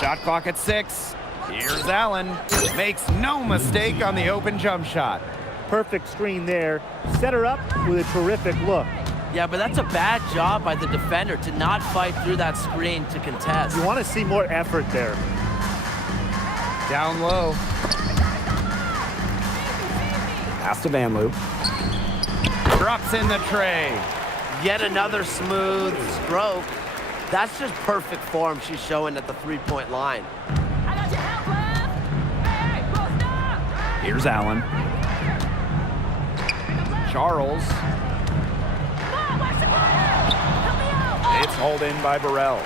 Shot clock at 6. Here's Allen. Makes no mistake on the open jump shot. Perfect screen there. Set her up with a terrific look. Yeah, but that's a bad job by the defender to not fight through that screen to contest. You want to see more effort there. Down low. Pass to Van Loo. Drops in the tray. Yet another smooth stroke. That's just perfect form she's showing at the three-point line. Here's Allen. Charles. It's hauled in by Burrell.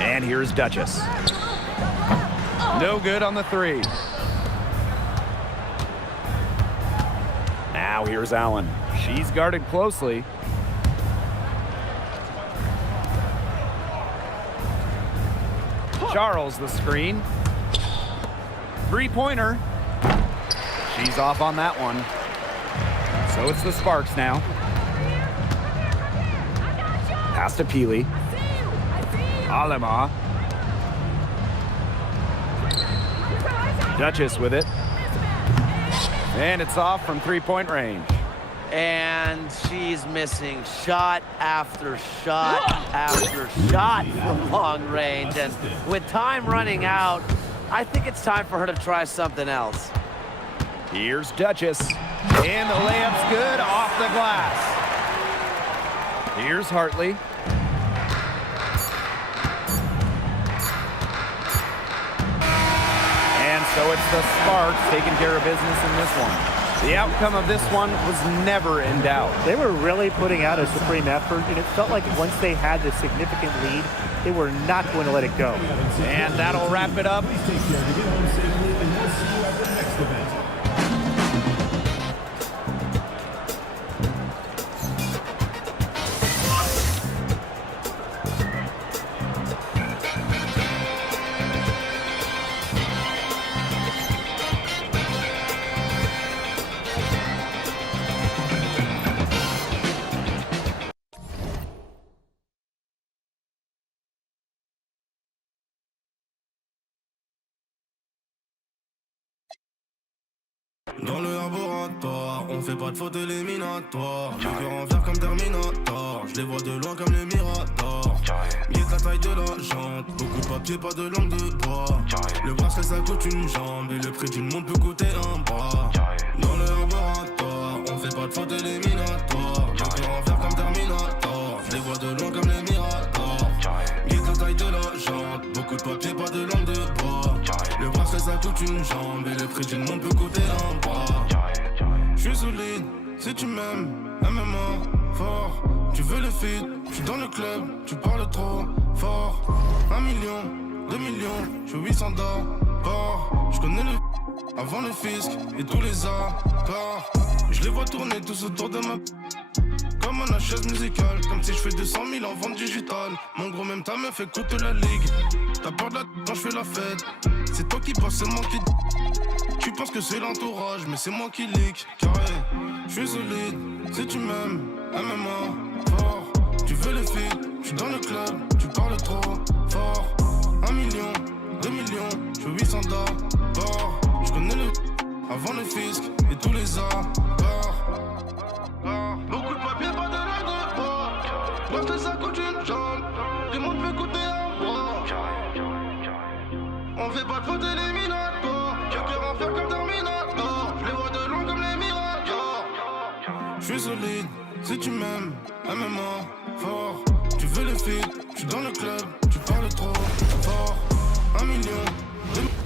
And here's Duchess. No good on the three. Now here's Allen. She's guarded closely. Charles the screen. Three-pointer. She's off on that one. So it's the Sparks now. Pass to Peely. Alema. Duchess with it. And it's off from three-point range. And she's missing shot after shot after shot from long range. And with time running out, I think it's time for her to try something else. Here's Duchess. And the layup's good off the glass. Here's Hartley. And so it's the Sparks taking care of business in this one. The outcome of this one was never in doubt. They were really putting out a supreme effort, and it felt like once they had the significant lead, they were not going to let it go. And that'll wrap it up. Please take care to get home safely, and we'll see you at the next event. Dans le laboratoire, on fait pas de faute éliminatoire. Le cœur en verre comme Terminator, je les vois de loin comme les Miradors. Guette la taille de la jante, beaucoup de papier, pas de langue de bois. Le bracelet ça coûte une jambe et le prix d'une montre peut coûter un bras. Dans le laboratoire, on fait pas de faute éliminatoire. Le cœur en verre comme Terminator, je les vois de loin comme les Miradors. Guette la taille de la jante, beaucoup de papier, pas de langue de bois. Le bracelet ça coûte une jambe et le prix d'une montre peut coûter un bras. J'suis solide, si tu m'aimes, MMA, fort. Tu veux le feed, j'suis dans le club, tu parles trop fort. 1 million, 2 millions, j'fais 800 d'abord. J'connais le avant le fisc et tous les accords. Je les vois tourner tous autour de ma comme un chaise musicale. Comme si je fais 200 000 en vente digitale. Mon gros même ta meuf écoute la ligue. T'as peur de la quand je fais la fête. C'est toi qui passes, c'est moi qui. Tu penses que c'est l'entourage, mais c'est moi qui leak. Carré, je suis solide, si tu m'aimes, MMA, fort. Tu veux le feed, je suis dans le club, tu parles trop fort. 1 million, 2 millions, je fais 800 d'abord. Je connais le avant le fisc et tous les accords. Beaucoup de papier, pas de langue de bois. Parce que ça coûte une jambe, tout le monde peut coûter un bras. On fait pas de faute éliminatoire. Le cœur en fer comme Terminator. Je les vois de loin comme les Miradors. Je suis solide, si tu m'aimes, MMA, fort. Tu veux le feed, je suis dans le club, tu parles trop fort. 1 million, 2 millions.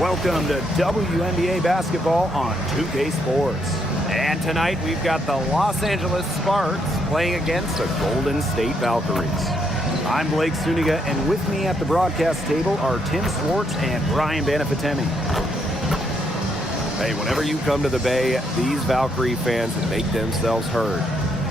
Welcome to WNBA basketball on 2K Sports. And tonight we've got the Los Angeles Sparks playing against the Golden State Valkyries. I'm Blake Suniga, and with me at the broadcast table are Tim Swartz and Brian Banafitemi. Hey, whenever you come to the Bay, these Valkyrie fans make themselves heard.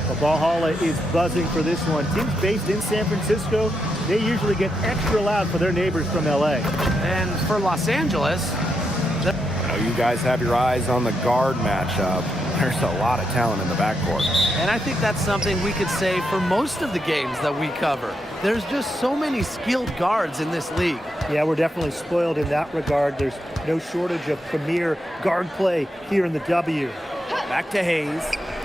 The Valhalla is buzzing for this one. Teams based in San Francisco, they usually get extra loud for their neighbors from LA. And for Los Angeles, I know you guys have your eyes on the guard matchup. There's a lot of talent in the backcourt. and I think that's something we could say for most of the games that we cover. There's just so many skilled guards in this league. Yeah, we're definitely spoiled in that regard. There's no shortage of premier guard play here in the W. Back to Hayes.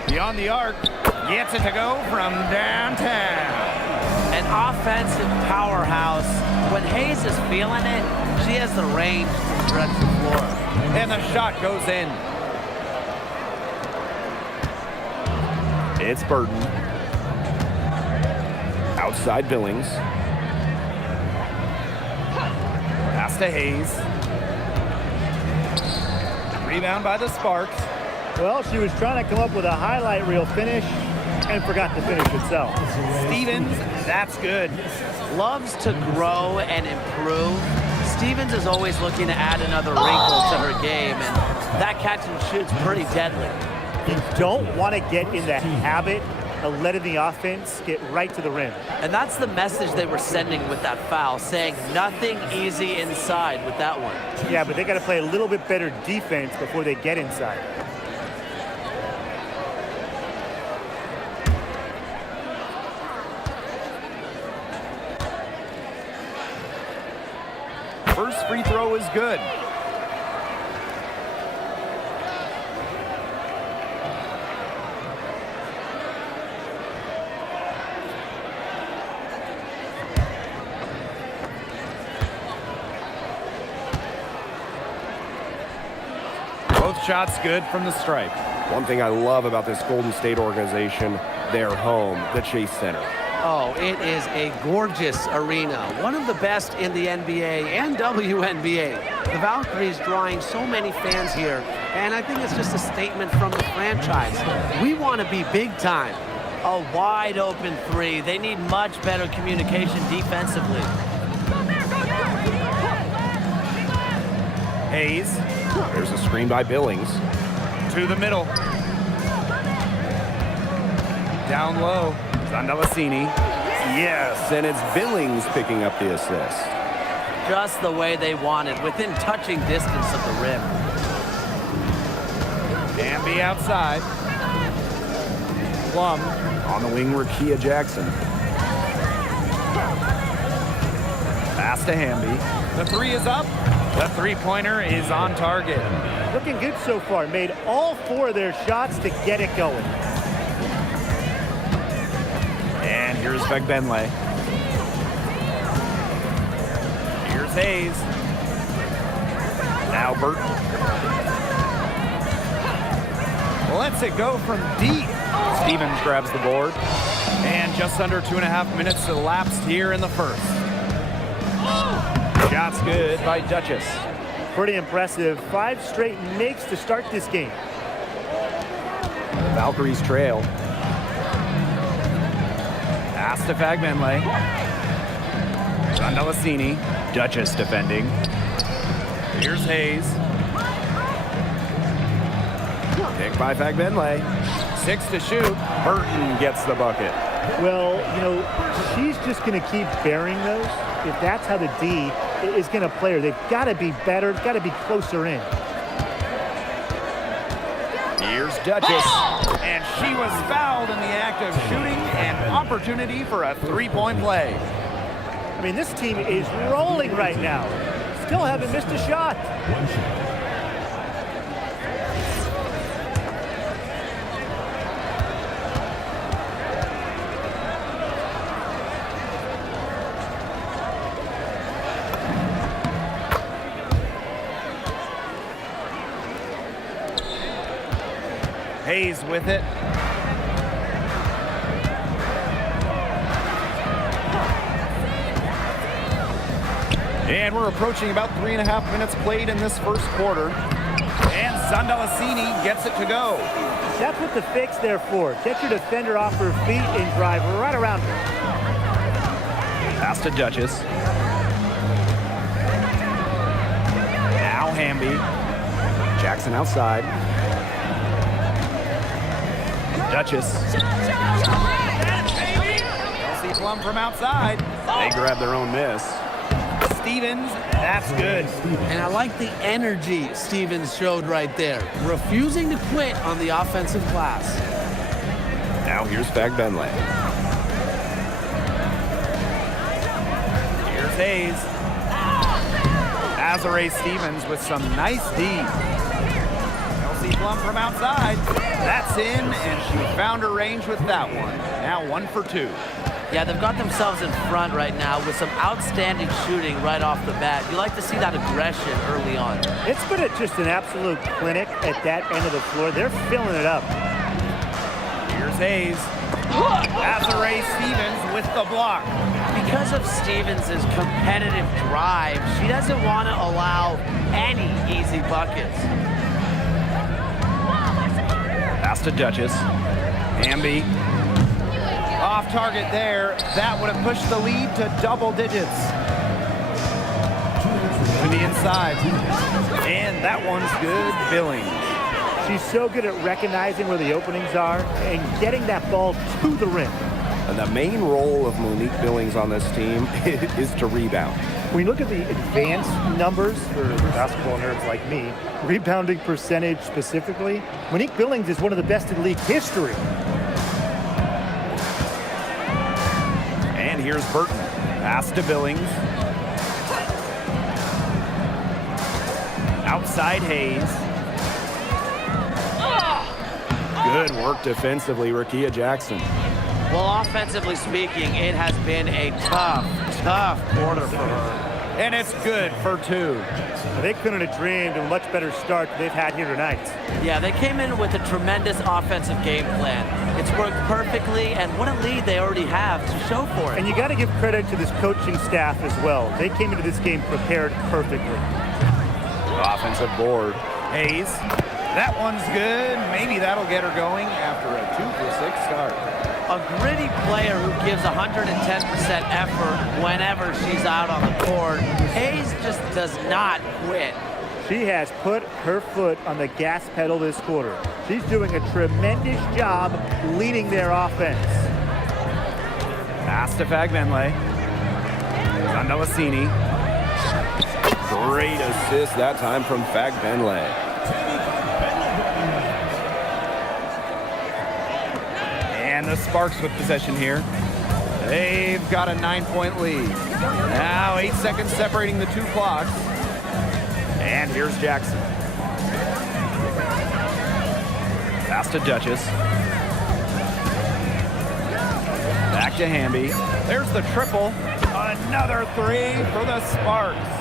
Beyond the arc. Gets it to go from downtown. An offensive powerhouse. When Hayes is feeling it, she has the range to stretch the floor. And the shot goes in. It's Burton. Outside Billings. Pass to Hayes. Rebound by the Sparks. Well, she was trying to come up with a highlight reel finish and forgot to finish itself. Stevens, that's good. Loves to grow and improve. Stevens is always looking to add another wrinkle to her game, and that catch and shoot's pretty deadly. You don't want to get in the habit of letting the offense get right to the rim. And that's the message they were sending with that foul, saying nothing easy inside with that one. Yeah, but they got to play a little bit better defense before they get inside. First free throw is good. Both shots good from the stripe. One thing I love about this Golden State organization, their home, the Chase Center. Oh, it is a gorgeous arena. One of the best in the NBA and WNBA. The Valkyries drawing so many fans here, and I think it's just a statement from the franchise. We want to be big time. A wide open three. They need much better communication defensively. Hayes There's a screen by Billings. to the middle. Down low. Zandalasini. Yes, and it's Billings picking up the assist. Just the way they wanted, within touching distance of the rim. Hamby outside. Plum. On the wing, Rakia Jackson. Pass to Hamby. The three is up. The three-pointer is on target. Looking good so far. Made all 4 of their shots to get it going. And here's Vegbenle. Here's Hayes. Now Burton. Lets it go from deep. Stevens grabs the board. And just under 2.5 minutes elapsed here in the first. Shots good by Duchess. Pretty impressive. 5 straight makes to start this game. Valkyries trail. Pass to Vagbenle. Zandalasini. Duchess defending. Here's Hayes. Pick by Vagbenle. 6 to shoot. Burton gets the bucket. Well, you know, she's just going to keep bearing those. If that's how the D is going to play her, they've got to be better, got to be closer in. Here's Duchess. And she was fouled in the act of shooting, an opportunity for a three-point play. I mean, this team is rolling right now. Still haven't missed a shot. One shot. Hayes with it. And we're approaching about 3.5 minutes played in this first quarter. And Zandalasini gets it to go. That's what the fix there for. Get your defender off her feet and drive right around her. Pass to Duchess. Now Hamby. Jackson outside. Duchess. Kelsey Plum from outside. They grab their own miss. Stevens, that's good. And I like the energy Stevens showed right there, refusing to quit on the offensive glass. Now here's Vagbenle. Here's Hayes. Azare Stevens with some nice D. Kelsey Plum from outside. That's in, and she found her range with that one. Now 1 for 2. Yeah, they've got themselves in front right now with some outstanding shooting right off the bat. You like to see that aggression early on. It's been just an absolute clinic at that end of the floor. They're filling it up. Here's Hayes. Azaree Stevens with the block. Because of Stevens' competitive drive, she doesn't want to allow any easy buckets. Pass to Duchess. Hamby. Off target there. That would have pushed the lead to double digits. To the inside. And that one's good. Billings. She's so good at recognizing where the openings are and getting that ball to the rim. And the main role of Monique Billings on this team is to rebound. When you look at the advanced numbers for basketball nerds like me, rebounding percentage specifically, Monique Billings is one of the best in league history. And here's Burton. Pass to Billings. Outside Hayes. Good work defensively, Rakia Jackson. Well, offensively speaking, it has been a tough quarter for her. And it's good for 2. They couldn't have dreamed of a much better start than they've had here tonight. Yeah, they came in with a tremendous offensive game plan. It's worked perfectly, and what a lead they already have to show for it. And you got to give credit to this coaching staff as well. They came into this game prepared perfectly. Offensive board. Hayes. That one's good. Maybe that'll get her going after a 2-for-6 start. A gritty player who gives 110% effort whenever she's out on the court. Hayes just does not quit. She has put her foot on the gas pedal this quarter. She's doing a tremendous job leading their offense. Pass to Fagbenle. Zandalasini. Great assist that time from Fagbenle. And the Sparks with possession here. They've got a 9-point lead. Now 8 seconds separating the 2 clocks. And here's Jackson. Pass to Duchess. Back to Hamby. There's the triple. Another 3 for the Sparks.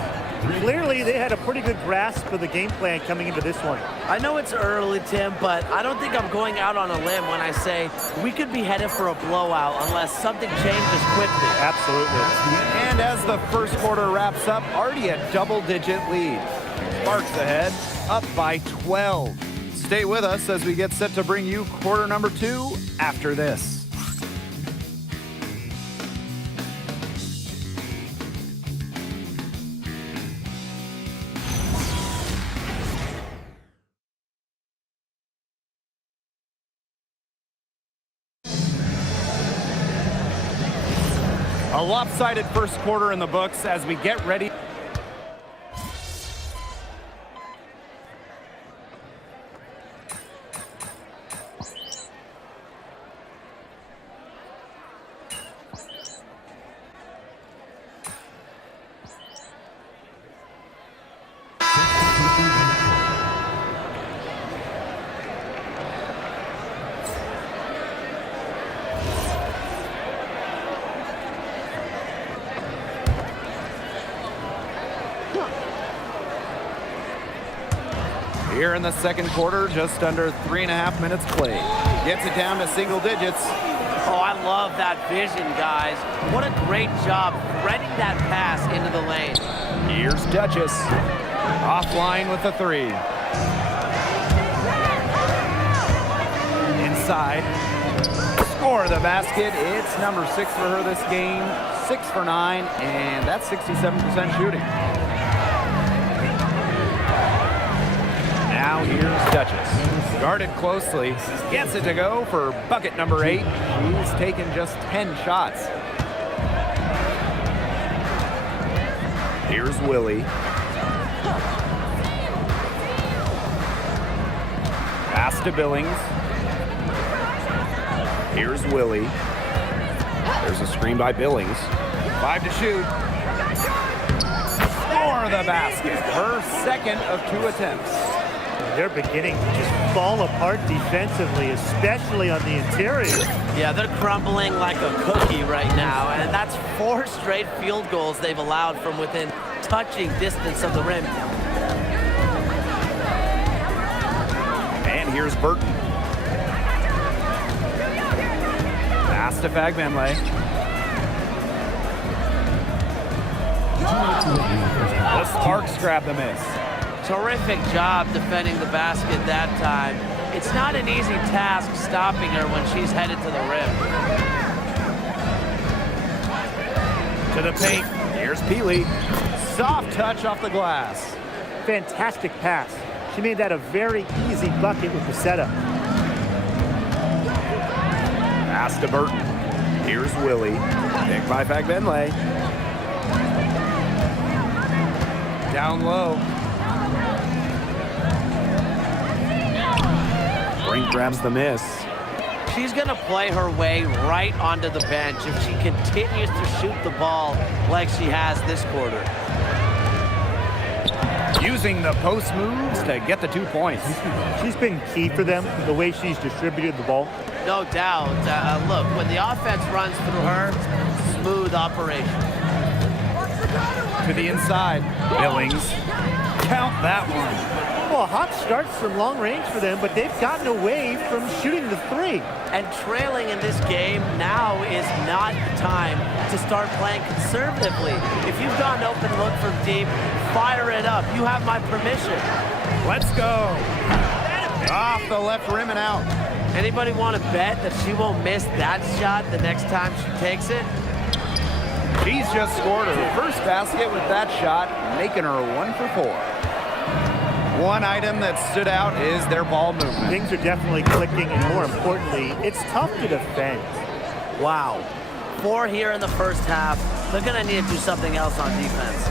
Clearly, they had a pretty good grasp of the game plan coming into this one. I know it's early, Tim, but I don't think I'm going out on a limb when I say we could be headed for a blowout unless something changes quickly. Absolutely. And as the first quarter wraps up, already a double-digit lead. Sparks ahead, up by 12. Stay with us as we get set to bring you quarter number 2 after this. A lopsided first quarter in the books as we get ready. Here in the second quarter, just under 3.5 minutes played. Gets it down to single digits. Oh, I love that vision, guys. What a great job threading that pass into the lane. Here's Duchess. Offline with the 3. Inside. Score the basket. It's number 6 for her this game. 6 for 9, and that's 67% shooting. Now here's Duchess. Guarded closely. Gets it to go for bucket number 8. She's taken just 10 shots. Here's Willie. Pass to Billings. Here's Willie. There's a screen by Billings. 5 to shoot. For the basket. Her second of 2 attempts. They're beginning to just fall apart defensively, especially on the interior. Yeah, they're crumbling like a cookie right now, and that's 4 straight field goals they've allowed from within touching distance of the rim. And here's Burton. Pass to Fagbenle. The Sparks grab the miss. Terrific job defending the basket that time. It's not an easy task stopping her when she's headed to the rim. To the paint. Here's Peely. Soft touch off the glass. Fantastic pass. She made that a very easy bucket with the setup. Pass to Burton. Here's Willie. Picked by Fagbenle. Down low. Brink grabs the miss. She's going to play her way right onto the bench if she continues to shoot the ball like she has this quarter. Using the post moves to get the 2 points. She's been key for them, the way she's distributed the ball. No doubt. Look, when the offense runs through her, smooth operation. To the inside. Billings. Count that one. Well, hot starts from long range for them, but they've gotten away from shooting the three. And trailing in this game now is not the time to start playing conservatively. If you've got an open look from deep, fire it up. You have my permission. Let's go. Off the left rim and out. Anybody want to bet that she won't miss that shot the next time she takes it? She's just scored her first basket with that shot, making her 1 for 4. One item that stood out is their ball movement. Things are definitely clicking, and more importantly, it's tough to defend. Wow. 4 here in the first half. They're going to need to do something else on defense.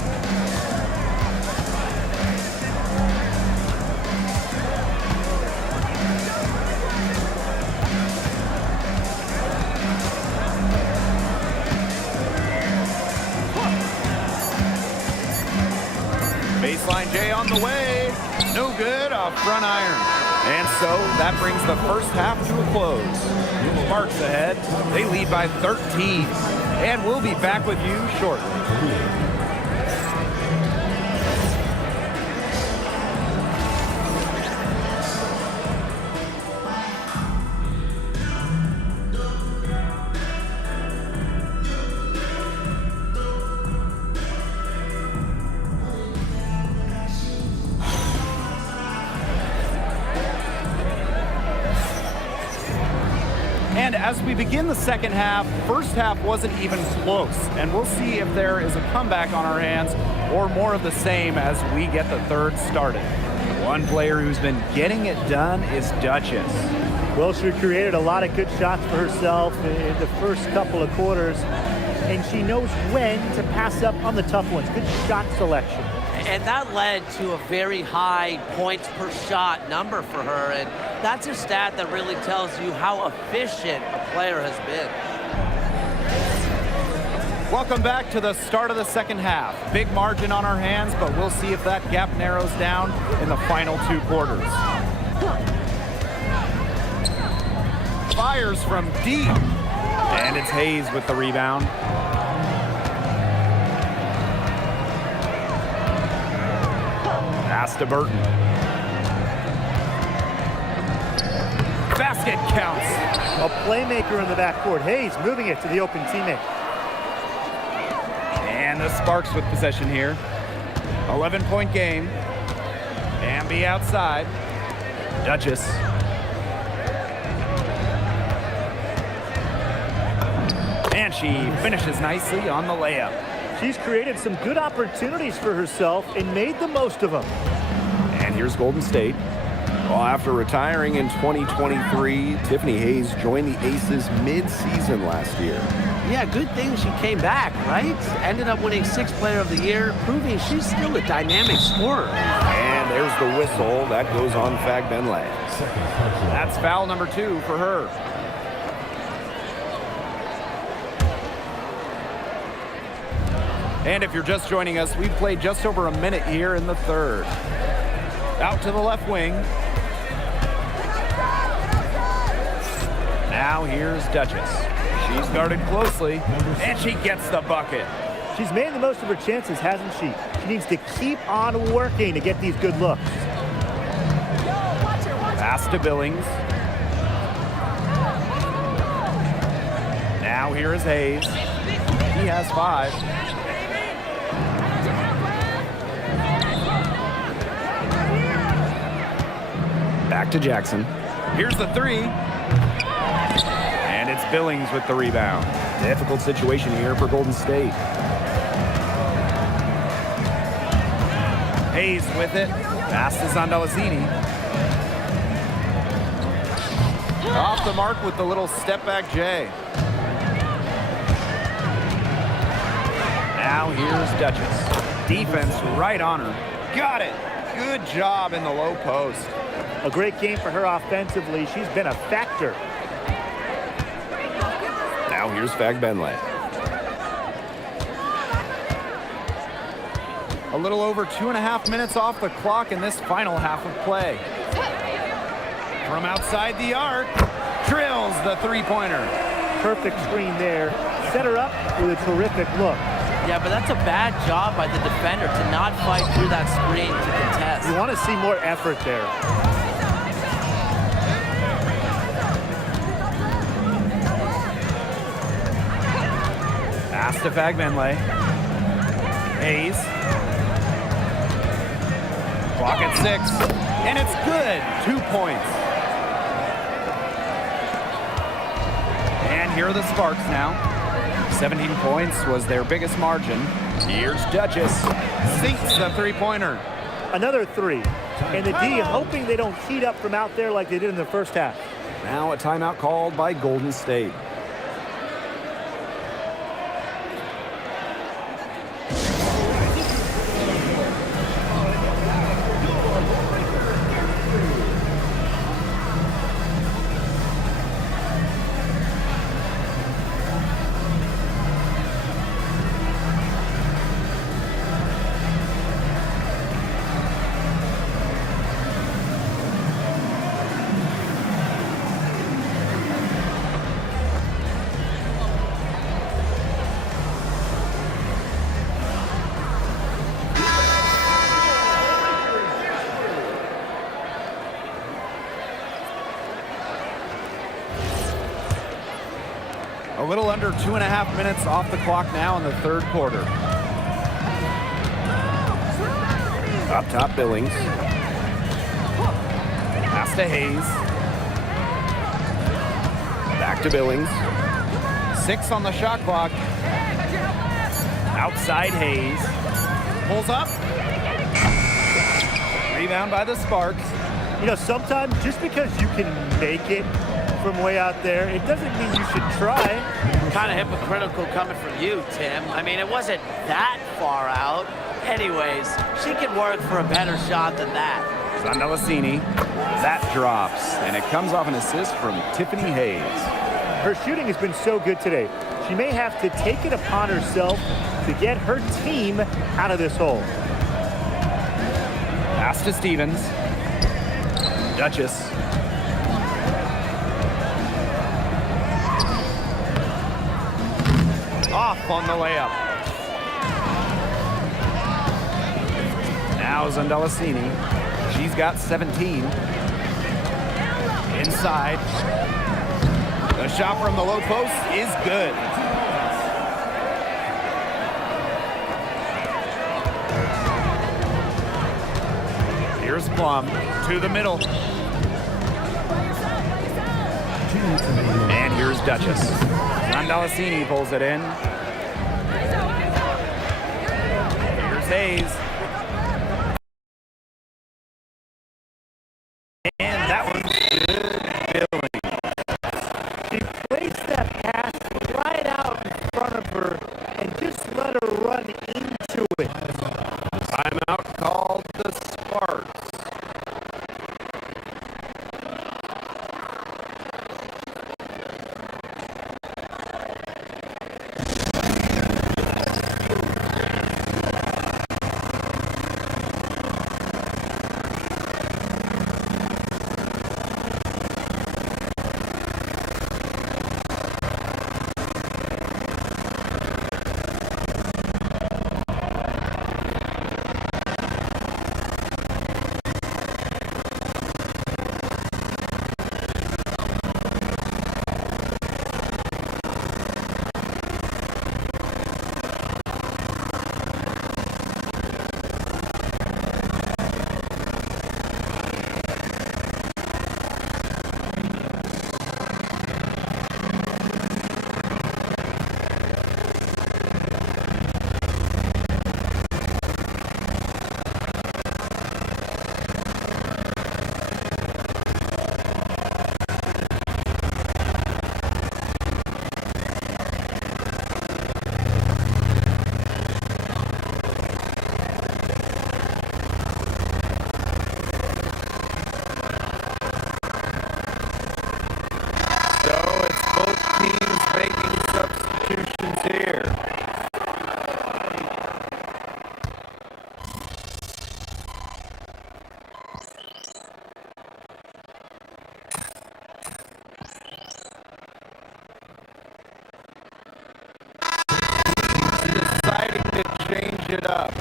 Baseline J on the way. No good, a front iron. And so that brings the first half to a close. Sparks ahead. They lead by 13. And we'll be back with you shortly. And as we begin the second half, first half wasn't even close. And we'll see if there is a comeback on our hands or more of the same as we get the third started. One player who's been getting it done is Duchess. Well, she created a lot of good shots for herself in the first couple of quarters, and she knows when to pass up on the tough ones. Good shot selection. And that led to a very high points per shot number for her. And that's a stat that really tells you how efficient a player has been. Welcome back to the start of the second half. Big margin on our hands, but we'll see if that gap narrows down in the final 2 quarters. Fires from deep. And it's Hayes with the rebound. Pass to Burton. Basket counts. A playmaker in the backcourt. Hayes moving it to the open teammate. And the Sparks with possession here. 11-point game. Amby outside. Duchess. And she finishes nicely on the layup. She's created some good opportunities for herself and made the most of them. And here's Golden State. Well, after retiring in 2023, Tiffany Hayes joined the Aces mid-season last year. Yeah, good thing she came back, right? Ended up winning 6th Player of the Year, proving she's still a dynamic scorer. And there's the whistle. That goes on Fagbenle. That's foul number 2 for her. And if you're just joining us, we've played just over a minute here in the third. Out to the left wing. Now here's Duchess. She's guarded closely, and she gets the bucket. She's made the most of her chances, hasn't she? She needs to keep on working to get these good looks. Pass to Billings. Now here is Hayes. He has 5. Back to Jackson. Here's the 3. And it's Billings with the rebound. Difficult situation here for Golden State. Hayes with it. Pass to Zondalazini. Off the mark with the little step back J. Now here's Duchess. Defense right on her. Got it. Good job in the low post. A great game for her offensively. She's been a factor. Now here's Fagbenle. A little over 2.5 minutes off the clock in this final half of play. From outside the arc, drills the three-pointer. Perfect screen there. Set her up with a terrific look. Yeah, but that's a bad job by the defender to not fight through that screen to contest. You want to see more effort there. Pass to Fagbenle. Hayes. Clock at 6. And it's good. 2 points. And here are the Sparks now. 17 points was their biggest margin. Here's Duchess. Sinks the three-pointer. Another 3. And the D hoping they don't heat up from out there like they did in the first half. Now a timeout called by Golden State. A little under 2.5 minutes off the clock now in the third quarter. Up top, Billings. Pass to Hayes. Back to Billings. 6 on the shot clock. Outside Hayes. Pulls up. Rebound by the Sparks. You know, sometimes just because you can make it from way out there, it doesn't mean you should try. Kind of hypocritical coming from you, Tim. I mean, it wasn't that far out. Anyways, she can work for a better shot than that. Zondalazini. That drops, and it comes off an assist from Tiffany Hayes. Her shooting has been so good today. She may have to take it upon herself to get her team out of this hole. Pass to Stevens. Duchess. Off on the layup. Now Zondalazini. She's got 17. Inside. The shot from the low post is good. Here's Plum to the middle. And here's Duchess. Zondalazini pulls it in. Here's Hayes. And that one's good. Billings. She placed that pass right out in front of her and just let her run into it. Timeout called the Sparks. change it up.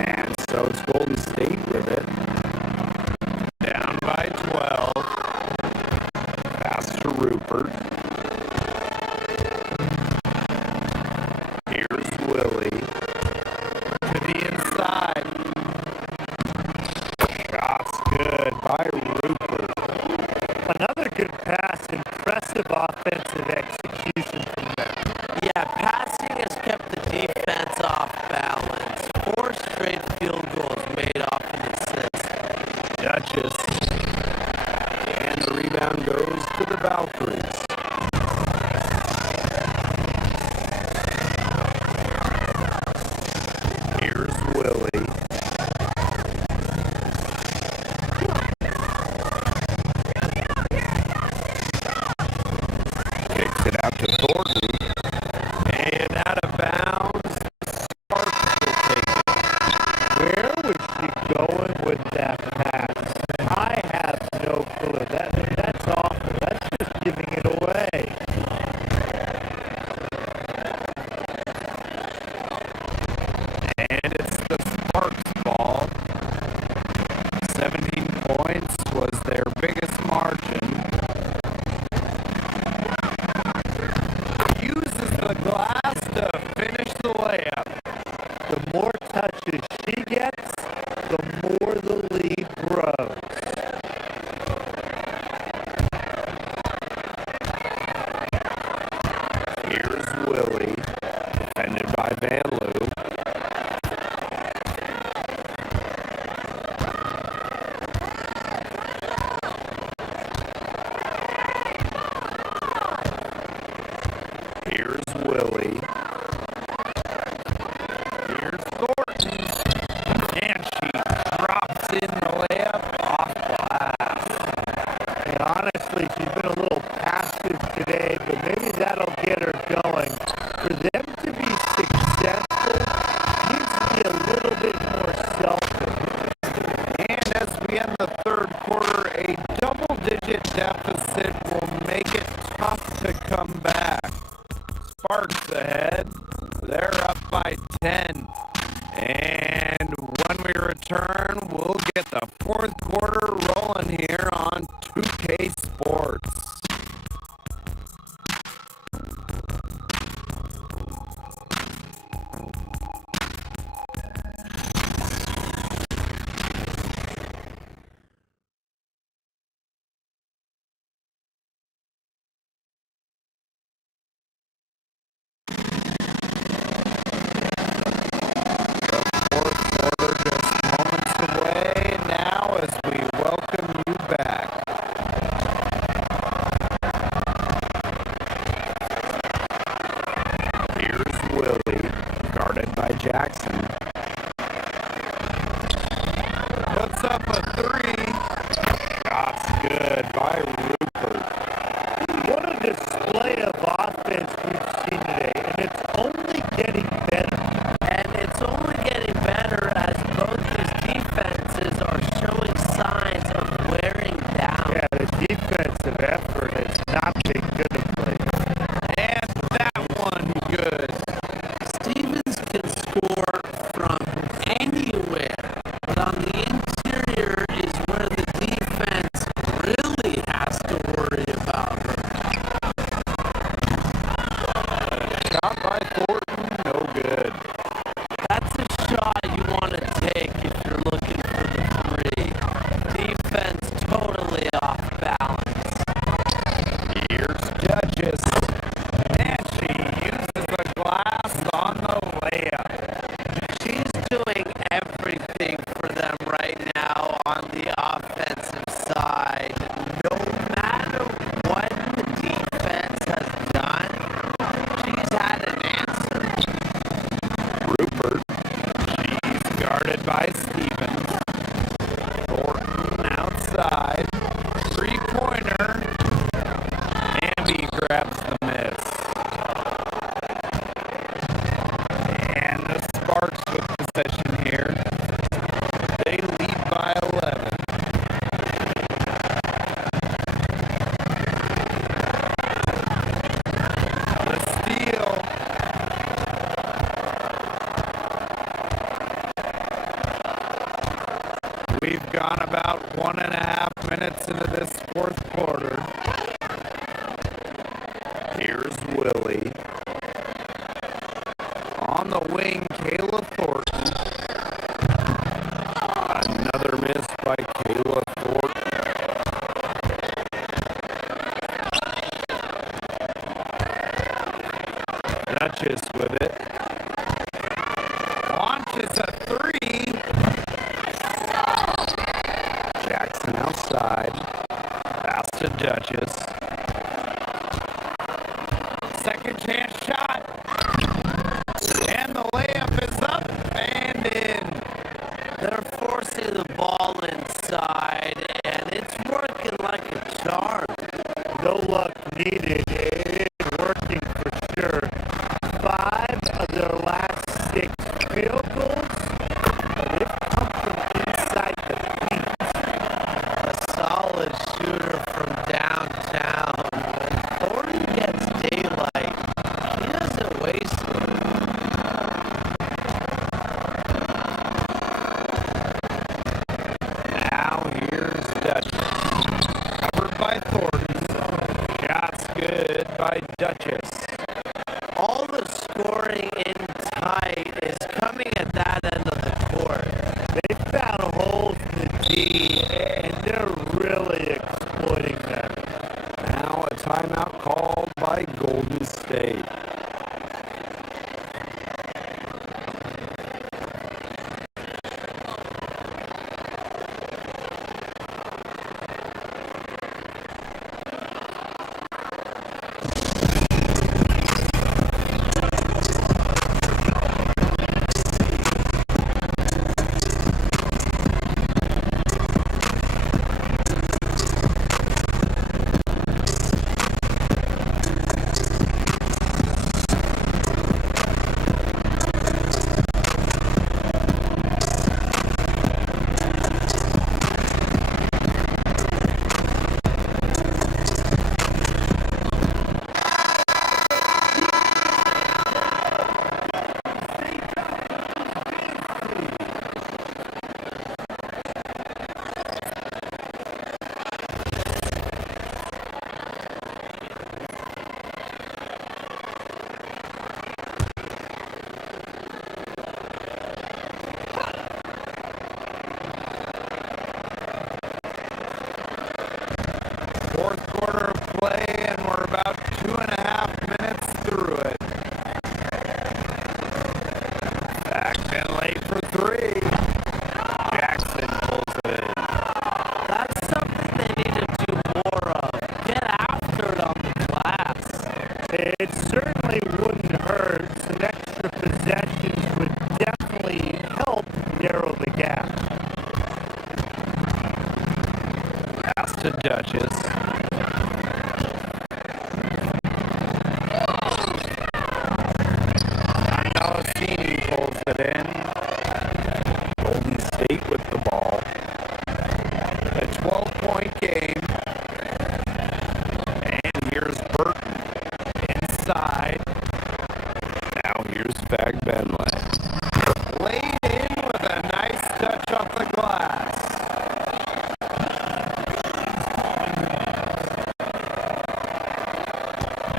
And so it's Golden State with it. Down by 12. Pass to Rupert. Here's Willie. To the inside. Shot's good by Rupert. Another good pass, impressive offensive execution from them. Yeah, passing has kept the defense off balance. 4 straight field goals made off an assist. Duchess. And the rebound goes to the Valkyries. Here's Willie. Kicks it out to Thornton. And out of bounds. Sparks will take it. Where was she going with that pass? I have no clue. That's awful. That's just giving it away. And it's the Sparks ball. 17 points was their biggest margin. Uses the glass to finish the layup. The more touches she gets, the more the lead grows. Here's Willie, defended by Van Loo. Here's Willie. Here's Thornton. And she drops in the layup off glass. And honestly, she's been a little passive today, but maybe that'll get her going. For them to be successful, needs to be a little bit more selfish. And as we end the third quarter, a double-digit deficit will make it tough to come back. Sparks ahead. They're up by 10. And when we return, we'll get the fourth quarter rolling here on 2K Sports. Fourth quarter just moments away now as we welcome you back. Here's Willie, guarded by Jackson. Puts up a 3. Shot's good by Rupert. What a display of offense we've seen today, and it's only getting better. And it's only getting better as both these defenses are showing signs of wearing down. Yeah, the defensive effort has not been good of late. And that one good. Stevens can score about 1.5 minutes into this fourth quarter. Here's Willie. On the wing, Kayla Thornton. Another miss by Kayla Thornton. Duchess with it. Launches a three. Jackson outside. Pass to Duchess. Second chance shot. And the layup is up and in. They're forcing the ball inside, and it's working like a charm. No luck needed. It is working for sure. 5 of their last 6 field goals, they've come from inside the paint. A solid shooter from downtown. When Thornton gets daylight, he doesn't waste it. Now here's Duchess. Covered by Thornton. Shots good by Duchess. All the scoring in tight is coming at that end of the court. They found holes in the D, and they're really exploiting them. Now a timeout called by Golden State. Fourth quarter of play, and we're about 2.5 minutes through it. Backman late for three. Jackson pulls it in. That's something they need to do more of. Get after it on the glass. It certainly wouldn't hurt. Some extra possessions would definitely help narrow the gap. Pass to Duchess. Alcini pulls it in. Golden State with the ball. A 12-point game. And here's Burton inside. Now here's Fagbenle. Laid in with a nice touch off the glass.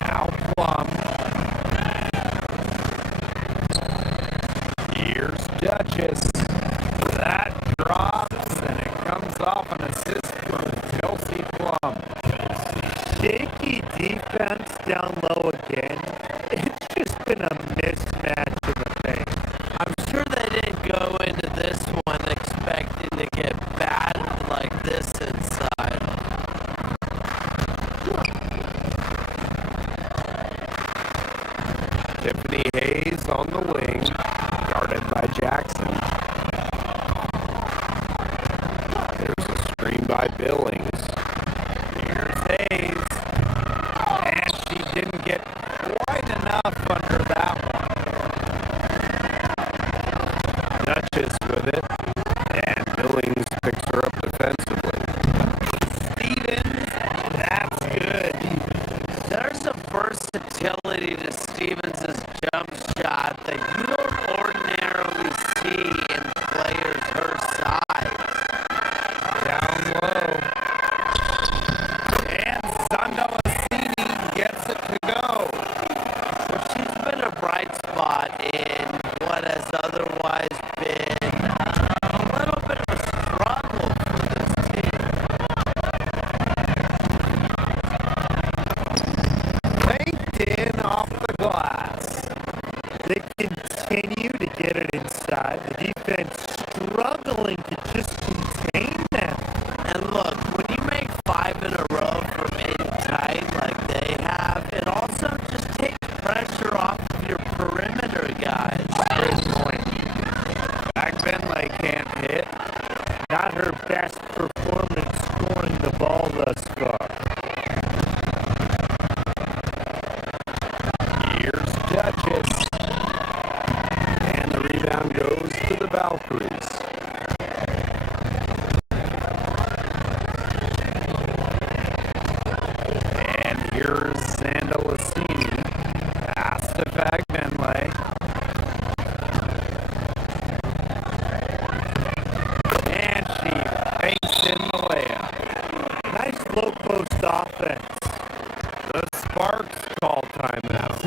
Now Plum. Here's Duchess. That drops, and it comes off an assist from Chelsea Plum. Shaky defense down low again. It's just been a mismatch in the paint. I'm sure they didn't go into this one expecting to get battered like this inside. Tiffany Hayes on the wing, guarded by Jackson. There's a screen by Billings. Here's Hayes. And she didn't get quite enough under that one. Duchess with it. And Billings picks her up defensively. Stevens. That's good. There's a versatility to Stevens' jump shot that you don't ordinarily see in players her size. Down Valkyries. And here's Sandalasini. Pass to Vagbenley. And she banks in the layup. Nice low post offense. The Sparks call timeout.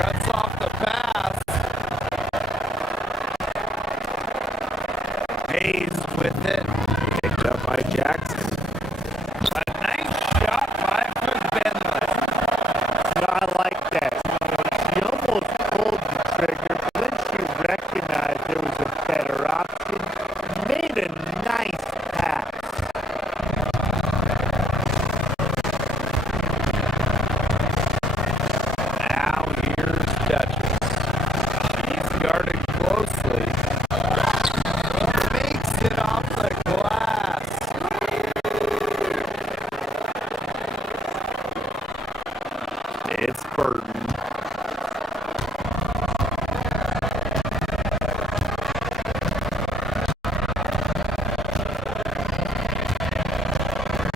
Cuts off the pass. Hayes with it. Picked up by Jackson. A nice shot by Vagbenley. I like that. She almost pulled the trigger, but then she recognized there was a better option. Made a nice pass. Now here's Duchess. He's guarded closely. Makes it off the glass. It's Bird.